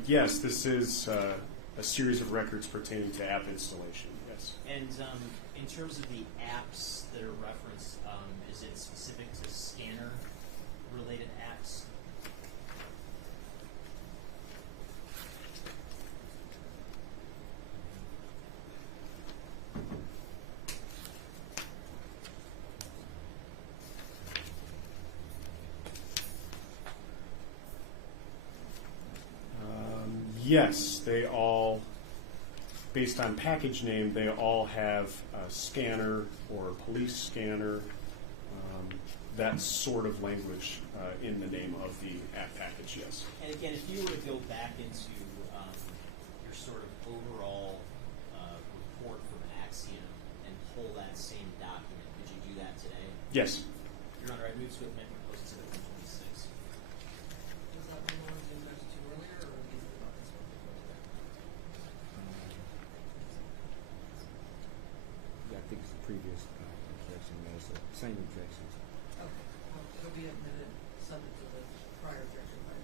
Yes, this is a series of records pertaining to app installation, yes. And in terms of the apps that are referenced, is it specific to scanner-related apps? Yes, they all, based on package name, they all have a scanner or a police scanner, that sort of language in the name of the app package, yes. And again, if you were to go back into your sort of overall report from Axiom and pull that same document, could you do that today? Yes. Your Honor, I move to amend Proposed Exhibit 126. Was that one of the ones you alluded to earlier, or is it about this one? Yeah, I think it's the previous objection. It's the same objections. Okay, well, it'll be admitted subject to the prior objection, right?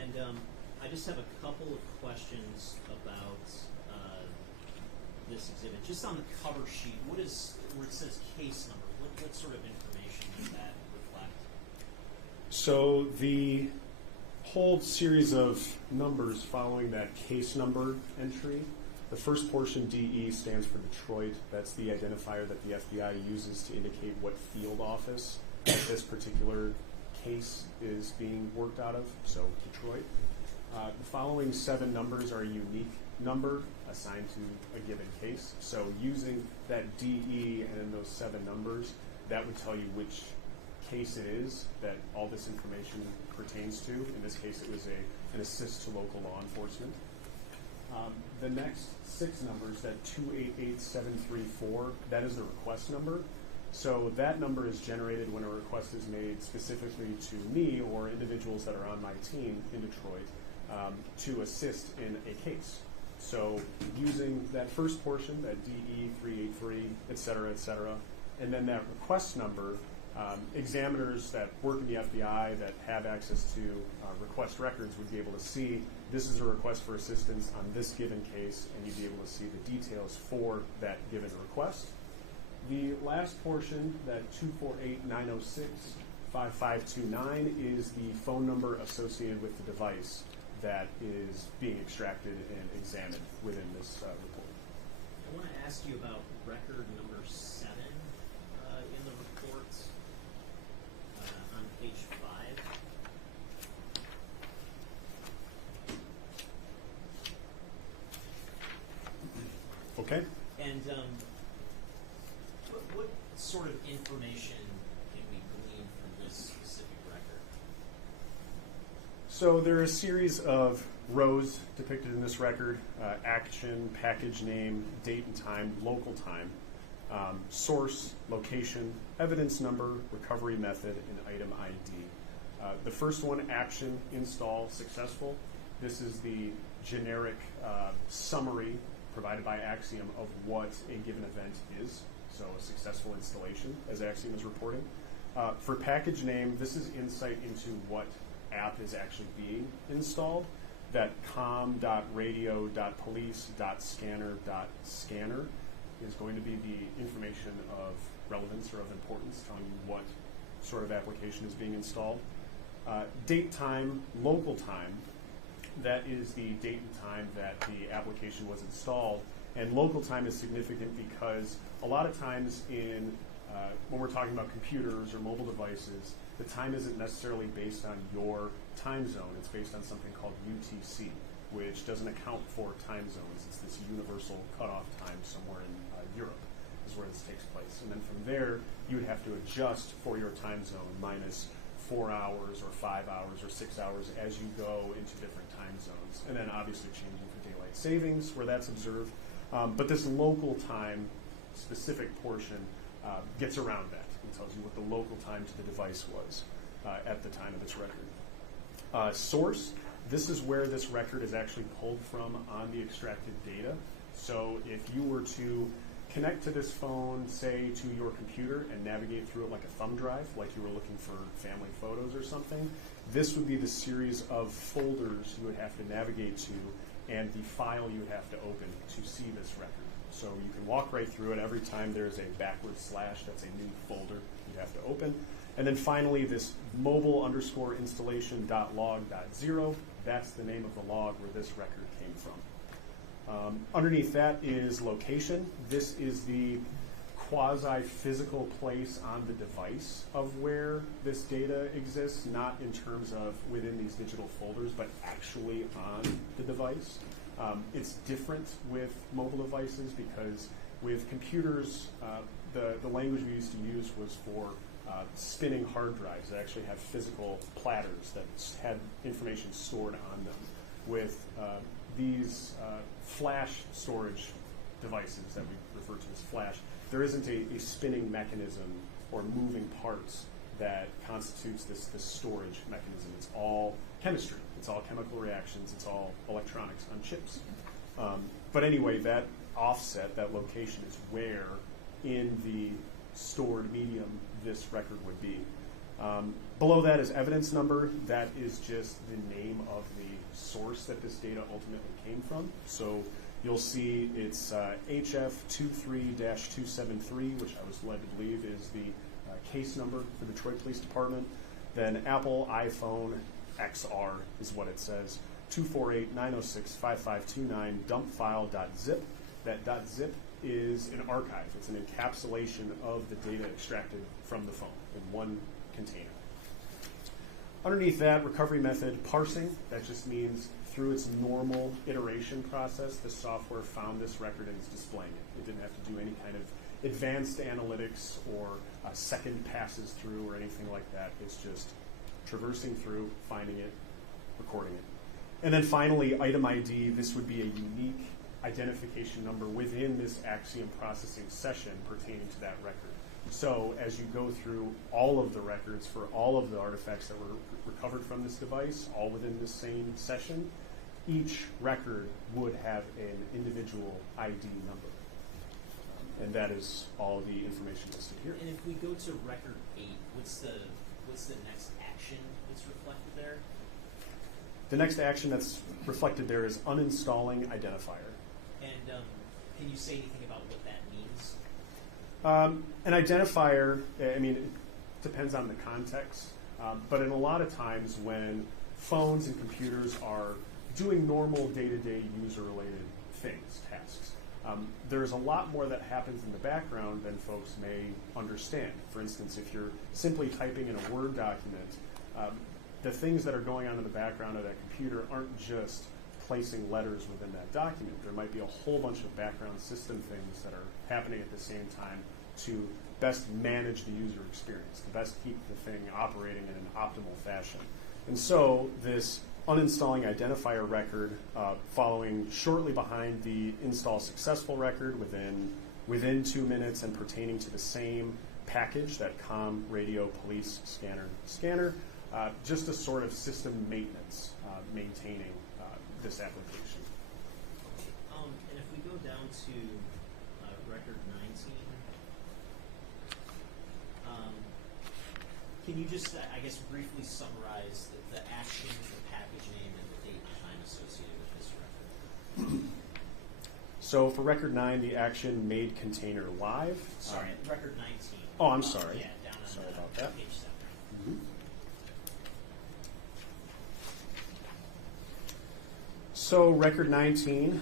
And I just have a couple of questions about this exhibit. Just on the cover sheet, what is, where it says case number, what sort of information does that reflect? So the whole series of numbers following that case number entry, the first portion, DE, stands for Detroit. That's the identifier that the FBI uses to indicate what field office this particular case is being worked out of, so Detroit. The following 7 numbers are a unique number assigned to a given case. So using that DE and then those 7 numbers, that would tell you which case it is that all this information pertains to. In this case, it was an assist to local law enforcement. The next 6 numbers, that 288734, that is the request number. So that number is generated when a request is made specifically to me or individuals that are on my team in Detroit to assist in a case. So using that first portion, that DE383, et cetera, and then that request number, examiners that work in the FBI that have access to request records would be able to see this is a request for assistance on this given case, and you'd be able to see the details for that given request. The last portion, that 248-906-5529, is the phone number associated with the device that is being extracted and examined within this report. I want to ask you about record number 7 in the report on page 5. Okay. And what sort of information can we glean from this specific record? So there are a series of rows depicted in this record: action, package name, date and time, local time, source, location, evidence number, recovery method, and item ID. The first one, action, install, successful. This is the generic summary provided by Axiom of what a given event is. So a successful installation, as Axiom is reporting. For package name, this is insight into what app is actually being installed. That com.radio.police.scanner.scanner is going to be the information of relevance or of importance, telling you what sort of application is being installed. Date time, local time, that is the date and time that the application was installed. And local time is significant because a lot of times when we're talking about computers or mobile devices, the time isn't necessarily based on your time zone. It's based on something called UTC, which doesn't account for time zones. It's this universal cutoff time somewhere in Europe is where this takes place. And then from there, you would have to adjust for your time zone minus 4 hours or 5 hours or 6 hours as you go into different time zones. And then obviously changing for daylight savings where that's observed. But this local time specific portion gets around that and tells you what the local time to the device was at the time of this record. Source, this is where this record is actually pulled from on the extracted data. So if you were to connect to this phone, say, to your computer and navigate through it like a thumb drive, like you were looking for family photos or something, this would be the series of folders you would have to navigate to and the file you would have to open to see this record. So you can walk right through it. Every time there's a backward slash, that's a new folder you have to open. And then finally, this mobile_installation.log.0, that's the name of the log where this record came from. Underneath that is location. This is the quasi-physical place on the device of where this data exists, not in terms of within these digital folders, but actually on the device. It's different with mobile devices because with computers, the language we used to use was for spinning hard drives that actually have physical platters that had information stored on them. With these flash storage devices that we refer to as flash, there isn't a spinning mechanism or moving parts that constitutes this storage mechanism. It's all chemistry. It's all chemical reactions. It's all electronics on chips. But anyway, that offset, that location, is where in the stored medium this record would be. Below that is evidence number. That is just the name of the source that this data ultimately came from. So you'll see it's HF23-273, which I was led to believe is the case number for the Detroit Police Department. Then Apple iPhone XR is what it says. 248-906-5529 dumpfile.zip. That .zip is an archive. It's an encapsulation of the data extracted from the phone in one container. Underneath that, recovery method parsing. That just means through its normal iteration process, the software found this record and is displaying it. It didn't have to do any kind of advanced analytics or second passes through or anything like that. It's just traversing through, finding it, recording it. And then finally, item ID. This would be a unique identification number within this Axiom processing session pertaining to that record. So as you go through all of the records for all of the artifacts that were recovered from this device, all within this same session, each record would have an individual ID number. And that is all the information listed here. And if we go to record 8, what's the next action that's reflected there? The next action that's reflected there is uninstalling identifier. And can you say anything about what that means? An identifier, I mean, it depends on the context, but in a lot of times when phones and computers are doing normal day-to-day user-related things, tasks, there's a lot more that happens in the background than folks may understand. For instance, if you're simply typing in a Word document, the things that are going on in the background of that computer aren't just placing letters within that document. There might be a whole bunch of background system things that are happening at the same time to best manage the user experience, to best keep the thing operating in an optimal fashion. And so this uninstalling identifier record following shortly behind the install successful record within 2 minutes and pertaining to the same package, that COM, radio, police, scanner, just a sort of system maintenance, maintaining this application. And if we go down to record 19, can you just, I guess, briefly summarize the action, the package name, and the date and time associated with this record? So for record 9, the action made container live. Sorry, record 19. Oh, I'm sorry. Yeah, down on Sorry about that. page 7. Mm-hmm. So record 19,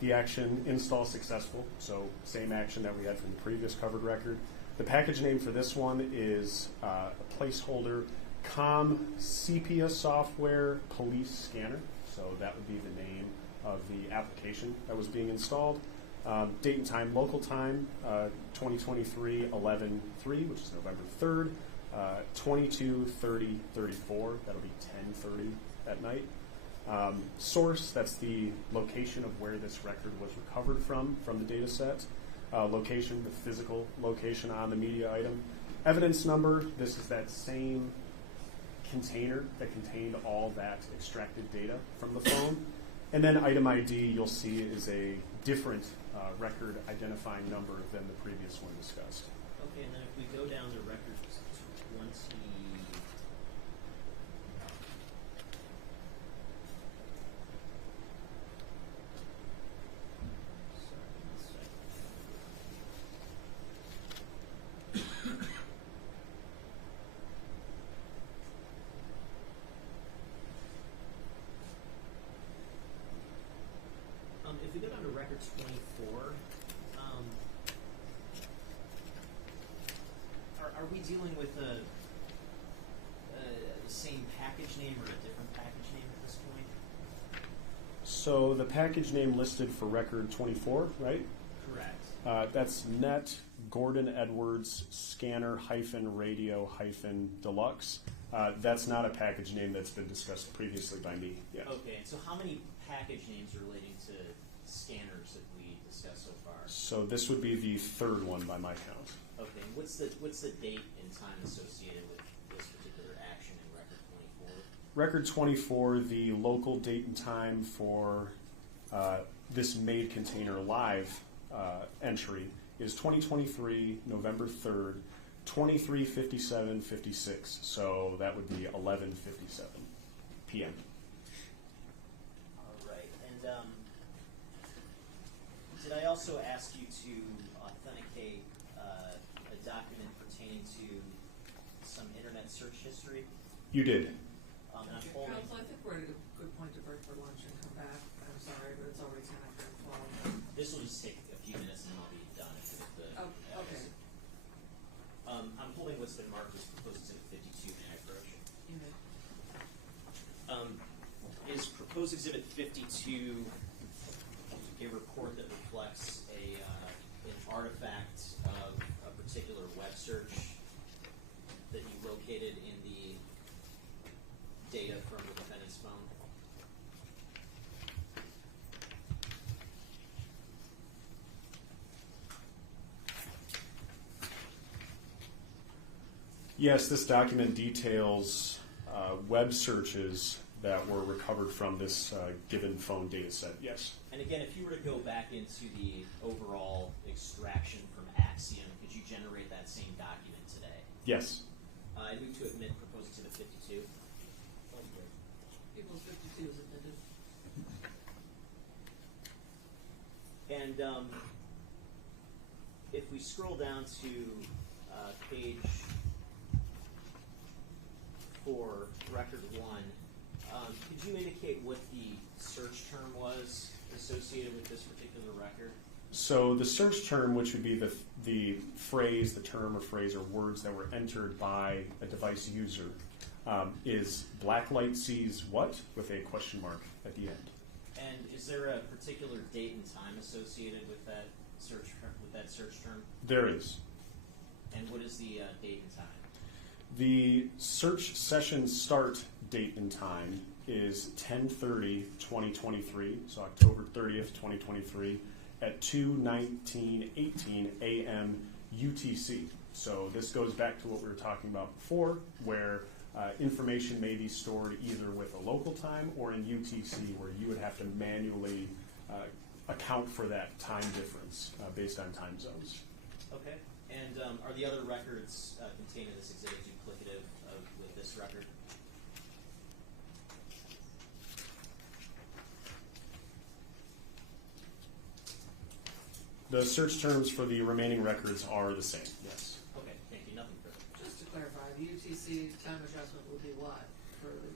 the action install successful. So same action that we had from the previous covered record. The package name for this one is a placeholder COM Sepia Software Police Scanner. So that would be the name of the application that was being installed. Date and time, local time, 2023 11/3, which is November 3rd, 22:30:34. That'll be 10:30 at night. Source, that's the location of where this record was recovered from the data set. Location, the physical location on the media item. Evidence number, this is that same container that contained all that extracted data from the phone. And then item ID, you'll see, is a different record identifying number than the previous one discussed. Okay, and then if we go down to record 20. If we go down to record 24, are we dealing with the same package name or a different package name at this point? So the package name listed for record 24, right? Correct. That's Net Gordon Edwards Scanner -Radio-Deluxe. That's not a package name that's been discussed previously by me. Yeah. Okay, and so how many package names relating to scanners have we discussed so far? So this would be the third one by my count. Okay, and what's the date and time associated with this particular action in record 24? Record 24, the local date and time for this made container live entry is 2023 November 3rd, 23:57:56. So that would be 11:57 p.m. All right, and did I also ask you to authenticate a document pertaining to some internet search history? You did. And I'm holding. Council, I think we're at a good point to break for lunch and come back. I'm sorry, but it's already 10 after 12. This will just take a few minutes and I'll be done. Okay. I'm holding what's been marked as proposed exhibit 52. May I approach? You may. proposed exhibit 52, a report that reflects an artifact of a particular web search that you located in the data from the defendant's phone. Yes, this document details web searches that were recovered from this given phone data set, yes. And again, if you were to go back into the overall extraction from Axiom, could you generate that same document today? Yes. I move to admit proposed exhibit 52. People's 52 is admitted. And if we scroll down to page 4, record 1, could you indicate what the search term was associated with this particular record? So the search term, which would be the phrase, the term or phrase or words that were entered by a device user, is blacklight sees what? With a question mark at the end. And is there a particular date and time associated with that search term? There is. And what is the date and time? The search session start date and time is 10/30/2023, so October 30th, 2023, at 2:19:18 a.m. UTC. So this goes back to what we were talking about before, where information may be stored either with a local time or in UTC, where you would have to manually account for that time difference based on time zones. Okay. And are the other records contained in this exhibit duplicative with this record? The search terms for the remaining records are the same, yes. Okay, thank you. Nothing further. Just to clarify, the UTC time adjustment would be what for the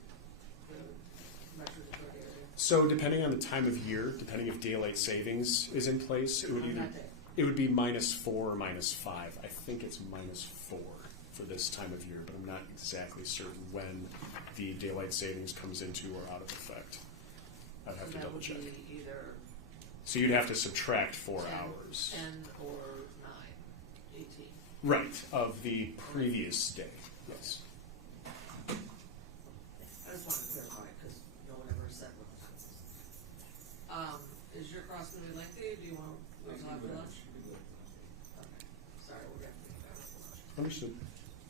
record of drug area? So depending on the time of year, depending if daylight savings is in place, it would On either that day. it would be -4 or -5. I think it's -4 for this time of year, but I'm not exactly certain when the daylight savings comes into or out of effect. I'd have So to that double would check. be either So you'd have to subtract 4 10, hours. 10 or 9, 18. Right, of the previous day, yes. I just wanted to clarify because no one ever said what the time was. Is your cross going to be lengthy? Do you want to wait till after lunch? Okay. Sorry, we're going to break for lunch. Understood.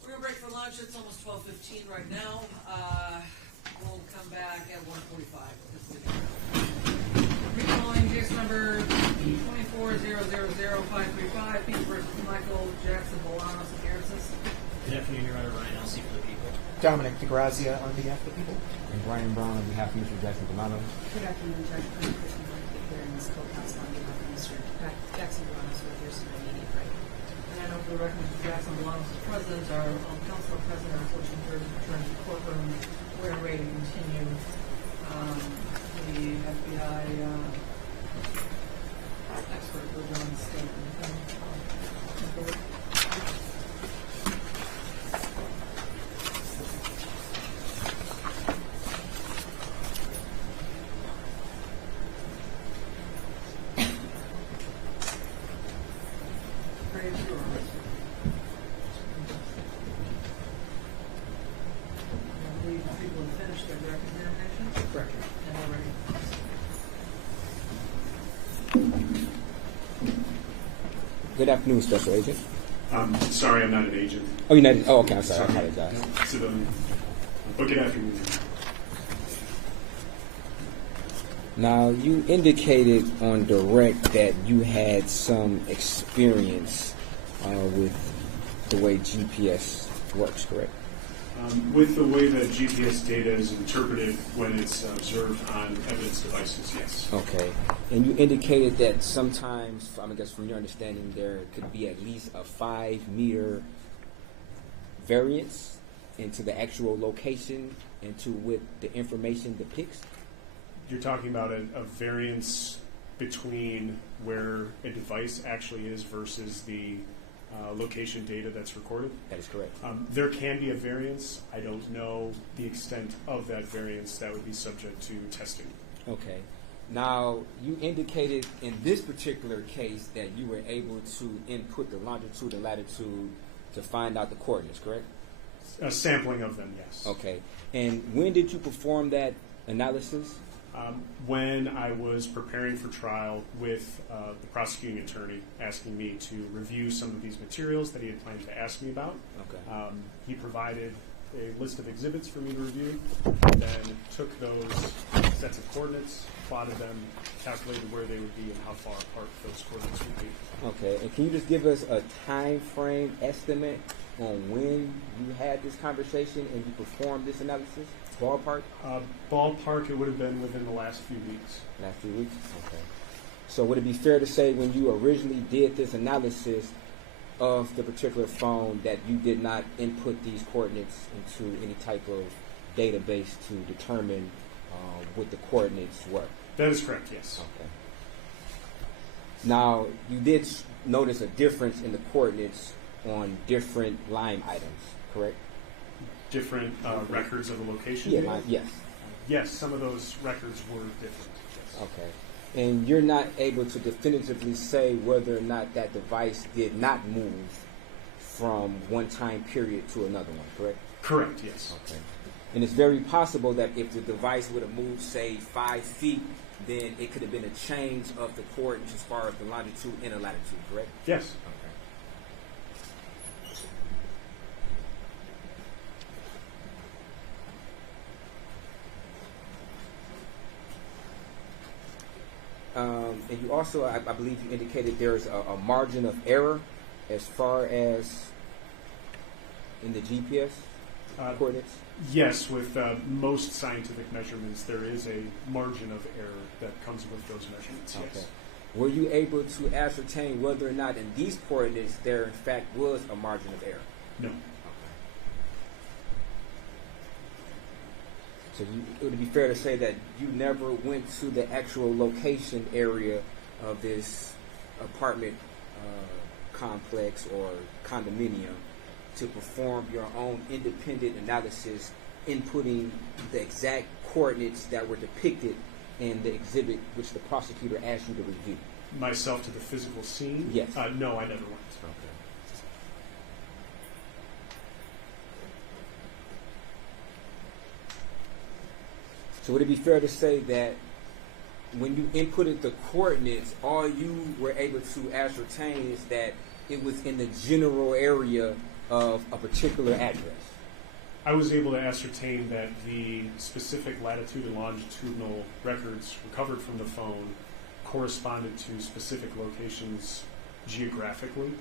We're going to break for lunch. It's almost 12:15 right now. We'll come back at 1:45. Recalling case number 24000535, Pete versus Michael Jackson-Bolanos and Garrison. Good afternoon, Your Honor. Ryan Elsey for the people. Dominic DeGrazia on behalf of the people. And Brian Brown on behalf of Mr. Jackson-Bolanos. Good afternoon, Judge. I'm Kristen Market here in this co-counsel on behalf of Mr. Jackson-Bolanos with your immediate right. And I know for the record, Mr. Jackson-Bolanos is president, our council president, unfortunately, returned to the courtroom. We're ready to continue. The FBI expert will go on the statement. People have finished their direct examinations. Correct. And they're ready. Good afternoon, Special Agent. Sorry, I'm not an agent. Oh, you're not. Oh, okay. I'm sorry. I apologize. Civilian. But good afternoon. Now, you indicated on direct that you had some experience with the way GPS works, correct? With the way that GPS data is interpreted when it's observed on evidence devices, yes. Okay. And you indicated that sometimes, I guess from your understanding, there could be at least a 5-meter variance into the actual location into what the information depicts? You're talking about a variance between where a device actually is versus the location data that's recorded. That is correct. There can be a variance. I don't know the extent of that variance. That would be subject to testing. Okay. Now, you indicated in this particular case that you were able to input the longitude and latitude to find out the coordinates, correct? A sampling of them, yes. Okay. And when did you perform that analysis? When I was preparing for trial with the prosecuting attorney asking me to review some of these materials that he had planned to ask me about. Okay. He provided a list of exhibits for me to review, then took those sets of coordinates, plotted them, calculated where they would be and how far apart those coordinates would be. Okay. And can you just give us a time frame estimate on when you had this conversation and you performed this analysis? Ballpark? Ballpark, it would have been within the last few weeks. Last few weeks? Okay. So would it be fair to say when you originally did this analysis of the particular phone that you did not input these coordinates into any type of database to determine what the coordinates were? That is correct, yes. Okay. Now, you did notice a difference in the coordinates on different line items, correct? Different records of the location? Yeah, yes. Yes, some of those records were different. Yes. Okay. And you're not able to definitively say whether or not that device did not move from one time period to another one, correct? Correct, yes. Okay. And it's very possible that if the device would have moved, say, 5 feet, then it could have been a change of the coordinates as far as the longitude and the latitude, correct? Yes. Okay. And you also, I believe you indicated there's a margin of error as far as in the GPS coordinates? Yes, with most scientific measurements, there is a margin of error that comes with those measurements, yes. Okay. Were you able to ascertain whether or not in these coordinates there in fact was a margin of error? No. So it would be fair to say that you never went to the actual location area of this apartment complex or condominium to perform your own independent analysis, inputting the exact coordinates that were depicted in the exhibit which the prosecutor asked you to review. Myself to the physical scene? Yes. No, I never went. Okay. So would it be fair to say that when you inputted the coordinates, all you were able to ascertain is that it was in the general area of a particular address? I was able to ascertain that the specific latitude and longitudinal records recovered from the phone corresponded to specific locations geographically,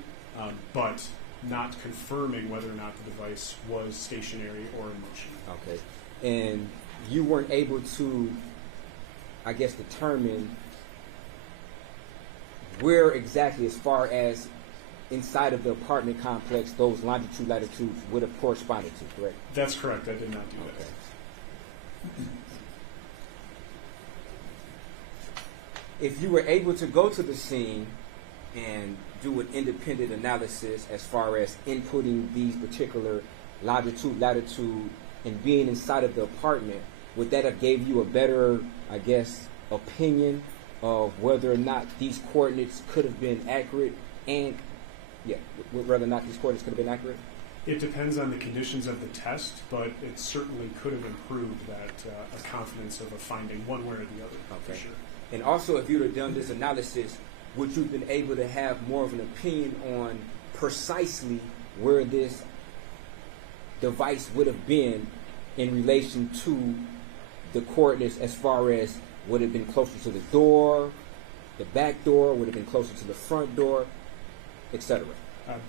but not confirming whether or not the device was stationary or in motion. Okay. And you weren't able to, I guess, determine where exactly, as far as inside of the apartment complex, those longitude, latitudes would have corresponded to, correct? That's correct. I did not do that. If you were able to go to the scene and do an independent analysis as far as inputting these particular longitude, latitude, and being inside of the apartment, would that have gave you a better, I guess, opinion of whether or not these coordinates could have been accurate and, whether or not these coordinates could have been accurate? It depends on the conditions of the test, but it certainly could have improved that a confidence of a finding one way or the other, for sure. And also, if you'd have done this analysis, would you have been able to have more of an opinion on precisely where this device would have been in relation to the coordinates, as far as would have been closer to the door, the back door, would have been closer to the front door, etc.?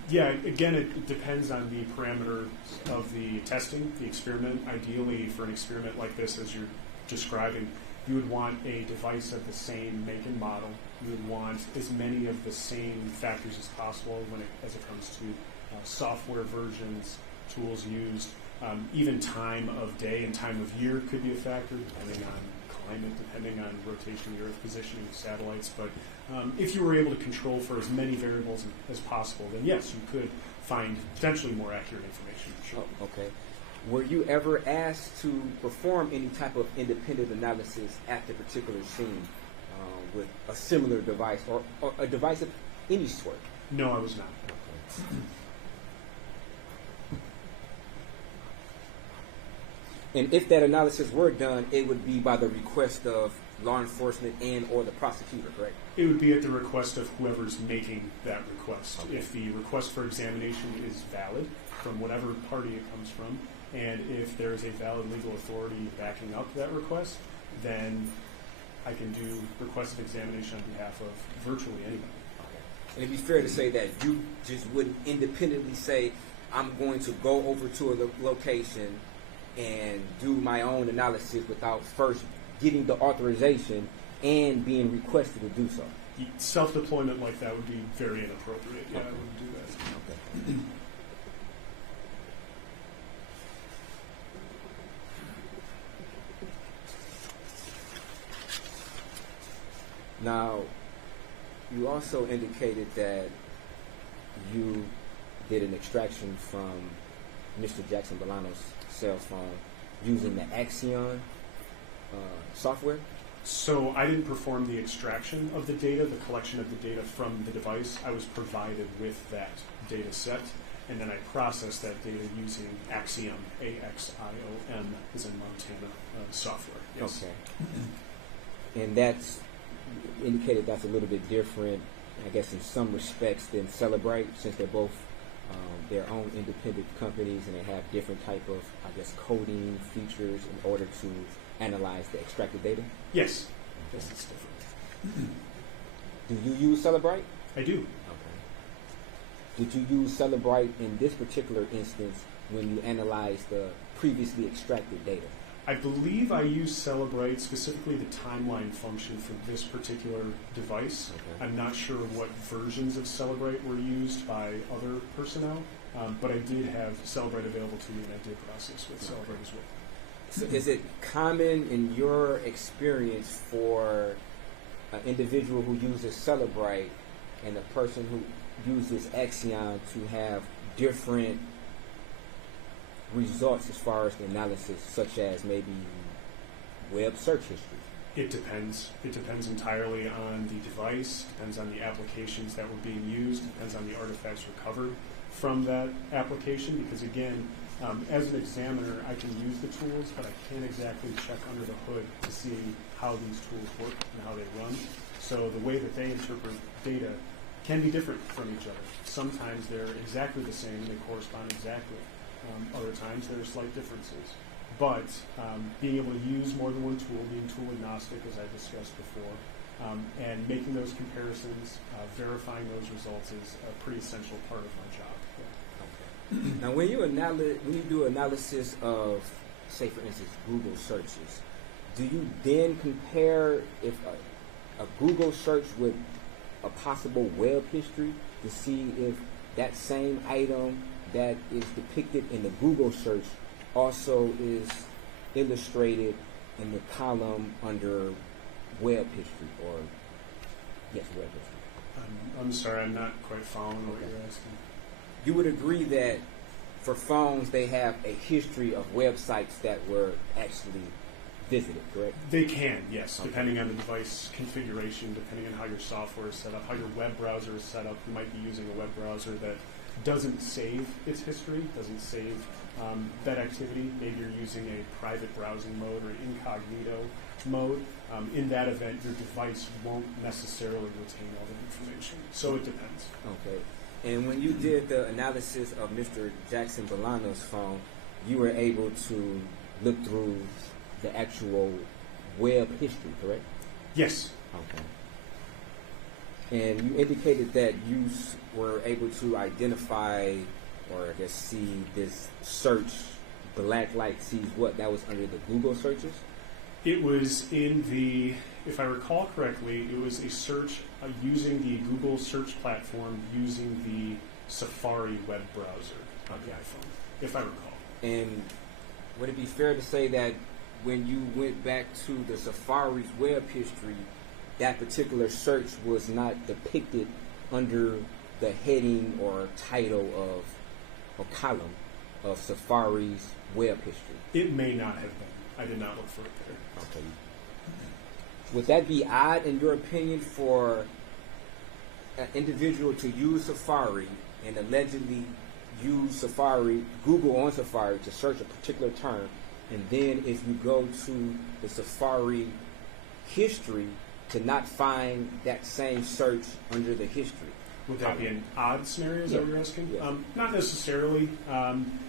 Again, it depends on the parameters of the testing, the experiment. Ideally, for an experiment like this, as you're describing, you would want a device of the same make and model. You would want as many of the same factors as possible as it comes to software versions, tools used. Even time of day and time of year could be a factor, depending on climate, depending on rotation of the Earth, positioning of satellites. But if you were able to control for as many variables as possible, then yes, you could find potentially more accurate information. Sure. Oh, okay. Were you ever asked to perform any type of independent analysis at the particular scene with a similar device or a device of any sort? No, I was not. Okay. And if that analysis were done, it would be by the request of law enforcement and or the prosecutor, correct? It would be at the request of whoever's making that request. Okay. If the request for examination is valid from whatever party it comes from, and if there is a valid legal authority backing up that request, then I can do requests of examination on behalf of virtually anybody. Okay. And it'd be fair to say that you just wouldn't independently say, I'm going to go over to a location and do my own analysis without first getting the authorization and being requested to do so. Self-deployment like that would be very inappropriate. Yeah, Okay. I wouldn't do that. Okay. Now, you also indicated that you did an extraction from Mr. Jackson-Bolanos' cell phone using the Axion software? So I didn't perform the extraction of the data, the collection of the data from the device. I was provided with that data set, and then I processed that data using Axiom, A-X-I-O-M, as in Montana software. Yes. Okay. And that's indicated that's a little bit different, I guess, in some respects than Celebrite, since they're both their own independent companies and they have different type of, I guess, coding features in order to analyze the extracted data? Yes. Yes, it's different. Do you use Celebrite? I do. Okay. Did you use Celebrite in this particular instance when you analyzed the previously extracted data? I believe I use Celebrite, specifically the timeline function for this particular device. Okay. I'm not sure what versions of Celebrite were used by other personnel, but I did have Celebrite available to me, and I did process with Celebrite as well. So is it common in your experience for an individual who uses Celebrite and a person who uses Axion to have different results as far as the analysis, such as maybe web search history? It depends. It depends entirely on the device, depends on the applications that were being used, depends on the artifacts recovered from that application, because again, as an examiner, I can use the tools, but I can't exactly check under the hood to see how these tools work and how they run. So the way that they interpret data can be different from each other. Sometimes they're exactly the same and they correspond exactly. Other times there are slight differences. But being able to use more than one tool, being tool agnostic, as I discussed before, and making those comparisons, verifying those results is a pretty essential part of my job. Now, when you do analysis of, say, for instance, Google searches, do you then compare if a Google search with a possible web history to see if that same item that is depicted in the Google search also is illustrated in the column under web history or, yes, web history? I'm sorry, I'm not quite following what you're asking. You would agree that for phones, they have a history of websites that were actually visited, correct? They can, yes, Okay. depending on the device configuration, depending on how your software is set up, how your web browser is set up. You might be using a web browser that doesn't save its history, doesn't save that activity. Maybe you're using a private browsing mode or incognito mode. In that event, your device won't necessarily retain all the information. So it depends. Okay. And when you did the analysis of Mr. Jackson-Bolanos' phone, you were able to look through the actual web history, correct? Yes. Okay. And you indicated that you were able to identify, or I guess see this search, black light sees what, that was under the Google searches? It was in the, if I recall correctly, it was a search using the Google search platform using the Safari web browser on the iPhone, if I recall. And would it be fair to say that when you went back to the Safari's web history, that particular search was not depicted under the heading or title of or column of Safari's web history? It may not have been. I did not look for it there. Okay. Would that be odd, in your opinion, for an individual to use Safari and allegedly use Safari, Google on Safari to search a particular term, and then if you go to the Safari history to not find that same search under the history? Would that be an odd scenario, is that what you're asking? Yeah. Not necessarily.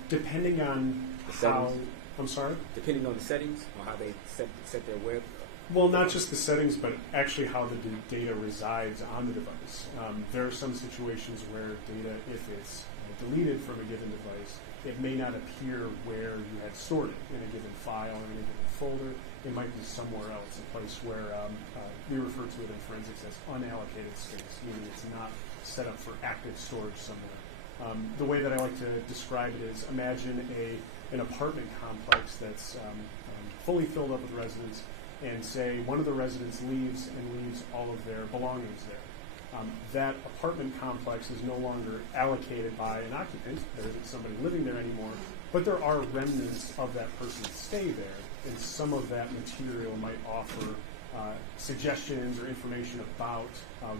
Depending on The how... settings? I'm sorry? Depending on the settings or how they set their web? Well, not just the settings, but actually how the data resides on the device. There are some situations where data, if it's deleted from a given device, it may not appear where you had stored it in a given file or in a given folder. It might be somewhere else, a place where we refer to it in forensics as unallocated space, meaning it's not set up for active storage somewhere. The way that I like to describe it is, imagine an apartment complex that's fully filled up with residents, and say one of the residents leaves all of their belongings there. That apartment complex is no longer allocated by an occupant. There isn't somebody living there anymore, but there are remnants of that person's stay there, and some of that material might offer suggestions or information about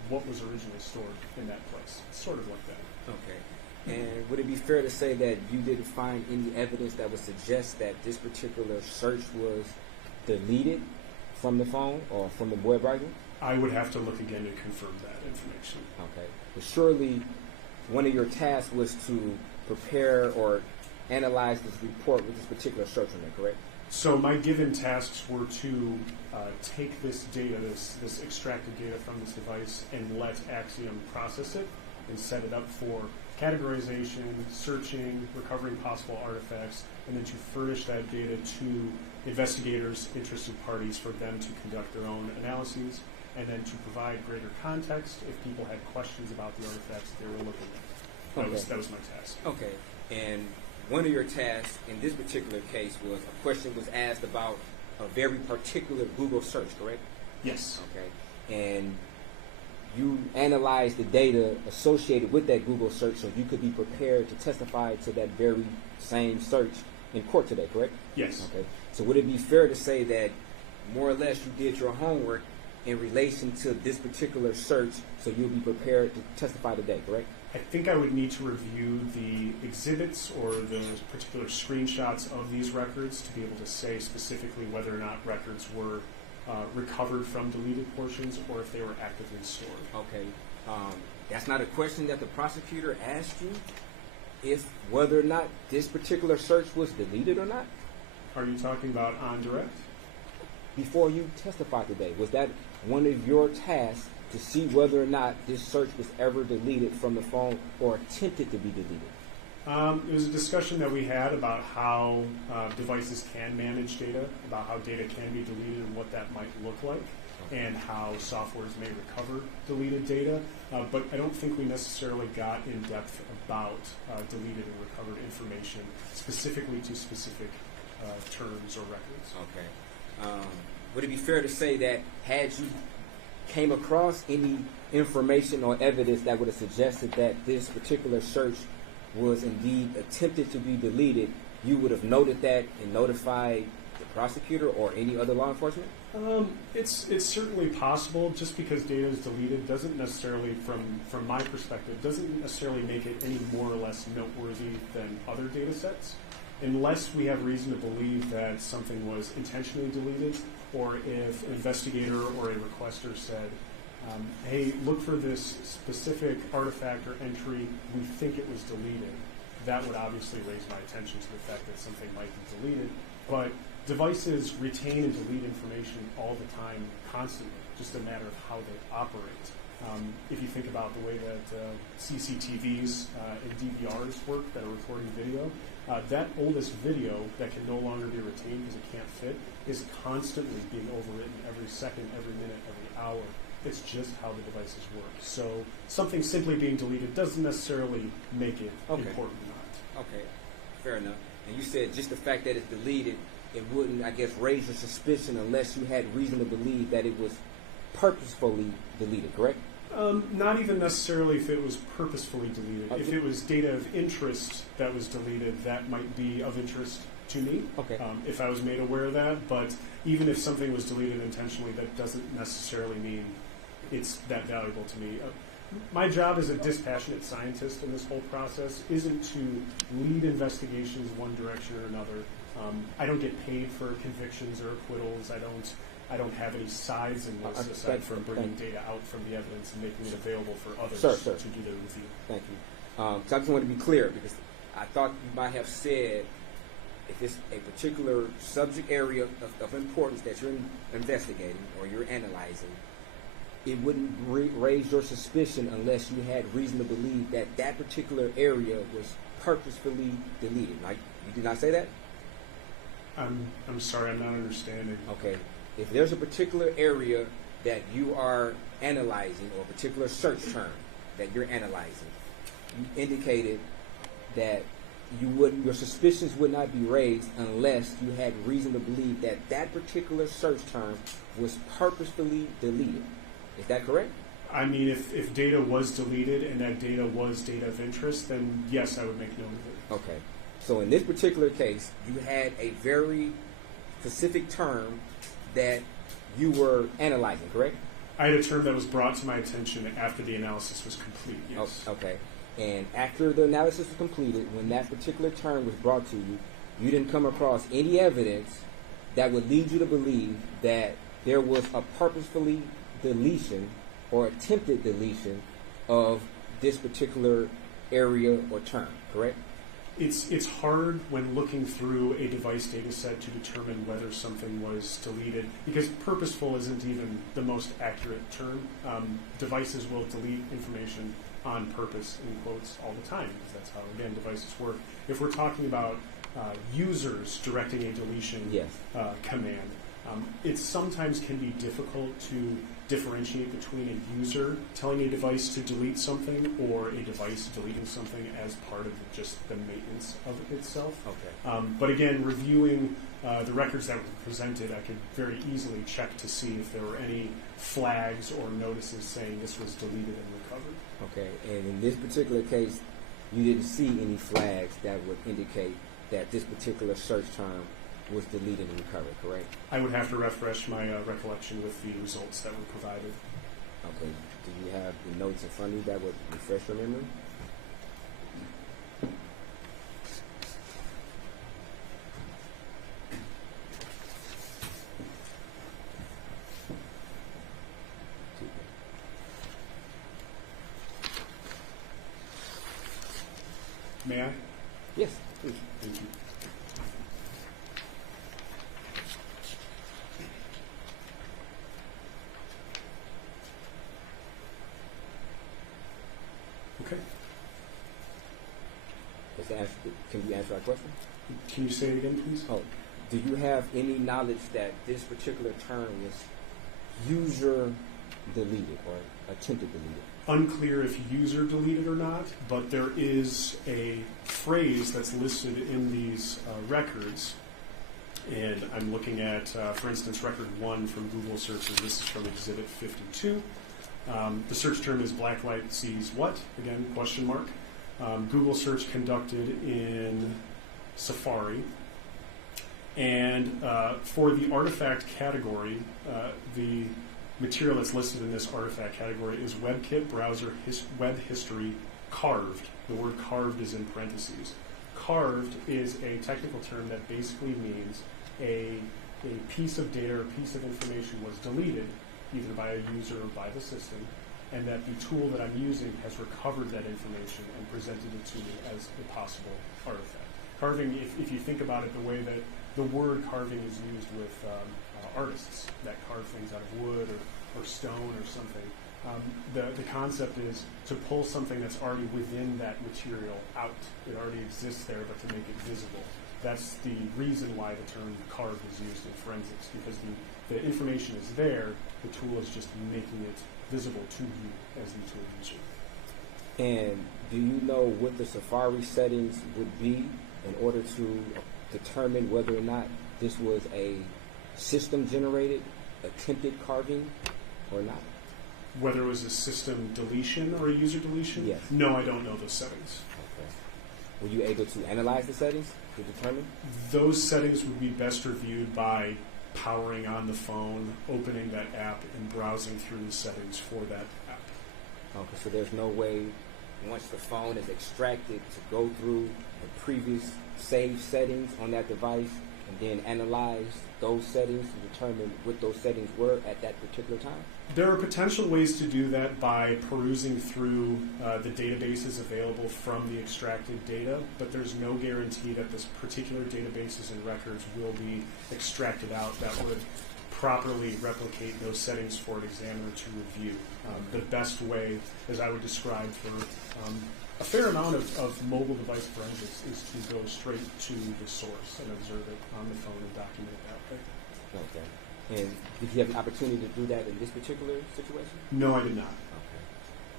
what was originally stored in that place. It's sort of like that. Okay. And would it be fair to say that you didn't find any evidence that would suggest that this particular search was deleted from the phone or from the web browser? I would have to look again to confirm that information. Okay. But surely one of your tasks was to prepare or analyze this report with this particular search on it, correct? So my given tasks were to take this data, this extracted data from this device, and let Axiom process it and set it up for categorization, searching, recovering possible artifacts, and then to furnish that data to investigators, interested parties, for them to conduct their own analyses, and then to provide greater context if people had questions about the artifacts that they were looking at. That was my task. Okay. And one of your tasks in this particular case was a question was asked about a very particular Google search, correct? Yes. Okay. And you analyzed the data associated with that Google search so you could be prepared to testify to that very same search in court today, correct? Yes. Okay. So would it be fair to say that more or less you did your homework in relation to this particular search so you'll be prepared to testify today, correct? I think I would need to review the exhibits or the particular screenshots of these records to be able to say specifically whether or not records were recovered from deleted portions or if they were actively stored. Okay. That's not a question that the prosecutor asked you, if whether or not this particular search was deleted or not? Are you talking about on direct? Before you testified today, was that one of your tasks to see whether or not this search was ever deleted from the phone or attempted to be deleted? It was a discussion that we had about how devices can manage data, about how data can be deleted and what that might look like, and how softwares may recover deleted data. But I don't think we necessarily got in depth about deleted and recovered information specifically to specific terms or records. Okay. Would it be fair to say that had you came across any information or evidence that would have suggested that this particular search was indeed attempted to be deleted, you would have noted that and notified the prosecutor or any other law enforcement? It's certainly possible. Just because data is deleted doesn't necessarily, from my perspective, doesn't necessarily make it any more or less noteworthy than other data sets, unless we have reason to believe that something was intentionally deleted, or if an investigator or a requester said, hey, look for this specific artifact or entry, we think it was deleted. That would obviously raise my attention to the fact that something might be deleted. But devices retain and delete information all the time, constantly, just a matter of how they operate. If you think about the way that CCTVs and DVRs work that are recording video, that oldest video that can no longer be retained because it can't fit is constantly being overwritten every second, every minute, every hour. It's just how the devices work. So something simply being deleted doesn't necessarily make it important or not. Okay, fair enough. And you said just the fact that it's deleted it wouldn't, I guess, raise your suspicion unless you had reason to believe that it was purposefully deleted, correct? Not even necessarily if it was purposefully deleted. If it was data of interest that was deleted, that might be of interest to me. Okay. If I was made aware of that, but even if something was deleted intentionally, that doesn't necessarily mean it's that valuable to me. My job as a dispassionate scientist in this whole process isn't to lead investigations one direction or another. I don't get paid for convictions or acquittals. I don't have any sides in this aside from bringing data out from the evidence and making it available for others Sir. to do their review. Thank you. So I just want to be clear because I thought you might have said if it's a particular subject area of importance that you're investigating or you're analyzing, it wouldn't raise your suspicion unless you had reason to believe that that particular area was purposefully deleted. Like, you did not say that? I'm sorry, I'm not understanding. Okay. If there's a particular area that you are analyzing or a particular search term that you're analyzing, you indicated that your suspicions would not be raised unless you had reason to believe that that particular search term was purposefully deleted. Is that correct? I mean, if data was deleted and that data was data of interest, then yes, I would make note of it. Okay. So in this particular case, you had a very specific term that you were analyzing, correct? I had a term that was brought to my attention after the analysis was complete, yes. Okay. And after the analysis was completed, when that particular term was brought to you, you didn't come across any evidence that would lead you to believe that there was a purposefully deletion or attempted deletion of this particular area or term, correct? It's hard when looking through a device data set to determine whether something was deleted because purposeful isn't even the most accurate term. Devices will delete information on purpose, in quotes, all the time because that's how, again, devices work. If we're talking about users directing a deletion command, it sometimes can be difficult to differentiate between a user telling a device to delete something or a device deleting something as part of just the maintenance of it itself. Okay. But again, reviewing the records that were presented, I could very easily check to see if there were any flags or notices saying this was deleted and recovered. Okay. And in this particular case, you didn't see any flags that would indicate that this particular search term was deleted and recovered, correct? I would have to refresh my recollection with the results that were provided. Okay. Do you have the notes in front of you that would refresh your memory? May I? Yes, please. Thank you. Okay. Can you answer our question? Can you say it again, please? Oh, do you have any knowledge that this particular term was user deleted or attempted deleted? Unclear if user deleted or not, but there is a phrase that's listed in these records. And I'm looking at, for instance, record 1 from Google searches. This is from Exhibit 52. The search term is blacklight sees what? Again, question mark. Google search conducted in Safari. And for the artifact category, the material that's listed in this artifact category is WebKit browser web history carved. The word carved is in parentheses. Carved is a technical term that basically means a piece of data or piece of information was deleted either by a user or by the system, and that the tool that I'm using has recovered that information and presented it to me as a possible artifact. Carving, if you think about it the way that the word carving is used with artists that carve things out of wood or stone or something, the concept is to pull something that's already within that material out. It already exists there, but to make it visible. That's the reason why the term carved is used in forensics, because the information is there, the tool is just making it visible to you as the tool user. And do you know what the Safari settings would be in order to determine whether or not this was a system-generated attempted carving or not? Whether it was a system deletion or a user deletion? Yes. No, I don't know those settings. Okay. Were you able to analyze the settings to determine? Those settings would be best reviewed by powering on the phone, opening that app, and browsing through the settings for that app. Okay, so there's no way, once the phone is extracted, to go through the previous saved settings on that device and then analyze those settings to determine what those settings were at that particular time? There are potential ways to do that by perusing through the databases available from the extracted data, but there's no guarantee that this particular databases and records will be extracted out that would properly replicate those settings for an examiner to review. The best way, as I would describe for a fair amount of mobile device forensics, is to go straight to the source and observe it on the phone and document it that way. Okay. And did you have an opportunity to do that in this particular situation? No, I did not. Okay.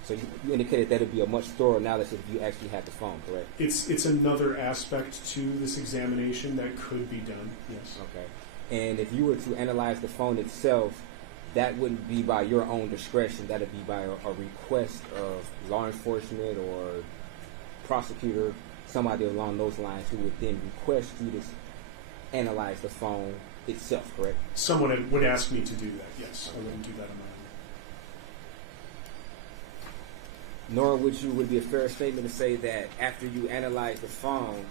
So you indicated that it would be a much thorough analysis if you actually had the phone, correct? It's another aspect to this examination that could be done, yes. Okay. And if you were to analyze the phone itself, that wouldn't be by your own discretion. That would be by a request of law enforcement or prosecutor, somebody along those lines who would then request you to analyze the phone itself, correct? Someone would ask me to do that, yes. I wouldn't do that on my own. Nor would it be a fair statement to say that after you analyze the phone,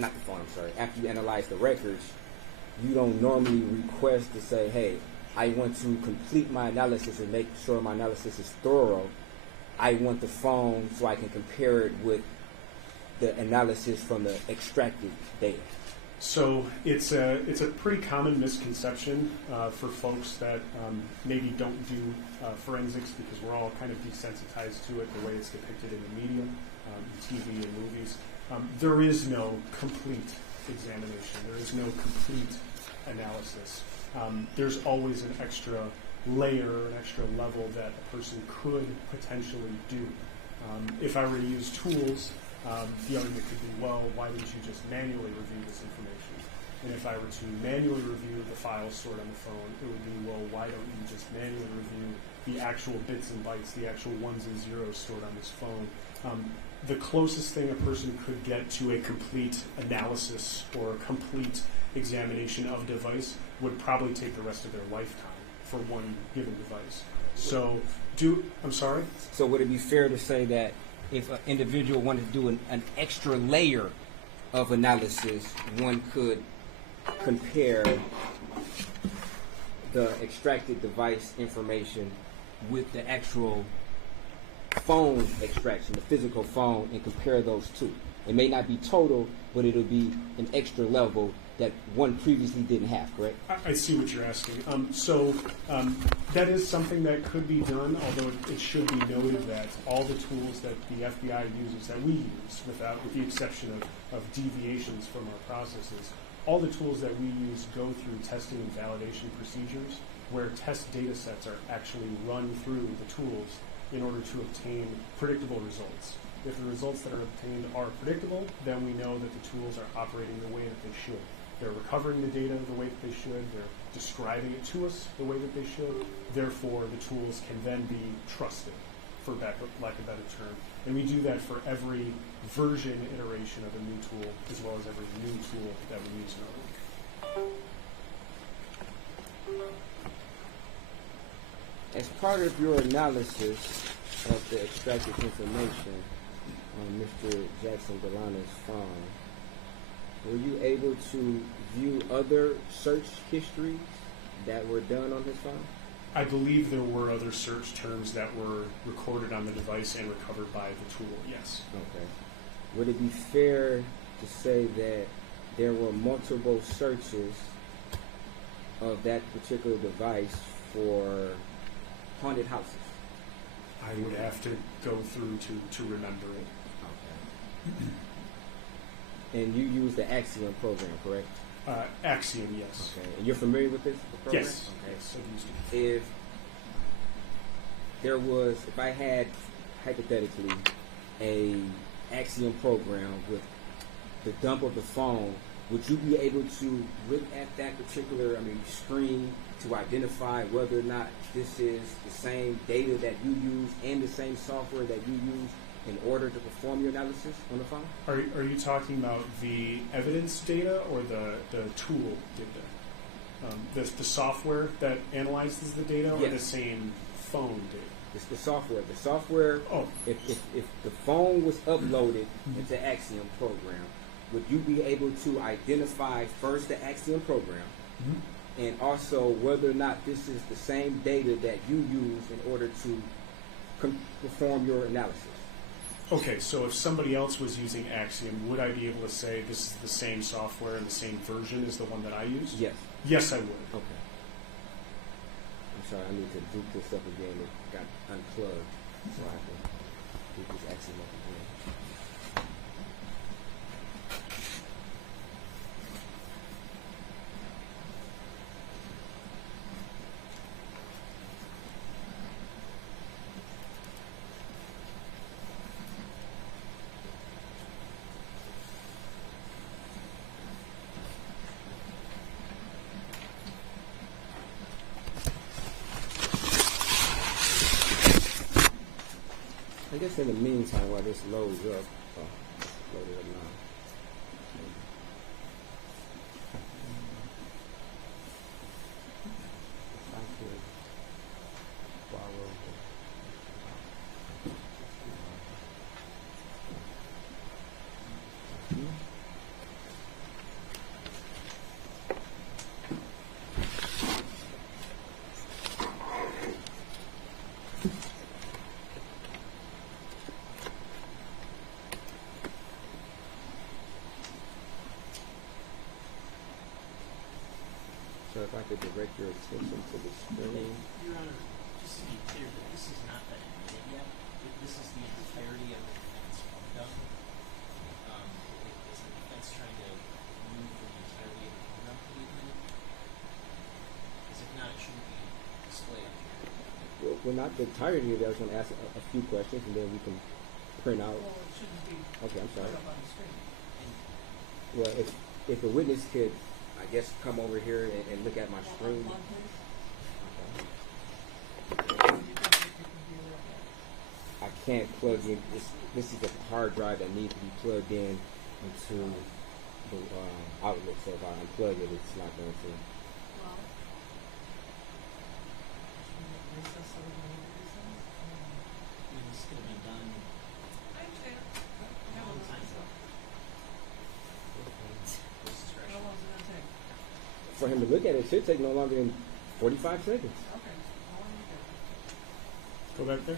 after you analyze the records, you don't normally request to say, hey, I want to complete my analysis and make sure my analysis is thorough. I want the phone so I can compare it with the analysis from the extracted data. So it's a pretty common misconception for folks that maybe don't do forensics, because we're all kind of desensitized to it the way it's depicted in the media, TV and movies. There is no complete examination. There is no complete analysis. There's always an extra layer, an extra level that a person could potentially do. If I were to use tools, the argument could be, well, why didn't you just manually review this information? And if I were to manually review the files stored on the phone, it would be, well, why don't you just manually review the actual bits and bytes, the actual ones and zeros stored on this phone? The closest thing a person could get to a complete analysis or a complete examination of a device would probably take the rest of their lifetime for one given device. So, I'm sorry? So would it be fair to say that if an individual wanted to do an extra layer of analysis, one could compare the extracted device information with the actual phone extraction, the physical phone, and compare those two? It may not be total, but it'll be an extra level that one previously didn't have, correct? I see what you're asking. That is something that could be done, although it should be noted that all the tools that the FBI uses, that we use, with the exception of deviations from our processes, all the tools that we use go through testing and validation procedures where test data sets are actually run through the tools in order to obtain predictable results. If the results that are obtained are predictable, then we know that the tools are operating the way that they should. They're recovering the data the way that they should. They're describing it to us the way that they should. Therefore, the tools can then be trusted, for lack of a better term. And we do that for every version iteration of a new tool, as well as every new tool that we use in our work. As part of your analysis of the extracted information on Mr. Jackson-Bolanos' phone, were you able to view other search histories that were done on his phone? I believe there were other search terms that were recorded on the device and recovered by the tool, yes. Okay. Would it be fair to say that there were multiple searches of that particular device for haunted houses? I would have to go through to remember it. Okay. And you use the Axiom program, correct? Axiom, yes. Okay. And you're familiar with this program? Yes. Okay. Yes, I've used it. If I had hypothetically a Axiom program with the dump of the phone would you be able to look at that particular, screen to identify whether or not this is the same data that you use and the same software that you use in order to perform your analysis on the phone? Are you talking about the evidence data or the tool data? The software that analyzes the data, or the Yes. same phone data? It's the software. The software, Oh. if the phone was uploaded into Axiom program, would you be able to identify first the Axiom program and also whether or not this is the same data that you use in order to perform your analysis? Okay, so if somebody else was using Axiom, would I be able to say this is the same software and the same version as the one that I use? Yes. Yes, I would. Okay. I'm sorry, I need to do this up again. It got unplugged, so I have to do this Axiom up again. I guess in the meantime, while this loads up, load it up now. If I could borrow So if I could direct your attention to the screen. Your Honor, just to be clear, that this is not the end yet. This is the entirety of the defense done. Is the defense trying to move from the entirety of the program to the admitted? Because if not, it shouldn't be displayed up here. Well, not the entirety of it. I was going to ask a few questions, and then we can print out. Well, it shouldn't be Okay, I'm sorry. put up on the screen. Well, if a witness could, I guess, come over here and look at my screen. One, please. Okay. You can take your computer and- I can't plug in. This is a hard drive that needs to be plugged in into the outlet. So if I unplug it, it's not going to. Well, recess, so we can move recess? I mean, this could have been done I understand. a long time ago. This is How long is it gonna take? For him to look at it, it should take no longer than 45 seconds. Okay, how long is it? Go back there.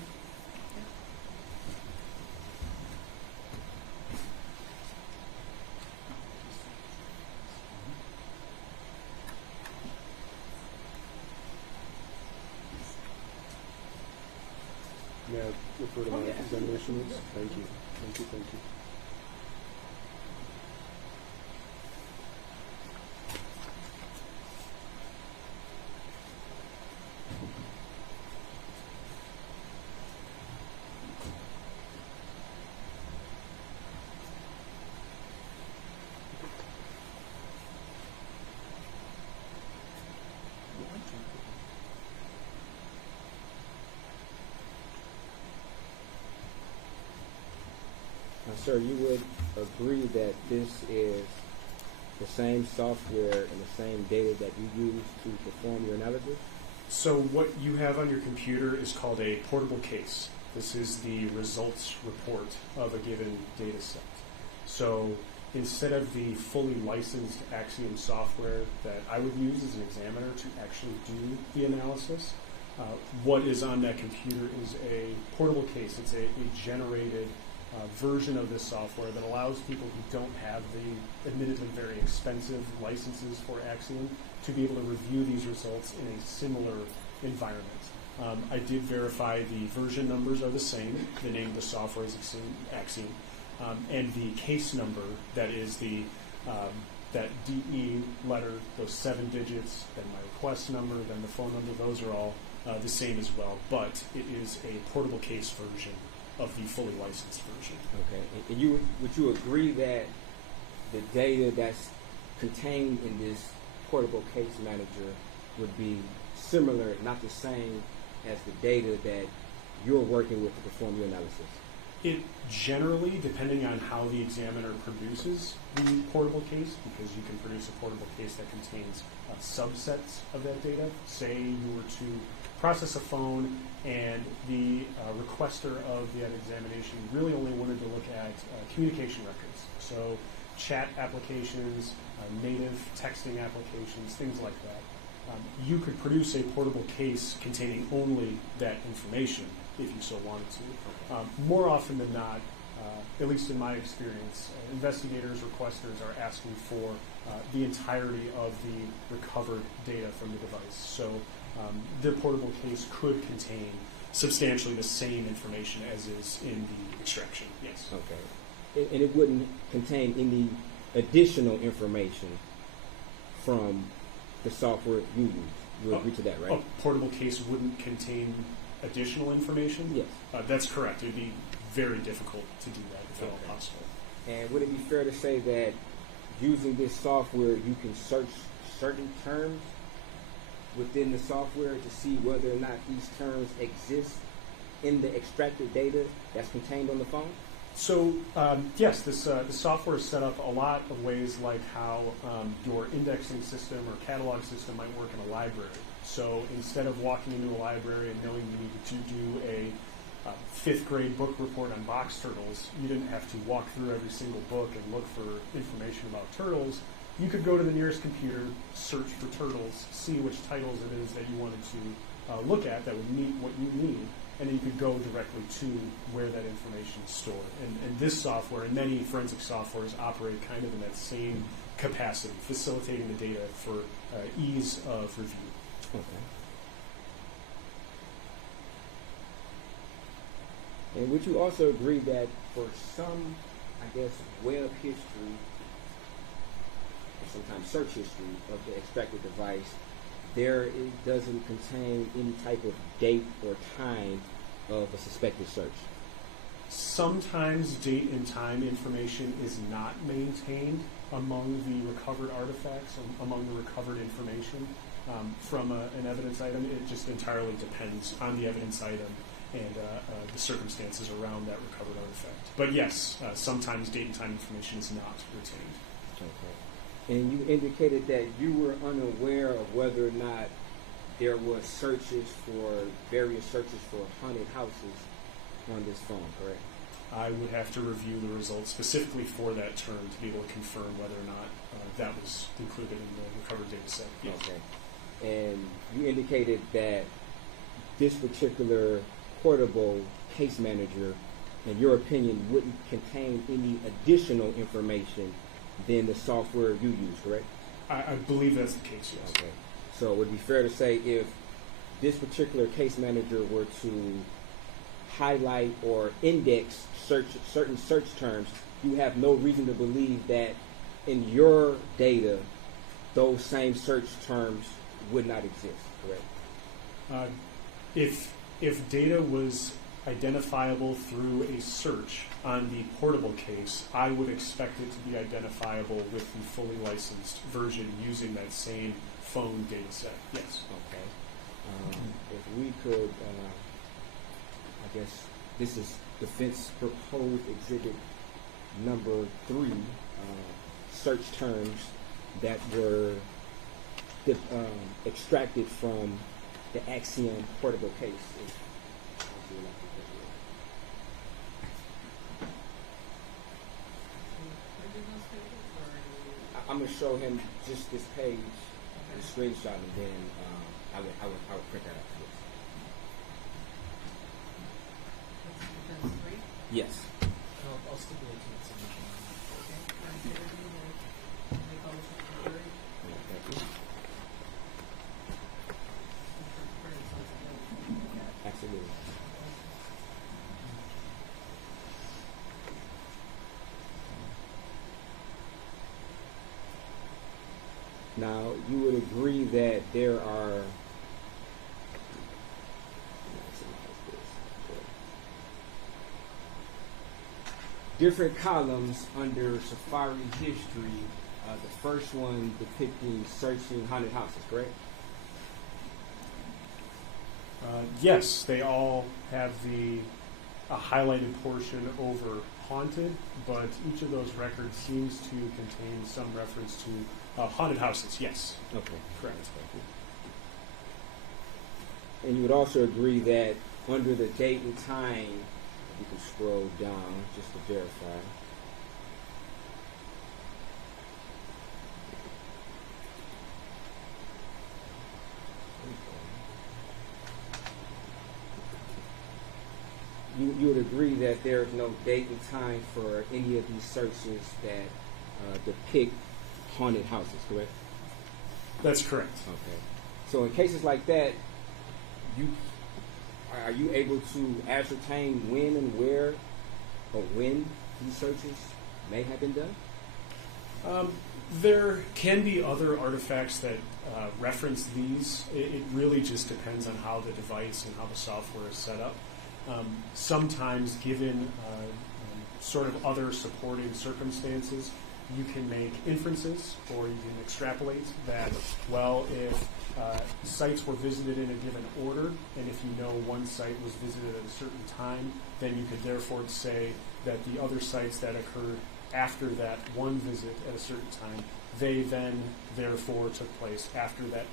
May I refer to my examination notes? Thank you. Thank you. Thank you. Now, sir, you would agree that this is the same software and the same data that you use to perform your analysis? So what you have on your computer is called a portable case. This is the results report of a given data set. So instead of the fully licensed Axiom software that I would use as an examiner to actually do the analysis, what is on that computer is a portable case. It's a generated version of this software that allows people who don't have the admittedly very expensive licenses for Axiom to be able to review these results in a similar environment. I did verify the version numbers are the same. The name of the software is Axiom. And the case number, that is the that DE letter, those 7 digits, then my request number, then the phone number, those are all the same as well. But it is a portable case version of the fully licensed version. Okay. And would you agree that the data that's contained in this portable case manager would be similar, not the same, as the data that you're working with to perform your analysis? It generally, depending on how the examiner produces the portable case, because you can produce a portable case that contains subsets of that data. Say you were to process a phone and the requester of that examination really only wanted to look at communication records. So chat applications, native texting applications, things like that. You could produce a portable case containing only that information if you so wanted to. More often than not, at least in my experience, investigators, requesters are asking for the entirety of the recovered data from the device. So the portable case could contain substantially the same information as is in the extraction, yes. Okay. And it wouldn't contain any additional information from the software you use. You agree to that, right? A portable case wouldn't contain additional information? Yes. That's correct. It would be very difficult to do that if at all possible. And would it be fair to say that using this software, you can search certain terms within the software to see whether or not these terms exist in the extracted data that's contained on the phone? So yes, the software is set up a lot of ways like how your indexing system or catalog system might work in a library. So instead of walking into a library and knowing you needed to do a fifth grade book report on box turtles, you didn't have to walk through every single book and look for information about turtles. You could go to the nearest computer, search for turtles, see which titles it is that you wanted to look at that would meet what you need, and then you could go directly to where that information is stored. And this software and many forensic softwares operate kind of in that same capacity, facilitating the data for ease of review. Okay. And would you also agree that for some, I guess, web history, or sometimes search history of the extracted device, it doesn't contain any type of date or time of a suspected search? Sometimes date and time information is not maintained among the recovered artifacts, among the recovered information from an evidence item. It just entirely depends on the evidence item and the circumstances around that recovered artifact. But yes, sometimes date and time information is not retained. Okay. And you indicated that you were unaware of whether or not there was various searches for haunted houses on this phone, correct? I would have to review the results specifically for that term to be able to confirm whether or not that was included in the recovered data set. Yes. Okay. And you indicated that this particular portable case manager, in your opinion, wouldn't contain any additional information than the software you use, correct? I believe that's the case, yes. Okay. So it would be fair to say if this particular case manager were to highlight or index certain search terms, you have no reason to believe that in your data, those same search terms would not exist, correct? If data was identifiable through a search on the portable case, I would expect it to be identifiable with the fully licensed version using that same phone data set. Yes. Okay. If we could, I guess this is defense proposed exhibit number 3, search terms that were extracted from the Axiom portable case. I'm going to show him just this page, the screenshot, and then I would print that out for this. That's defense 3. Yes. I'll stipulate to that submission. Okay. Can I say everything that make all this look very Thank you. Absolutely. Now, you would agree that there are different columns under Safari history The first one depicting searching haunted houses, correct? Yes, they all have a highlighted portion over haunted, but each of those records seems to contain some reference to haunted houses. Yes. Okay. Correct. And you would also agree that under the date and time, you can scroll down just to verify. You would agree that there is no date and time for any of these searches that depict haunted houses, correct? That's correct. Okay. So in cases like that, are you able to ascertain when and where or when these searches may have been done? There can be other artifacts that reference these. It really just depends on how the device and how the software is set up. Sometimes, given sort of other supporting circumstances, you can make inferences or you can extrapolate that, well, if sites were visited in a given order, and if you know one site was visited at a certain time, then you could therefore say that the other sites that occurred after that one visit at a certain time, they then therefore took place after that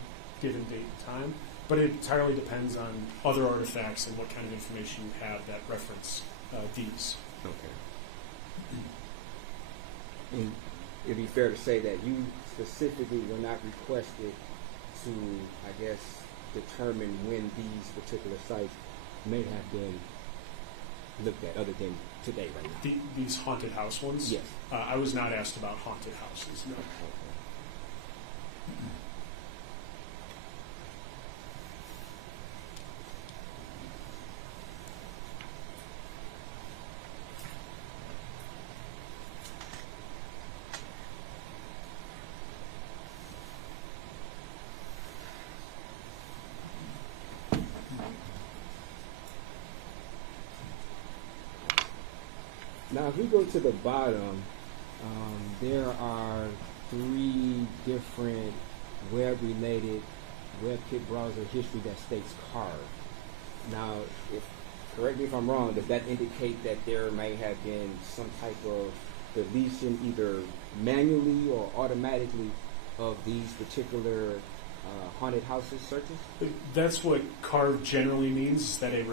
given date and time. But it entirely depends on other artifacts and what kind of information you have that reference these. Okay. And it'd be fair to say that you specifically were not requested to, I guess, determine when these particular sites may have been looked at other than today right now. These haunted house ones? Yes. I was not asked about haunted houses, no. Okay. Now, if we go to the bottom, there are 3 different web-related WebKit browser history that states carved. Now, correct me if I'm wrong, does that indicate that there may have been some type of deletion either manually or automatically of these particular haunted houses searches? That's what carved generally means, is that a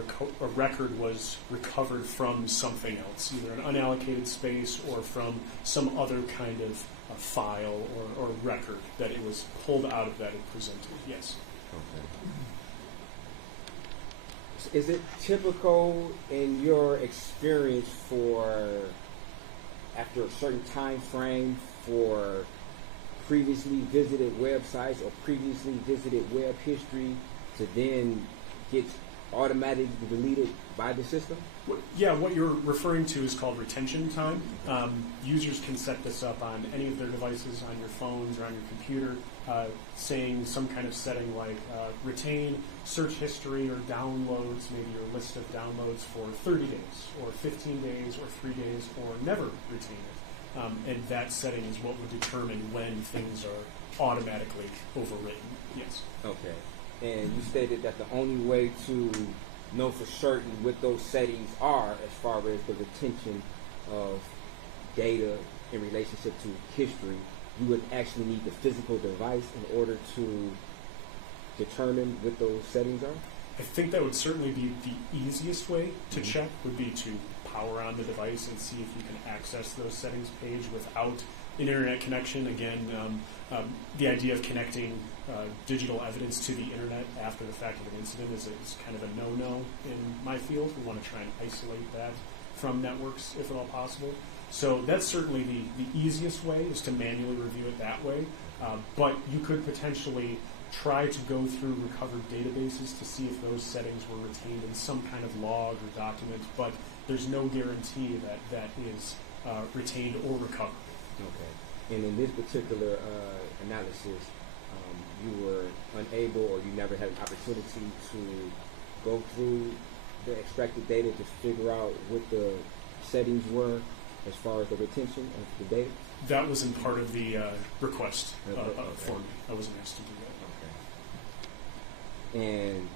record was recovered from something else, either an unallocated space or from some other kind of file or record that it was pulled out of that and presented, yes. Okay. Is it typical in your experience for, after a certain time frame, for previously visited websites or previously visited web history to then get automatically deleted by the system? Yeah, what you're referring to is called retention time. Users can set this up on any of their devices, on your phones or on your computer, saying some kind of setting like retain search history or downloads, maybe your list of downloads for 30 days or 15 days or 3 days, or never retain it. And that setting is what would determine when things are automatically overwritten. Yes. Okay. And you stated that the only way to know for certain what those settings are as far as the retention of data in relationship to history, you would actually need the physical device in order to determine what those settings are? I think that would certainly be the easiest way to check, would be to power on the device and see if you can access those settings page without an internet connection. Again, the idea of connecting digital evidence to the internet after the fact of an incident is kind of a no-no in my field. We want to try and isolate that from networks if at all possible. So that's certainly the easiest way, is to manually review it that way. But you could potentially try to go through recovered databases to see if those settings were retained in some kind of log or document, but there's no guarantee that that is retained or recovered. Okay. And in this particular analysis, you were unable, or you never had an opportunity to go through the extracted data to figure out what the settings were as far as the retention of the data? That wasn't part of the request Okay. for me. I wasn't asked to do that. Okay. And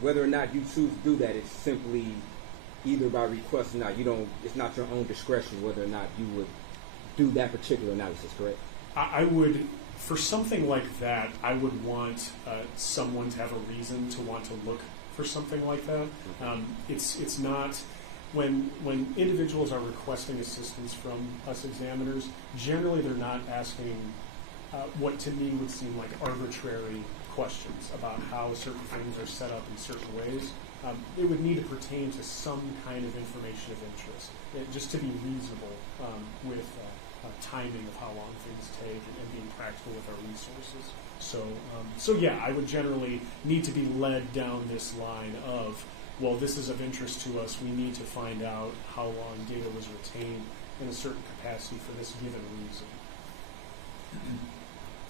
whether or not you choose to do that, it's simply either by request or not. You don't. It's not your own discretion whether or not you would do that particular analysis. Correct? I would, for something like that, I would want someone to have a reason to want to look for something like that. It's not when individuals are requesting assistance from us examiners. Generally, they're not asking what to me would seem like arbitrary questions about how certain things are set up in certain ways. It would need to pertain to some kind of information of interest, just to be reasonable with timing of how long things take and being practical with our resources. So yeah, I would generally need to be led down this line of, well, this is of interest to us. We need to find out how long data was retained in a certain capacity for this given reason.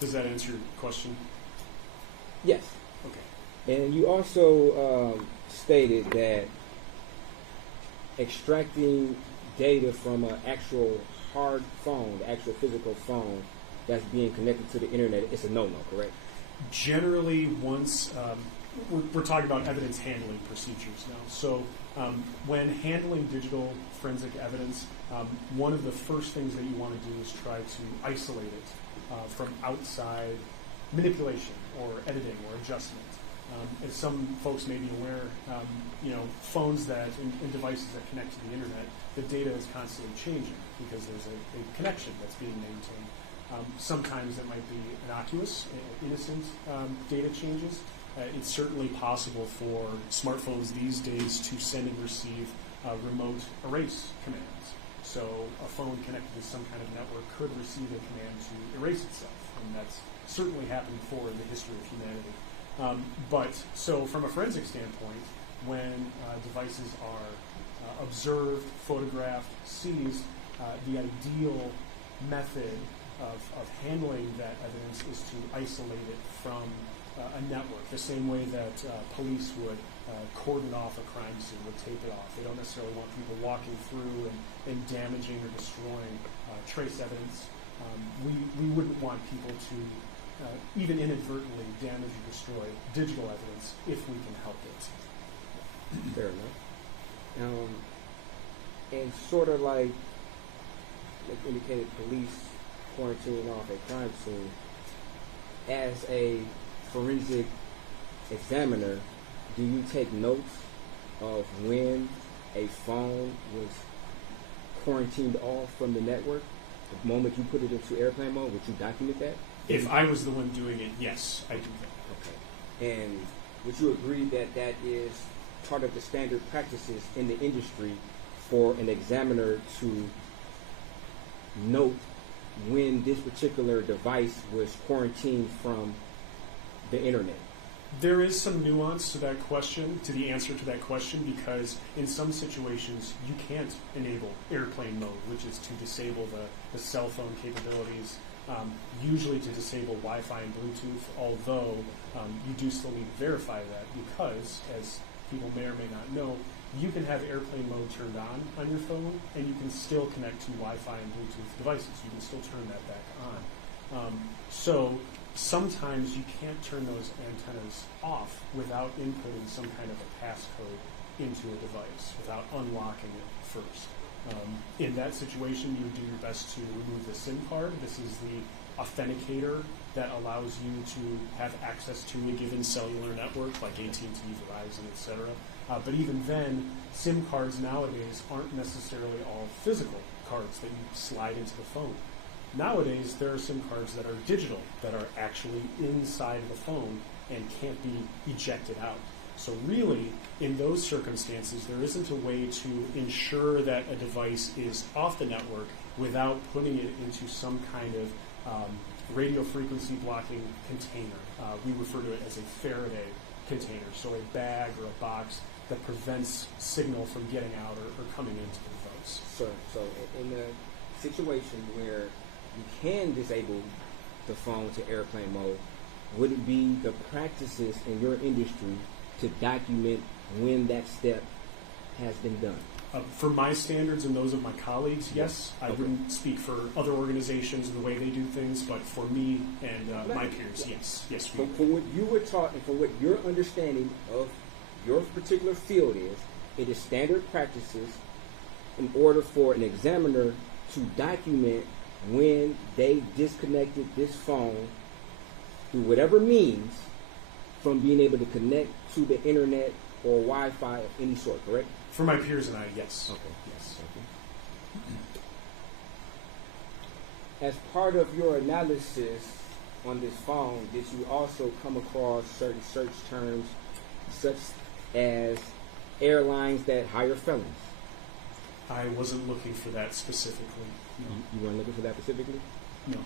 Does that answer your question? Yes. Okay. And you also stated that extracting data from an actual hard phone, the actual physical phone that's being connected to the internet, it's a no-no, correct? Generally, once we're talking about evidence handling procedures now. So when handling digital forensic evidence, one of the first things that you want to do is try to isolate it from outside manipulation or editing or adjustment. As some folks may be aware, phones that and devices that connect to the internet, the data is constantly changing because there's a connection that's being maintained. Sometimes it might be innocuous, innocent data changes. It's certainly possible for smartphones these days to send and receive remote erase commands. So a phone connected to some kind of network could receive a command to erase itself, and that's certainly happened before in the history of humanity. But so from a forensic standpoint, when devices are observed, photographed, seized, the ideal method of handling that evidence is to isolate it from a network, the same way that police would cordon off a crime scene, would tape it off. They don't necessarily want people walking through and damaging or destroying trace evidence. We wouldn't want people to even inadvertently damage or destroy digital evidence if we can help it. Fair enough. And sort of like indicated, police quarantining off a crime scene, as a forensic examiner, do you take notes of when a phone was quarantined off from the network? The moment you put it into airplane mode, would you document that? If I was the one doing it, yes, I do that. Okay. And would you agree that that is part of the standard practices in the industry for an examiner to note when this particular device was quarantined from the internet? There is some nuance to that question, to the answer to that question, because in some situations you can't enable airplane mode, which is to disable the cell phone capabilities, usually to disable Wi-Fi and Bluetooth, although you do still need to verify that because, as people may or may not know, you can have airplane mode turned on your phone, and you can still connect to Wi-Fi and Bluetooth devices. You can still turn that back on. So sometimes you can't turn those antennas off without inputting some kind of a passcode into a device, without unlocking it first. In that situation, you would do your best to remove the SIM card. This is the authenticator that allows you to have access to a given cellular network, like AT&T, Verizon, etc. But even then, SIM cards nowadays aren't necessarily all physical cards that you slide into the phone. Nowadays, there are SIM cards that are digital, that are actually inside the phone and can't be ejected out. So really, in those circumstances, there isn't a way to ensure that a device is off the network without putting it into some kind of radio frequency blocking container. We refer to it as a Faraday container, so a bag or a box that prevents signal from getting out or coming into the device. So in a situation where you can disable the phone to airplane mode, would it be the practices in your industry to document when that step has been done? For my standards and those of my colleagues, yes. I Okay. wouldn't speak for other organizations and the way they do things, but for me and my peers, yes. Yes, we From what you were taught and from what your understanding of your particular field is, it is standard practices in order for an examiner to document when they disconnected this phone through whatever means from being able to connect to the internet or Wi-Fi of any sort, correct? For my peers and I, yes. Okay. Yes. As part of your analysis on this phone, did you also come across certain search terms such as airlines that hire felons? I wasn't looking for that specifically. No. You weren't looking for that specifically? No.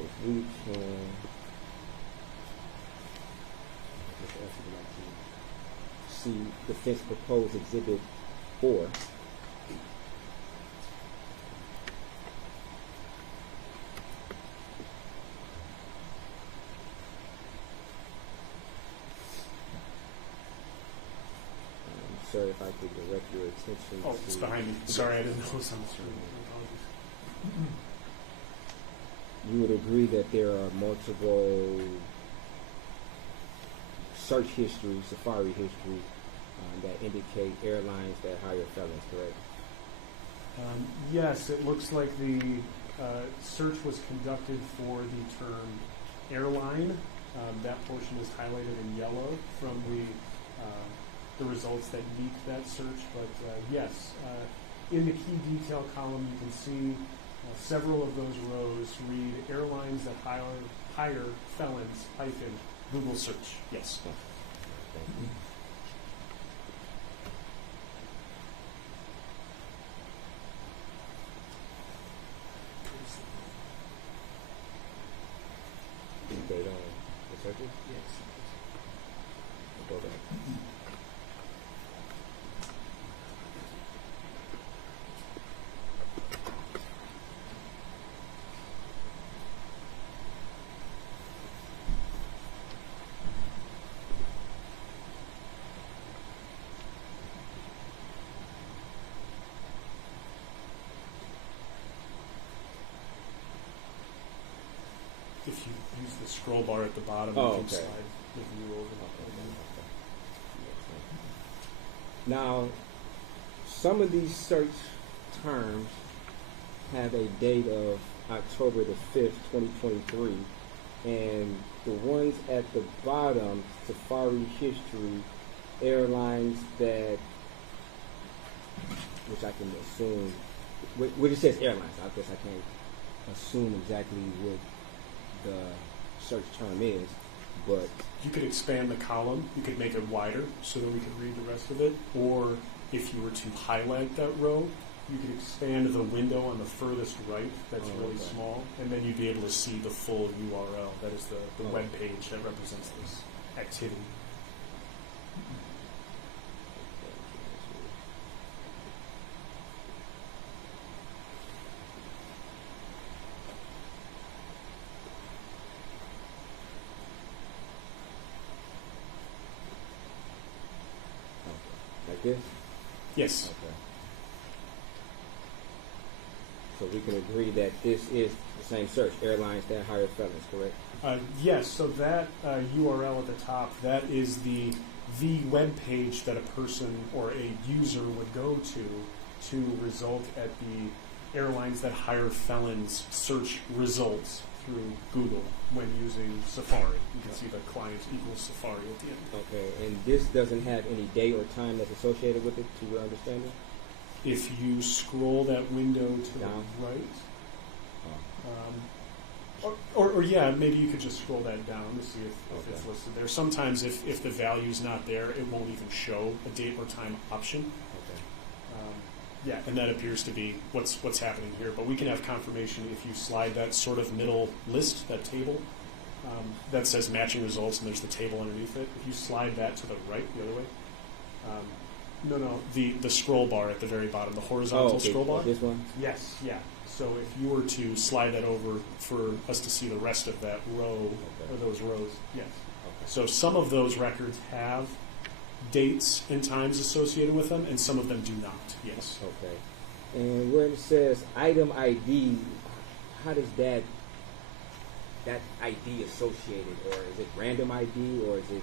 If we can, let's ask if you'd like to see defense proposed exhibit 4. Sir, if I could direct your attention Oh, to... it's behind me. Sorry, I didn't know it was on the screen. Apologies. You would agree that there are multiple search history, Safari history, that indicate airlines that hire felons, correct? Yes, it looks like the search was conducted for the term airline. That portion is highlighted in yellow from the results that meet that search. But yes, in the key detail column, you can see several of those rows read airlines that hire felons - Google search. Yes. Date on the searches? Yes. Go back. If you use the scroll bar at the bottom, Oh, you can okay. slide the view over. Now, some of these search terms have a date of October the 5th, 2023, and the ones at the bottom, Safari history, airlines that, which I can assume, which it says airlines, I guess I can't assume exactly what the search term is, but You could expand the column. You could make it wider so that we could read the rest of it. Or if you were to highlight that row, you could expand the window on the furthest right that's really okay. small, and then you'd be able to see the full URL. That is the Oh. web page that represents this activity. like this? Yes. Okay. So we can agree that this is the same search, airlines that hire felons, correct? Yes, so that URL at the top, that is the web page that a person or a user would go to result at the airlines that hire felons search results through Google when using Safari. You can see the client equals Safari at the end. Okay, and this doesn't have any date or time that's associated with it, to your understanding? If you scroll that window to Down. the right, Oh. or yeah, maybe you could just scroll that down to see if it's Okay. listed there. Sometimes if the value's not there, it won't even show a date or time option. Okay. Yeah, and that appears to be what's happening here. But we can have confirmation if you slide that sort of middle list, that table, that says matching results, and there's the table underneath it. If you slide that to the right, the other way. The scroll bar at the very bottom, the horizontal okay. scroll bar. This one? Yes, yeah. So if you were to slide that over for us to see the rest of that row, Okay. or those rows, yes. Okay. So some of those records have dates and times associated with them, and some of them do not. Yes. Okay. And where it says item ID, how does that ID associated, or is it random ID, or is it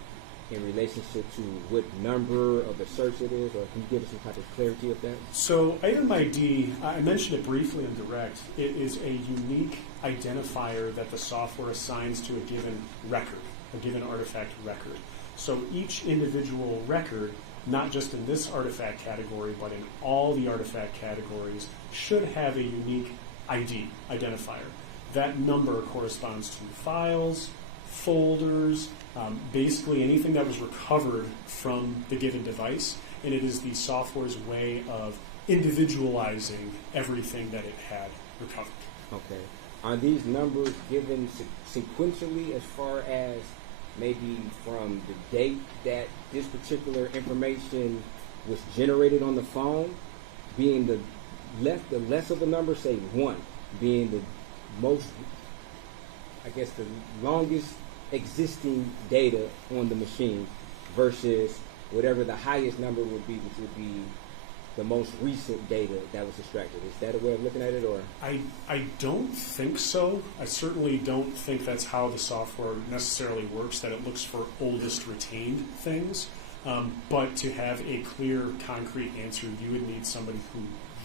in relationship to what number of the search it is, or can you give us some type of clarity of that? So item ID, I mentioned it briefly in direct. It is a unique identifier that the software assigns to a given record, a given artifact record. So each individual record, not just in this artifact category, but in all the artifact categories, should have a unique ID identifier. That number corresponds to files, folders, basically anything that was recovered from the given device, and it is the software's way of individualizing everything that it had recovered. Okay. Are these numbers given sequentially as far as maybe from the date that this particular information was generated on the phone, being the less of the number, say 1, being the most, I guess, the longest existing data on the machine versus whatever the highest number would be, which would be the most recent data that was extracted. Is that a way of looking at it, or? I don't think so. I certainly don't think that's how the software necessarily works, that it looks for oldest retained things. But to have a clear, concrete answer, you would need somebody who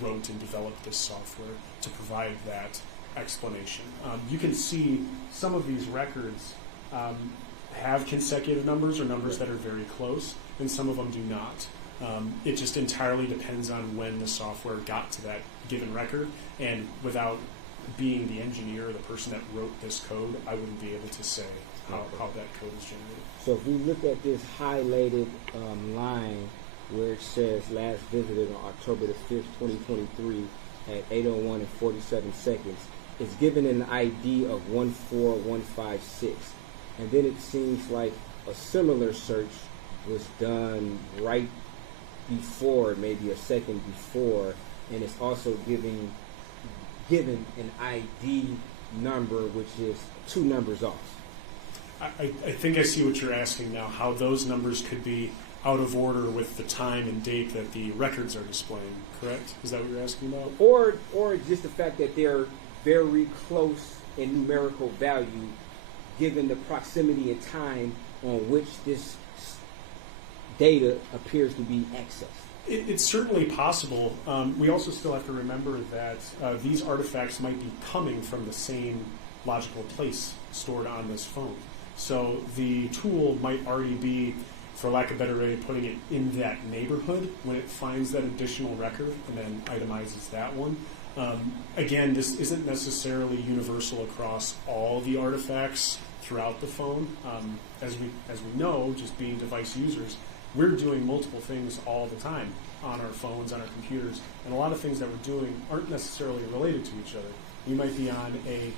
wrote and developed this software to provide that explanation. You can see some of these records have consecutive numbers or numbers that are very close, and some of them do not. It just entirely depends on when the software got to that given record, and without being the engineer or the person that wrote this code, I wouldn't be able to say how that code is generated. So if we look at this highlighted line where it says last visited on October the 5th, 2023 at 8:01 and 47 seconds, it's given an ID of 14156. And then it seems like a similar search was done right before, maybe a second before, and it's also given an ID number which is 2 numbers off. I think I see what you're asking now, how those numbers could be out of order with the time and date that the records are displaying, correct? Is that what you're asking about? Or just the fact that they're very close in numerical value given the proximity and time on which this data appears to be accessed. It's certainly possible. We also still have to remember that these artifacts might be coming from the same logical place stored on this phone. So the tool might already be, for lack of a better way of putting it, in that neighborhood when it finds that additional record and then itemizes that one. Again, this isn't necessarily universal across all the artifacts throughout the phone. As we know, just being device users, we're doing multiple things all the time on our phones, on our computers, and a lot of things that we're doing aren't necessarily related to each other. You might be on a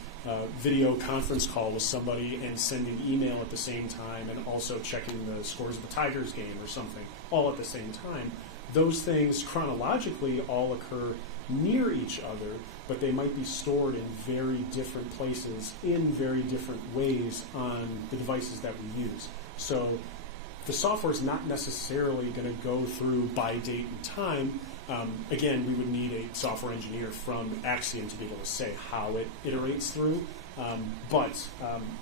video conference call with somebody and sending email at the same time and also checking the scores of the Tigers game or something, all at the same time. Those things chronologically all occur near each other, but they might be stored in very different places in very different ways on the devices that we use. So the software is not necessarily going to go through by date and time. Again, we would need a software engineer from Axiom to be able to say how it iterates through. But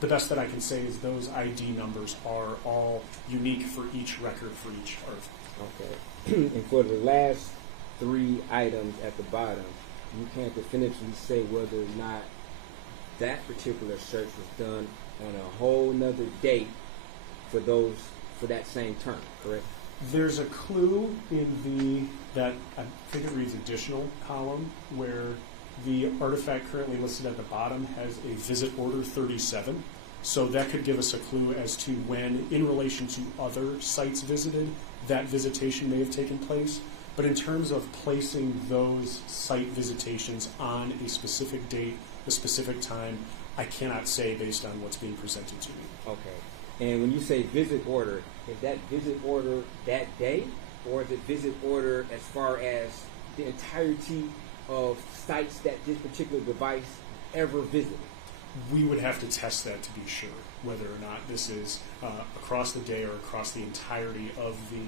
the best that I can say is those ID numbers are all unique for each record, for each artifact. Okay. And for the last 3 items at the bottom, you can't definitively say whether or not that particular search was done on a whole nother date for that same term, correct? There's a clue in that I think it reads additional column where the artifact currently listed at the bottom has a visit order 37. So that could give us a clue as to when, in relation to other sites visited, that visitation may have taken place. But in terms of placing those site visitations on a specific date, a specific time, I cannot say based on what's being presented to me. Okay. And when you say visit order, is that visit order that day, or is it visit order as far as the entirety of sites that this particular device ever visited? We would have to test that to be sure. whether or not this is across the day or across the entirety of the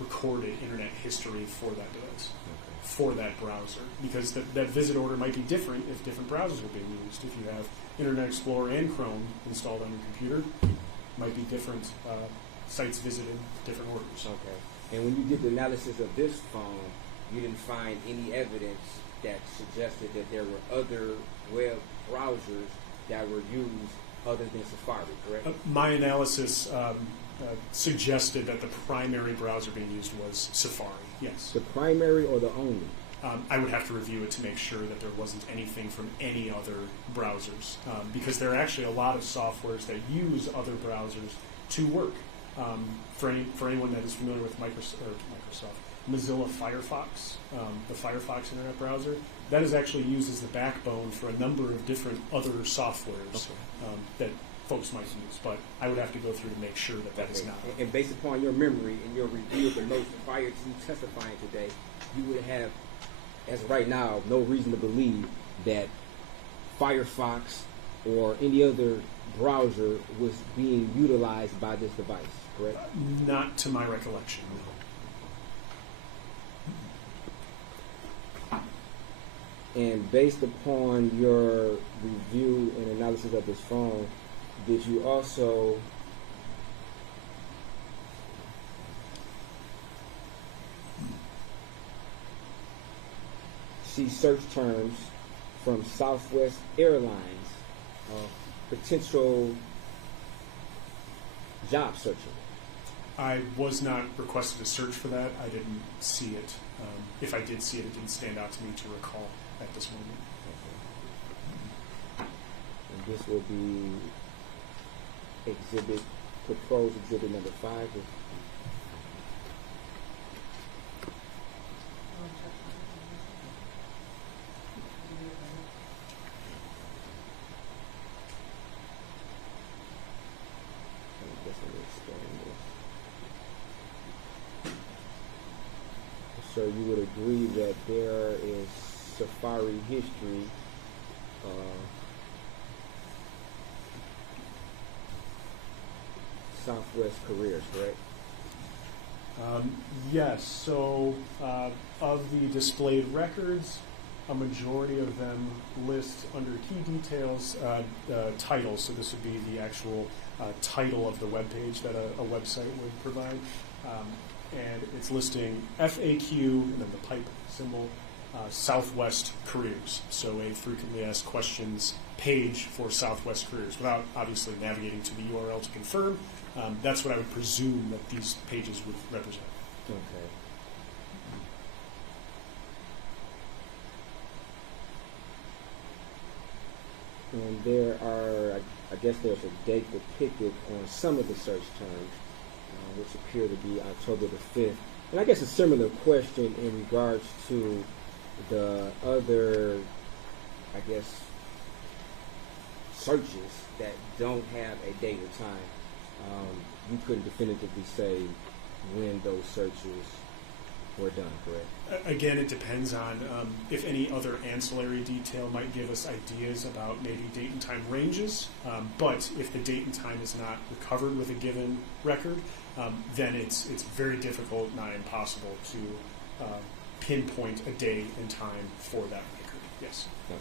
recorded internet history for that device, for that browser. Because that visit order might be different if different browsers are being used. If you have Internet Explorer and Chrome installed on your computer, might be different sites visited, different orders. Okay. And when you did the analysis of this phone, you didn't find any evidence that suggested that there were other web browsers that were used other than Safari, correct? My analysis suggested that the primary browser being used was Safari, yes. The primary or the only? I would have to review it to make sure that there wasn't anything from any other browsers, because there are actually a lot of softwares that use other browsers to work. For anyone that is familiar with Microsoft, Mozilla Firefox, the Firefox internet browser, that is actually used as the backbone for a number of different other softwares that folks might use. But I would have to go through to make sure that is not. And based upon your memory and your review of the notes prior to you testifying today, you would have, as of right now, no reason to believe that Firefox or any other browser was being utilized by this device, correct? Not to my recollection, no. And based upon your review and analysis of this phone, did you also see search terms from Southwest Airlines, potential job searching? I was not requested to search for that. I didn't see it. If I did see it, it didn't stand out to me to recall at this moment. And this will be proposed exhibit number 5. So you would agree that there is Safari history Southwest careers, correct? Yes. So of the displayed records, a majority of them list under key details titles. So this would be the actual title of the web page that a website would provide. And it's listing FAQ and then the pipe symbol, Southwest careers. So a frequently asked questions page for Southwest careers without obviously navigating to the URL to confirm. That's what I would presume that these pages would represent. Okay. And there are, I guess there's a date depicted on some of the search terms, which appear to be October the 5th. And I guess a similar question in regards to the other, I guess, searches that don't have a date or time. You couldn't definitively say when those searches were done, correct? Again, it depends on if any other ancillary detail might give us ideas about maybe date and time ranges. But if the date and time is not recovered with a given record, then it's very difficult, not impossible, to pinpoint a day and time for that record. Yes. Okay.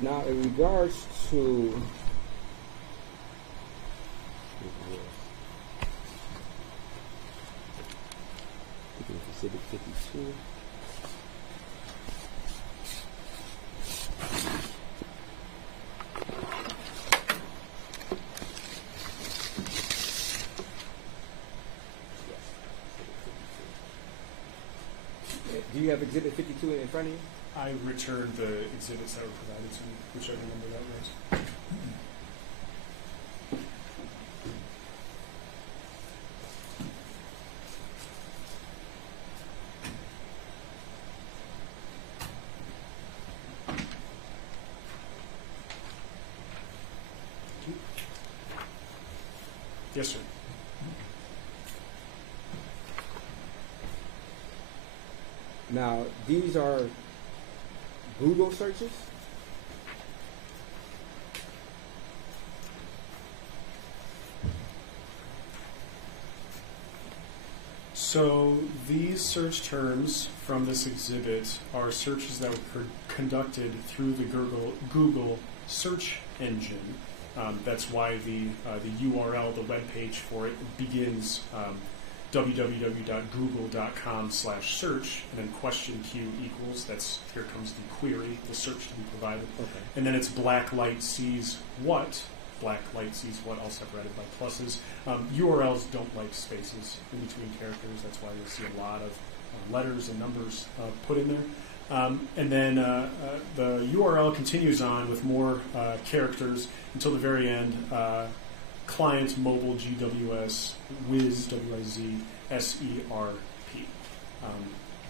Now, in regards to Exhibit 52. Do you have Exhibit 52 in front of you? I returned the exhibits that were provided to me, whichever number that was. Yes, sir. Now, these are Google searches. So these search terms from this exhibit are searches that were conducted through the Google search engine. That's why the URL, the web page for it, begins www.google.com/search, and then question Q equals, here comes the query, the search to be provided. Okay. And then it's black light sees what, all separated by pluses. URLs don't like spaces in between characters. That's why you'll see a lot of letters and numbers put in there. And then the URL continues on with more characters until the very end. Client mobile GWS Wiz WIZ SERP.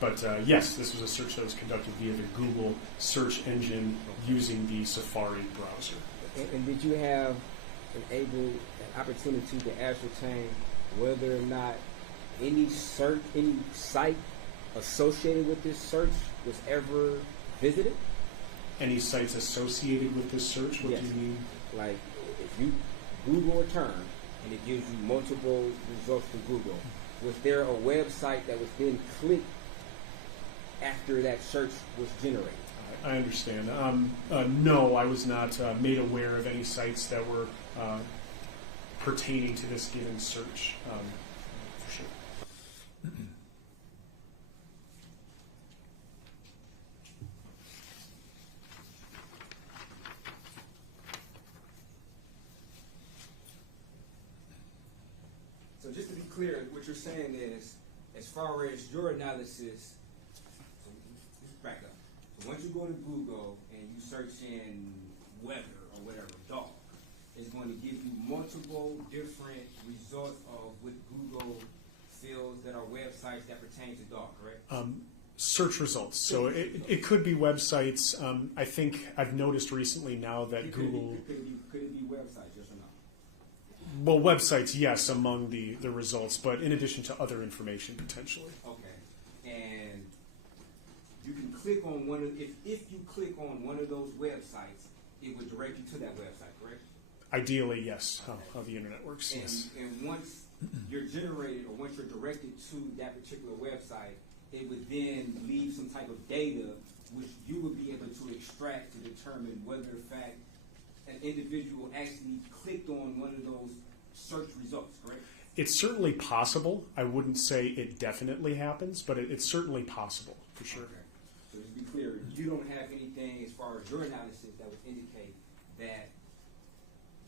But yes, this was a search that was conducted via the Google search engine using the Safari browser. And did you have an opportunity to ascertain whether or not any site associated with this search was ever visited? Any sites associated with this search? What Yes. do you mean? Like, if you Google a term and it gives you multiple results from Google, was there a website that was then clicked after that search was generated? I understand. No, I was not made aware of any sites that were pertaining to this given search, for sure. So just to be clear, what you're saying is, as far as your analysis, so let's back up. So once you go to Google and you search in weather or whatever, dog, it's going to give you multiple different results of what Google feels that are websites that pertain to dog, correct? Search results. So it could be websites. I think I've noticed recently now that Google... Could it be websites, yes or no? Well, websites, yes, among the results, but in addition to other information, potentially. Okay. And you can click on one of, if you click on one of those websites, it would direct you to that website, correct? Ideally, yes, how the internet works, And, yes. and once you're generated or once you're directed to that particular website, it would then leave some type of data which you would be able to extract to determine whether, in fact, an individual actually clicked on one of those search results, correct? It's certainly possible. I wouldn't say it definitely happens, but it's certainly possible, for sure. Okay. So to be clear, you don't have anything as far as your analysis that would indicate that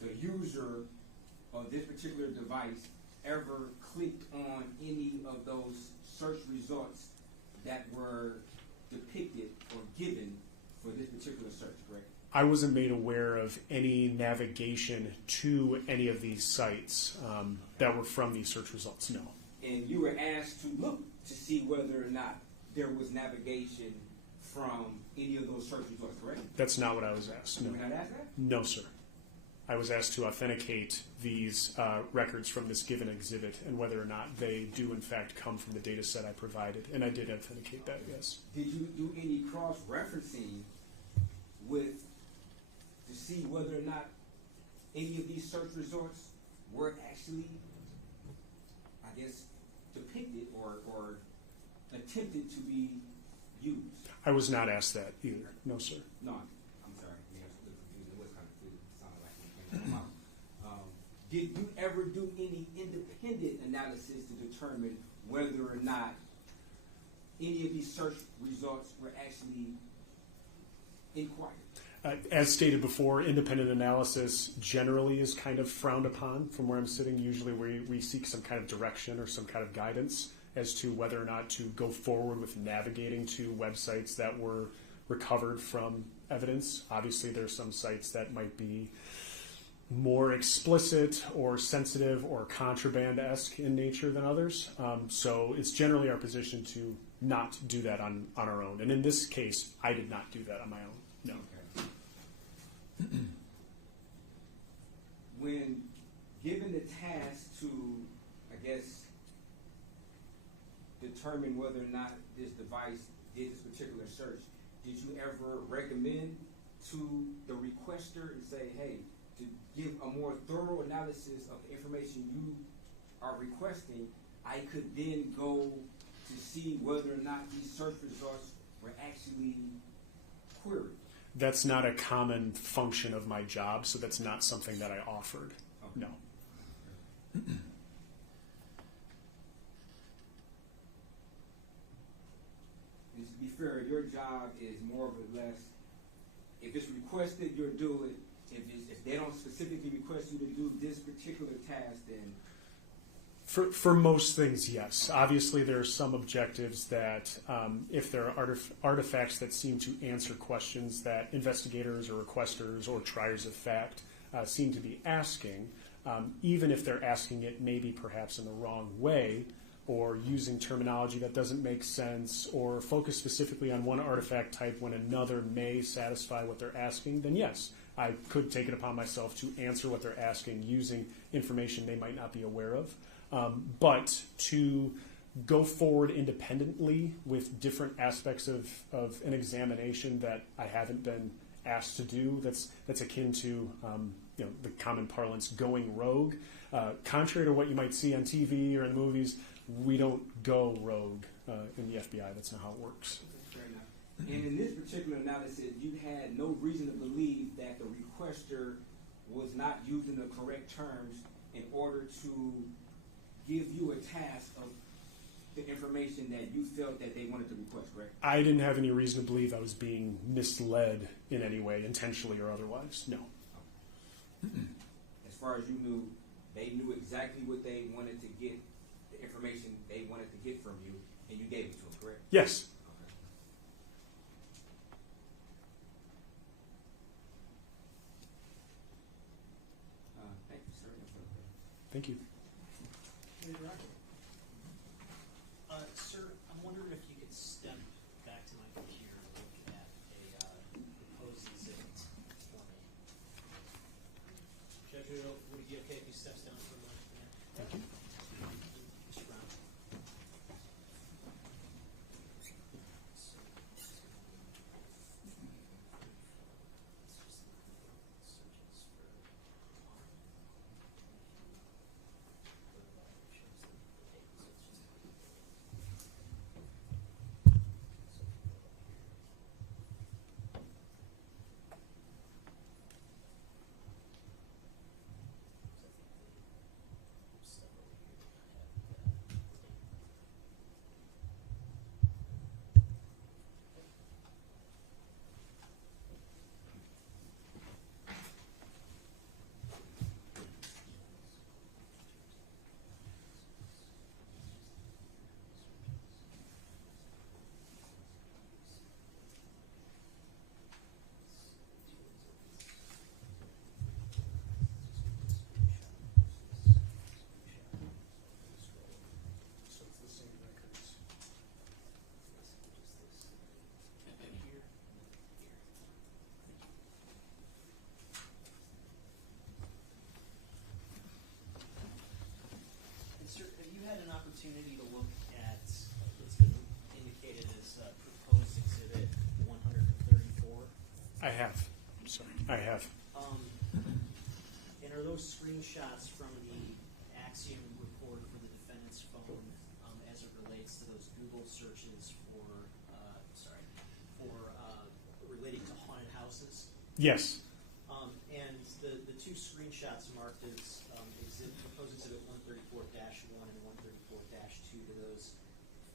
the user of this particular device ever clicked on any of those search results that were depicted or given for this particular search, correct? I wasn't made aware of any navigation to any of these sites that were from these search results, no. And you were asked to look to see whether or not there was navigation from any of those search results, correct? That's not what I was asked, no. You were not asked that? No, sir. I was asked to authenticate these records from this given exhibit and whether or not they do in fact come from the data set I provided, and I did authenticate that, yes. Did you do any cross-referencing to see whether or not any of these search results were actually, I guess, depicted or attempted to be used? I was not asked that either, no, sir. No, I'm sorry. Yeah, it's a little confusing. It was kind of confusing. It sounded like it came from my mouth. Did you ever do any independent analysis to determine whether or not any of these search results were actually inquired? As stated before, independent analysis generally is kind of frowned upon from where I'm sitting. Usually we seek some kind of direction or some kind of guidance. as to whether or not to go forward with navigating to websites that were recovered from evidence. Obviously, there's some sites that might be more explicit or sensitive or contraband-esque in nature than others. So it's generally our position to not do that on our own. And in this case, I did not do that on my own. No. Okay. When given the task to, I guess, determine whether or not this device did this particular search, did you ever recommend to the requester and say, hey, to give a more thorough analysis of the information you are requesting, I could then go to see whether or not these search results were actually queried? That's not a common function of my job, so that's not something that I offered. Okay. No. And to be fair, your job is more or less, if it's requested, you'll do it. If they don't specifically request you to do this particular task, then... For most things, yes. Obviously, there are some objectives that, if there are artifacts that seem to answer questions that investigators or requesters or triers of fact seem to be asking, even if they're asking it maybe perhaps in the wrong way, or using terminology that doesn't make sense, or focus specifically on one artifact type when another may satisfy what they're asking, then yes, I could take it upon myself to answer what they're asking using information they might not be aware of. But to go forward independently with different aspects of an examination that I haven't been asked to do, that's akin to the common parlance going rogue. Contrary to what you might see on TV or in the movies, we don't go rogue in the FBI. That's not how it works. Fair enough. And in this particular analysis, you had no reason to believe that the requester was not using the correct terms in order to give you a task of the information that you felt that they wanted to request, correct? I didn't have any reason to believe I was being misled in any way, intentionally or otherwise. No. As far as you knew, they knew exactly what they wanted to get, the information they wanted to get from you, and you gave it to them, correct? Yes. Okay. Thank you, sir. Thank you. Sir, I'm wondering if you could step back to my computer and look at a proposed exhibit for me. Judge, would it be okay if he steps down for a moment? Yeah. Thank you. Mr. Brown. Opportunity to look at what's been indicated as proposed exhibit 134. I have. Sorry, I have. And are those screenshots from the Axiom report for the defendant's phone as it relates to those Google searches for relating to haunted houses? Yes. And the two screenshots marked as proposed exhibit 134-1 and 134-2, do those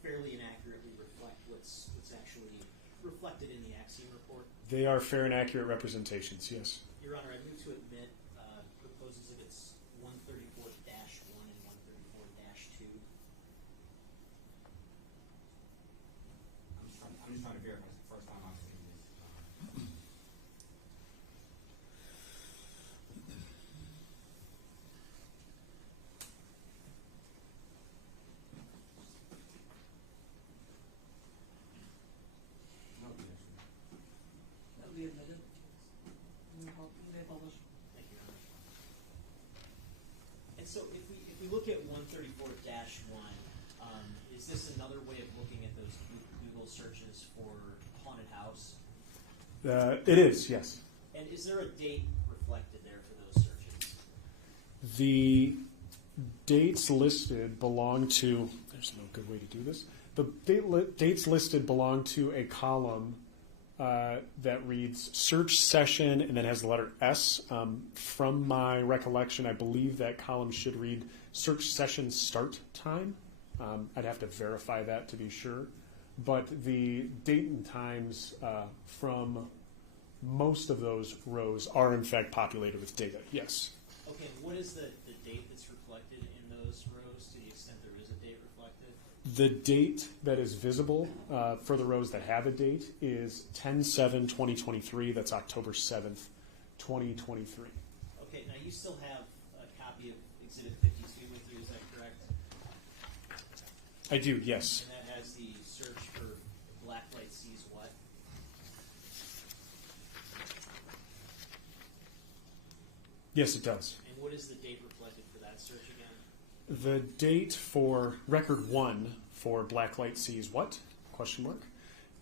fairly inaccurately reflect what's actually reflected in the Axiom report? They are fair and accurate representations, yes. Your Honor, I move to admit proposed exhibits 134-1 and 134-2. 234-1, is this another way of looking at those Google searches for haunted house? It is, yes. And is there a date reflected there for those searches? The dates listed belong to, there's no good way to do this. The dates listed belong to a column that reads search session and then has the letter S. From my recollection, I believe that column should read search session start time. I'd have to verify that to be sure. But the date and times from most of those rows are in fact populated with data, yes. Okay, what is the date that's reflected in those rows to the extent there is a date reflected? The date that is visible for the rows that have a date is 10/7/2023. That's October 7th, 2023. Okay, now you still have a copy of Exhibit 52 with you, is that correct? I do, yes. And that has the search for blacklight sees what? Yes, it does. And what is the date reflected for that search again? The date for record 1 for blacklight sees what? Question mark.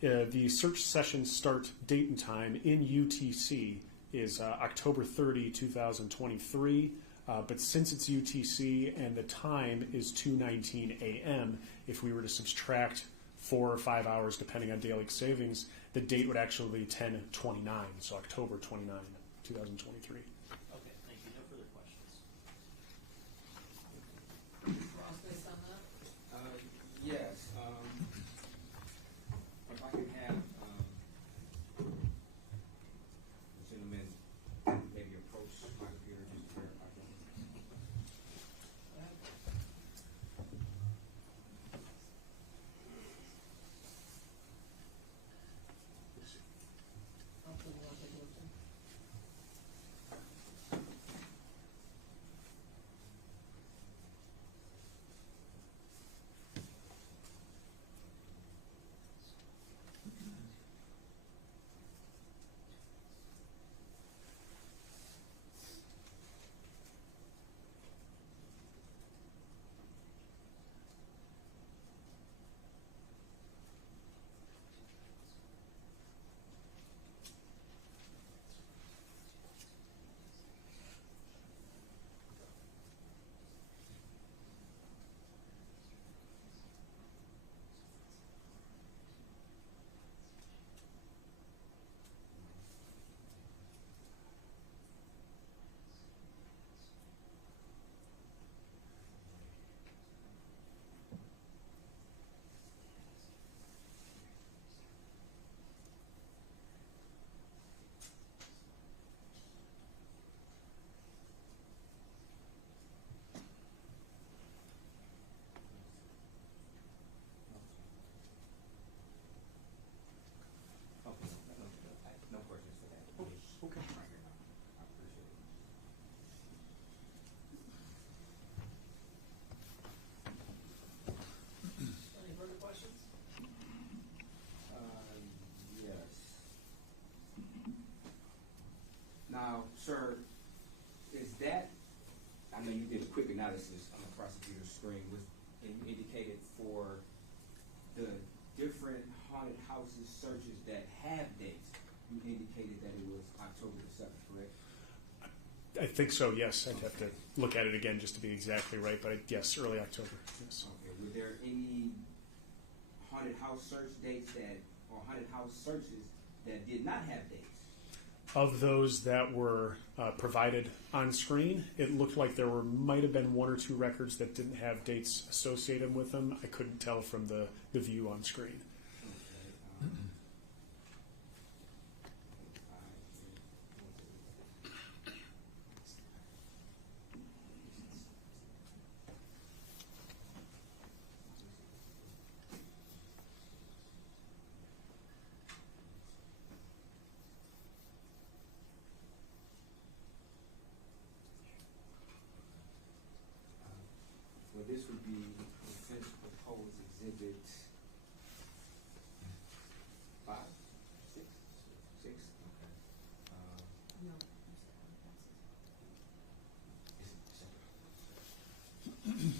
The search session start date and time in UTC is October 30, 2023. But since it's UTC and the time is 2:19 a.m., if we were to subtract 4 or 5 hours depending on daylight savings, the date would actually be 10/29, so October 29, 2023. Okay, thank you. No further questions. Ross, based on that? Yes. If I could have the gentleman maybe approach my computer just to verify that. Hopefully we'll take a look too. Okay, no questions for that. Okay. Right here now. I appreciate it. Any further questions? Yes. Now, sir, is that, I know you did a quick analysis on the prosecutor's screen, and you indicated for the different haunted houses searches that have dates, you indicated that it was October the 7th, correct? I think so, yes. I'd have to look at it again just to be exactly right, but yes, early October. Yes. Okay, were there any haunted house search dates or haunted house searches that did not have dates? Of those that were provided on screen, it looked like there might have been 1 or 2 records that didn't have dates associated with them. I couldn't tell from the view on screen. Okay, well, this would be defense proposed exhibit 5, 6, 6. Okay. No. Is it 7?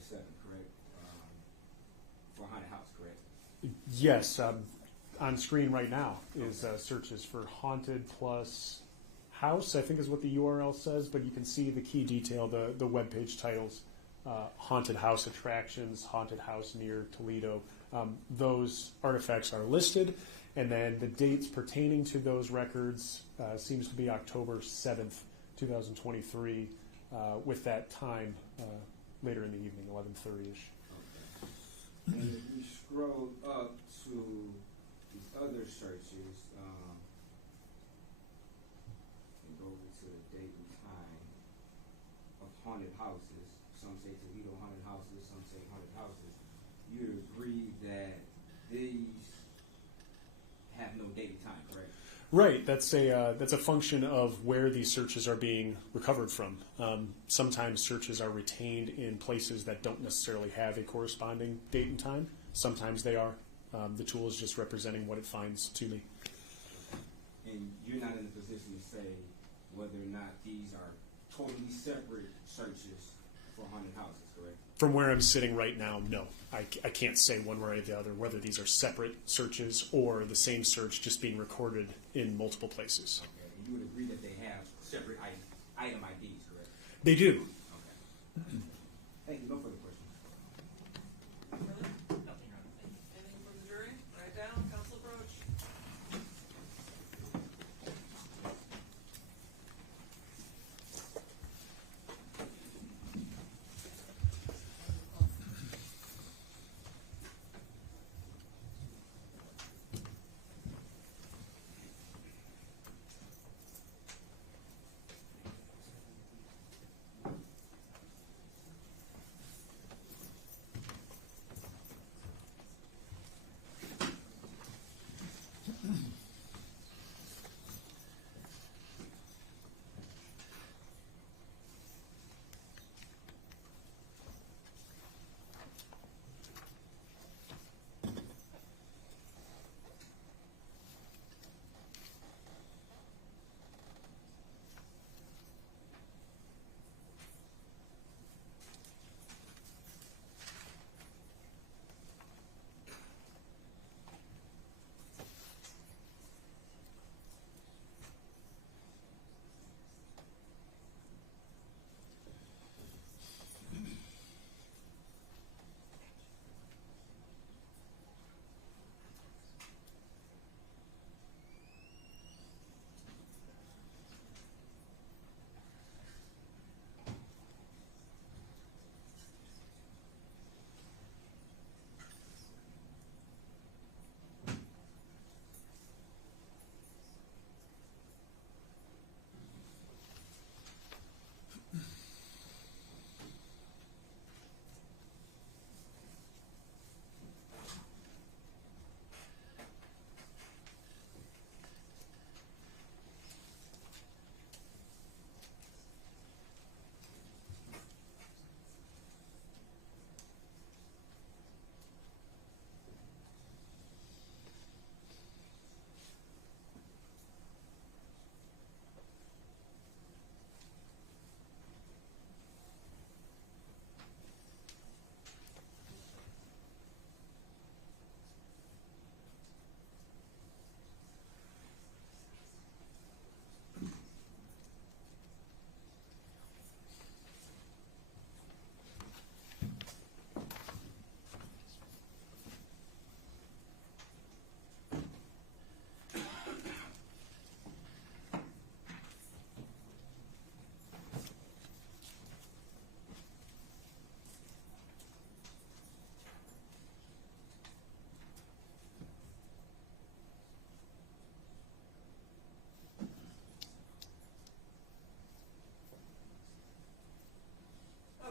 the 7th, correct? For haunted house, correct? Yes, on screen right now is searches for haunted plus house, I think is what the URL says, but you can see the key detail, the webpage titles, haunted house attractions, haunted house near Toledo. Those artifacts are listed, and then the dates pertaining to those records seems to be October 7th, 2023, with that time later in the evening, 11:30ish. Okay. And if we scroll up to these other searches, and go over to the date and time of haunted houses, some say Toledo haunted houses, some say haunted houses, you would agree that these have no date and time, correct? Right, that's a function of where these searches are being recovered from. Sometimes searches are retained in places that don't necessarily have a corresponding date and time. Sometimes they are. The tool is just representing what it finds to me. And you're not in a position to say whether or not these are totally separate searches for haunted houses, correct? From where I'm sitting right now, no. I can't say one way or the other whether these are separate searches or the same search just being recorded in multiple places. Okay. And you would agree that they have separate item IDs, correct? They do. Okay. Thank you. No further questions. Further? Nothing wrong with it. Anything from the jury? Write down, Counsel Broach.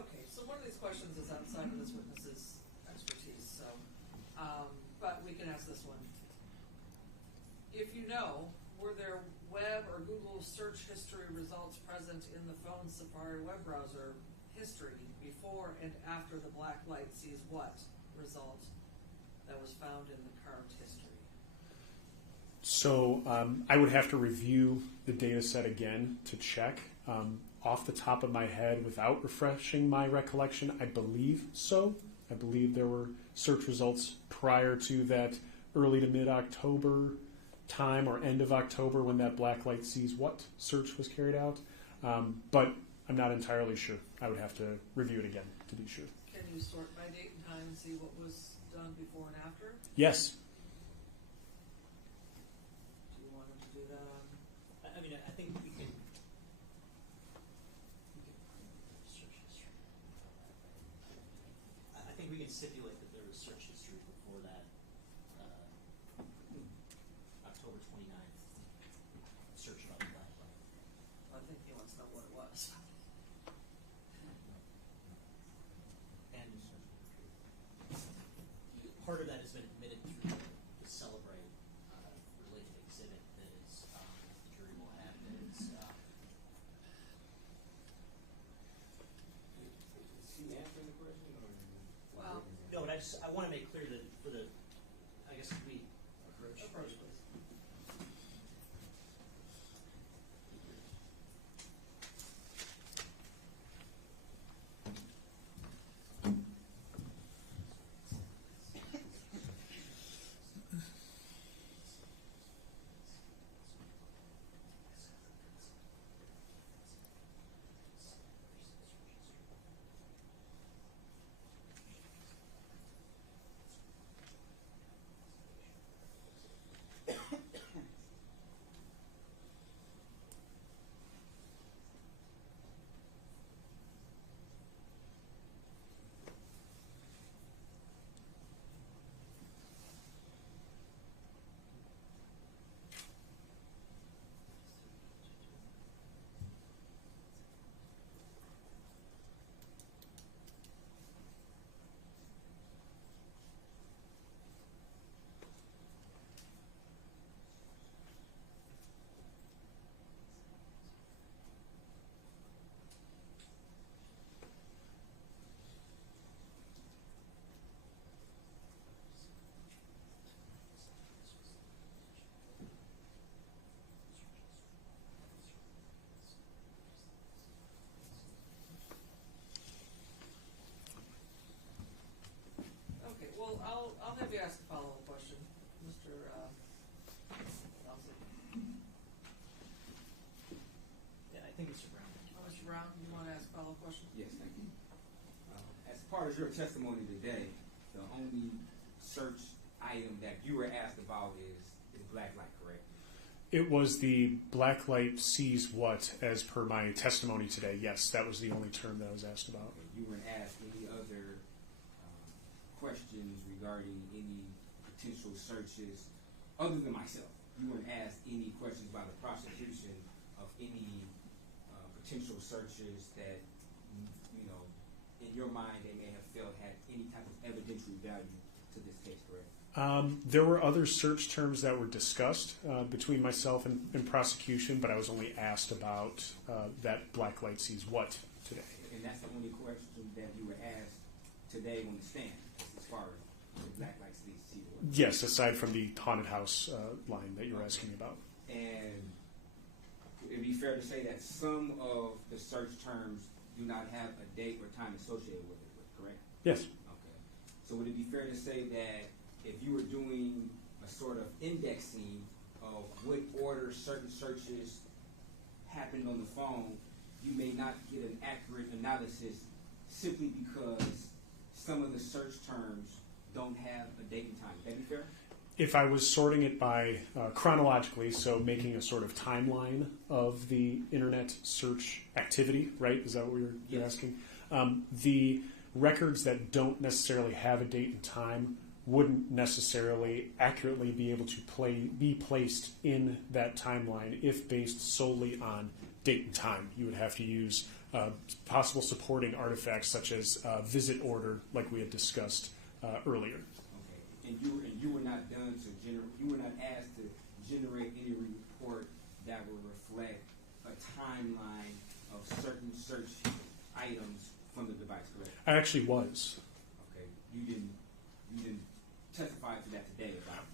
Okay, so one of these questions is outside of this witness's expertise, so, but we can ask this one. If you know, were there web or Google search history results present in the phone's Safari web browser history before and after the black light sees what result that was found in the carved history? So I would have to review the data set again to check. off the top of my head, without refreshing my recollection, I believe so. I believe there were search results prior to that early to mid-October time or end of October when that Blacklight Sees What search was carried out. But I'm not entirely sure. I would have to review it again to be sure. Can you sort by date and time and see what was done before and after? Yes. Do you want him to do that on? I mean, I think we can search history. I think we can stipulate that there was search history before that October 29th search about the Blacklight. I think he wants to know what it was. And part of that has been admitted through the Celebrate related exhibit that is the jury will have. That is, Is he answering the question, or? Well, no, but I want to make clear that for the, I guess we approach. approach, please. Okay, well, I'll have you ask a follow-up question, Mr. Nelson. Yeah, I think Mr. Brown. Mr. Brown, you want to ask a follow-up question? Yes, thank you. As part of your testimony today, the only search item that you were asked about is Blacklight, correct? It was the Blacklight Sees What as per my testimony today. Yes, that was the only term that I was asked about. Okay. You weren't asked any other questions regarding any potential searches other than myself. You weren't asked any questions by the prosecution of any potential searches that, you know, in your mind they may have felt had any type of evidentiary value to this case, correct? There were other search terms that were discussed between myself and prosecution, but I was only asked about that Blacklight Sees What today. And that's the only question that you were asked today on the stand, as far as the Blacklight Sees What? Yes, aside from the haunted house line that you were asking me about. And it'd be fair to say that some of the search terms do not have a date or time associated with it, correct? Yes. Okay. So would it be fair to say that if you were doing a sort of indexing of what order certain searches happened on the phone, you may not get an accurate analysis simply because some of the search terms don't have a date and time? Would that be fair? If I was sorting it by chronologically, so making a sort of timeline of the internet search activity, right? Is that what you're asking? The records that don't necessarily have a date and time wouldn't necessarily accurately be able to be placed in that timeline if based solely on date and time. You would have to use possible supporting artifacts such as visit order, like we had discussed earlier. Okay. And you were not done to you were not asked to generate any report that would reflect a timeline of certain search items from the device, correct? I actually was. Okay. You didn't testify to that today about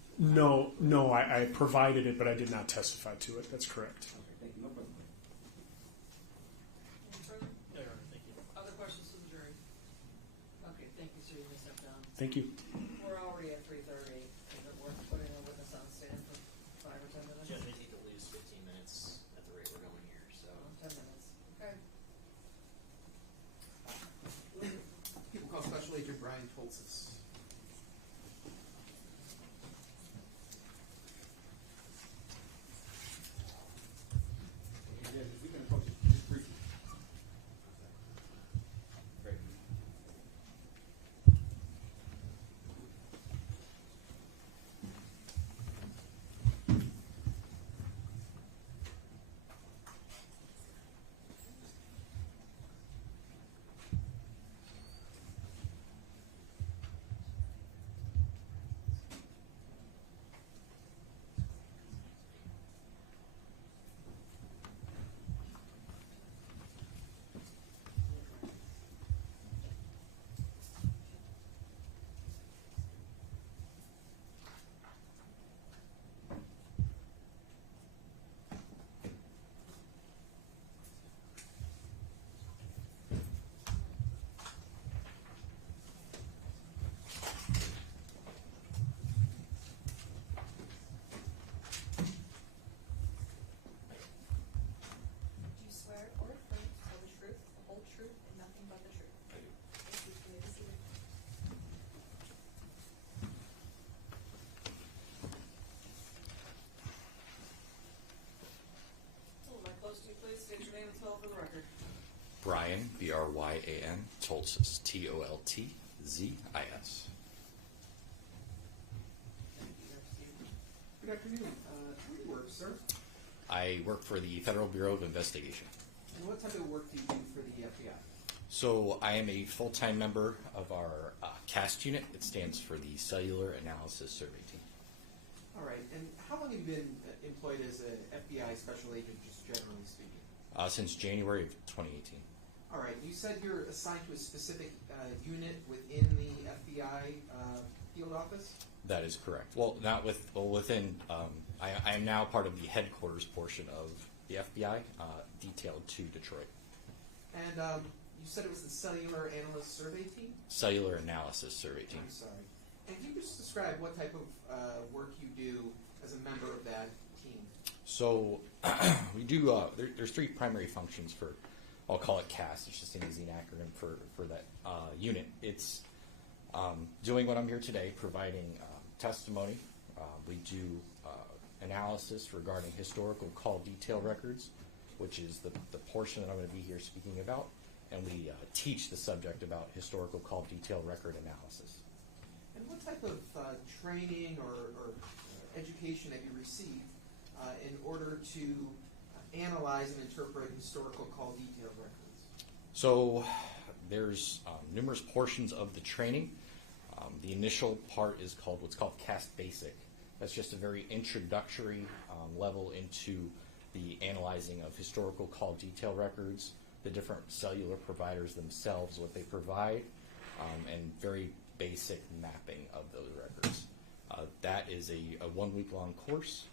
No, I provided it, but I did not testify to it. That's correct. Okay, thank you. No further Thank you. We're already at 3:30. Is it worth putting a witness on stand for 5 or 10 minutes? Judge, I hate to lose 15 minutes at the rate we're going here, so. 10 minutes. Okay. People call Special Agent Brian Toltzis. If we can approach it just briefly. Great. Do you swear or affirm to tell the truth, the whole truth, and nothing but the truth? I do. Thank you. You may be seated. Hold my close to you, please. State your name and spell it for the record. Brian, B-R-Y-A-N, Toltzis, T-O-L-T-Z-I-S. Good afternoon. Where do you work, sir? I work for the Federal Bureau of Investigation. And what type of work do you do for the FBI? So I am a full-time member of our CAST unit. It stands for the Cellular Analysis Survey Team. All right. And how long have you been employed as an FBI special agent, just generally speaking? Since January of 2018. All right. You said you're assigned to a specific unit within the FBI field office? That is correct. Well, not with, well, within, I am now part of the headquarters portion of the FBI, detailed to Detroit. And you said it was the Cellular Analyst Survey Team? Cellular Analysis Survey Team. I'm sorry. And can you just describe what type of work you do as a member of that team? So we do, there's three primary functions for, I'll call it CAST, it's just an easy acronym for that unit. It's doing what I'm here today, providing testimony. We do analysis regarding historical call detail records, which is the portion that I'm going to be here speaking about. And we teach the subject about historical call detail record analysis. And what type of training or education have you received in order to analyze and interpret historical call detail records? So there's numerous portions of the training. The initial part is called what's called CAST Basic. That's just a very introductory level into the analyzing of historical call detail records, the different cellular providers themselves, what they provide, and very basic mapping of those records. That is a 1 week long course.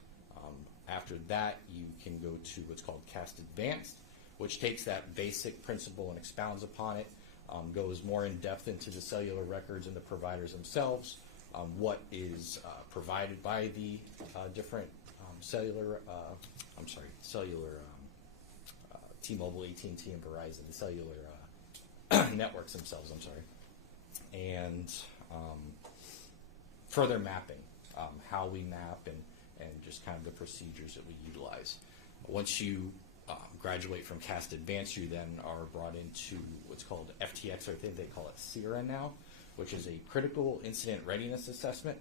After that, you can go to what's called CAST Advanced, which takes that basic principle and expounds upon it, goes more in depth into the cellular records and the providers themselves, what is provided by the different cellular T-Mobile, AT&T, and Verizon, the cellular networks themselves, and further mapping, how we map and just kind of the procedures that we utilize. Once you graduate from CAST Advanced, you then are brought into what's called FTX, or I think they call it CIRA now, which is a Critical Incident Readiness Assessment.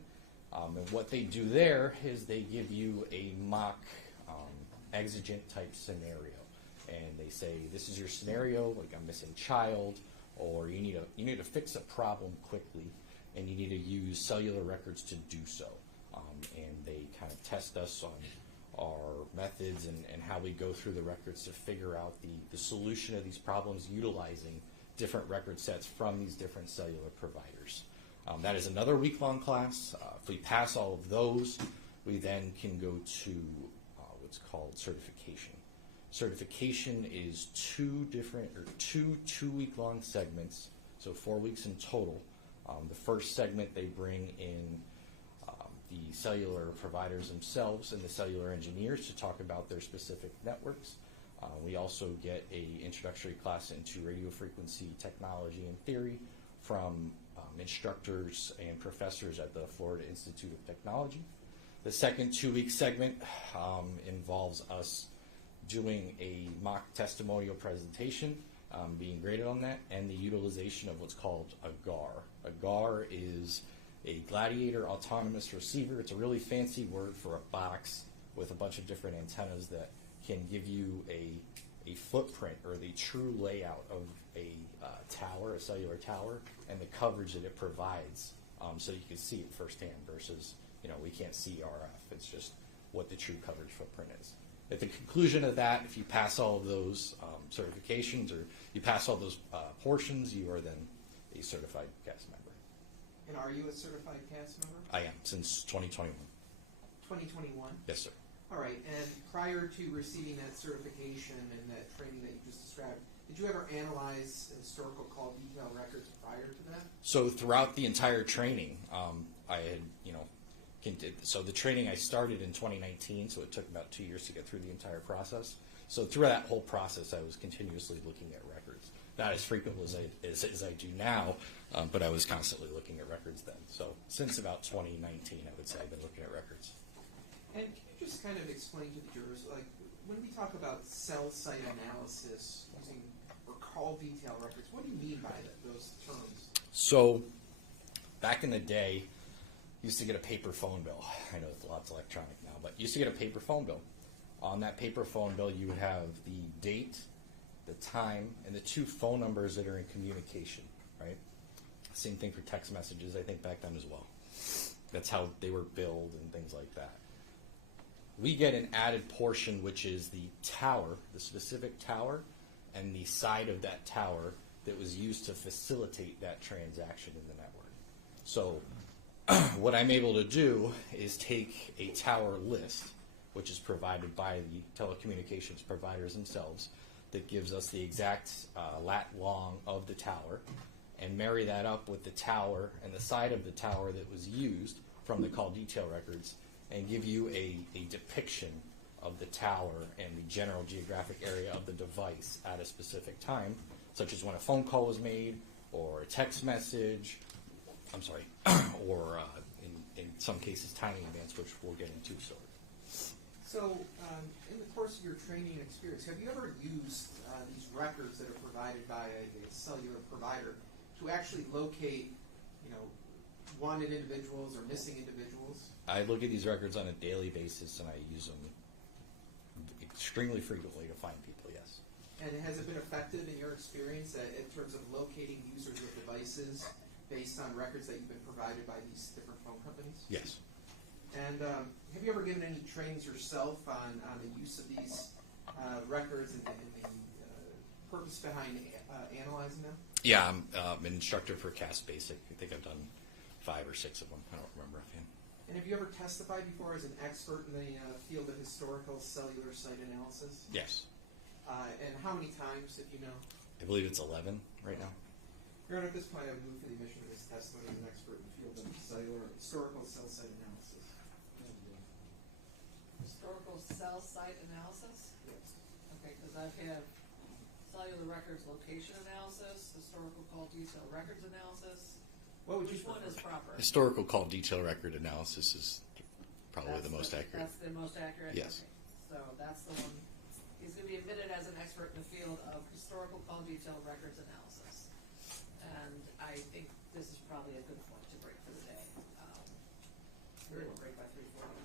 And what they do there is they give you a mock exigent type scenario. And they say, this is your scenario, like a missing child, or you need to fix a problem quickly, and you need to use cellular records to do so. And they kind of test us on our methods and how we go through the records to figure out the solution of these problems utilizing different record sets from these different cellular providers. That is another week-long class. If we pass all of those, we then can go to what's called certification. Certification is two 2 week-long segments, so 4 weeks in total, The first segment, they bring in the cellular providers themselves and the cellular engineers to talk about their specific networks. We also get a introductory class into radio frequency technology and theory from instructors and professors at the Florida Institute of Technology. The second 2-week segment involves us doing a mock testimonial presentation, being graded on that, and the utilization of what's called a GAR. A GAR is a Gladiator Autonomous Receiver. It's a really fancy word for a box with a bunch of different antennas that can give you a footprint or the true layout of a tower, a cellular tower, and the coverage that it provides, so you can see it firsthand versus, we can't see RF. It's just what the true coverage footprint is. At the conclusion of that, if you pass all of those certifications or you pass all those portions, you are then a certified CAS member. And are you a certified CAS member? I am, since 2021. 2021? Yes, sir. All right, and prior to receiving that certification and that training that you just described, did you ever analyze historical call detail records prior to that? So throughout the entire training, I had, so the training I started in 2019, so it took about 2 years to get through the entire process. So through that whole process, I was continuously looking at records. Not as frequently as I do now, but I was constantly looking at records then. So since about 2019, I would say I've been looking at records. And can you just kind of explain to the jurors, like, when we talk about cell site analysis using or call detail records, what do you mean by those terms? So back in the day, you used to get a paper phone bill. I know it's lots electronic now, but you used to get a paper phone bill. On that paper phone bill, you would have the date, the time, and the 2 phone numbers that are in communication, right? Same thing for text messages, I think, back then as well. That's how they were billed and things like that. We get an added portion, which is the tower, the specific tower, and the side of that tower that was used to facilitate that transaction in the network. So what I'm able to do is take a tower list, which is provided by the telecommunications providers themselves, that gives us the exact lat long of the tower, and marry that up with the tower and the side of the tower that was used from the call detail records, and give you a depiction of the tower and the general geographic area of the device at a specific time, such as when a phone call was made, or a text message, or in some cases timing events, which we'll get into shortly. So, in the course of your training experience, have you ever used these records that are provided by a cellular provider to actually locate, wanted individuals or missing individuals? I look at these records on a daily basis, and I use them extremely frequently to find people, yes. And has it been effective in your experience in terms of locating users of devices based on records that you've been provided by these different phone companies? Yes. And have you ever given any trainings yourself on the use of these records and the purpose behind analyzing them? Yeah, I'm an instructor for CAS Basic. I think I've done 5 or 6 of them. I don't remember offhand. And have you ever testified before as an expert in the field of historical cellular site analysis? Yes. And how many times, if you know? I believe it's 11 right now. Your Honor, at this point, I would move for the admission of this testimony as an expert in the field of historical cell site analysis. Historical cell site analysis? Yes. Okay, because I've had cellular records location analysis, historical call detail records analysis. What would Which you one prefer? is proper? Historical call detail record analysis is probably the most accurate. That's the most accurate? Yes. Okay. So that's the one. He's going to be admitted as an expert in the field of historical call detail records analysis. And I think this is probably a good point to break for the day. We're going to break by 3:40.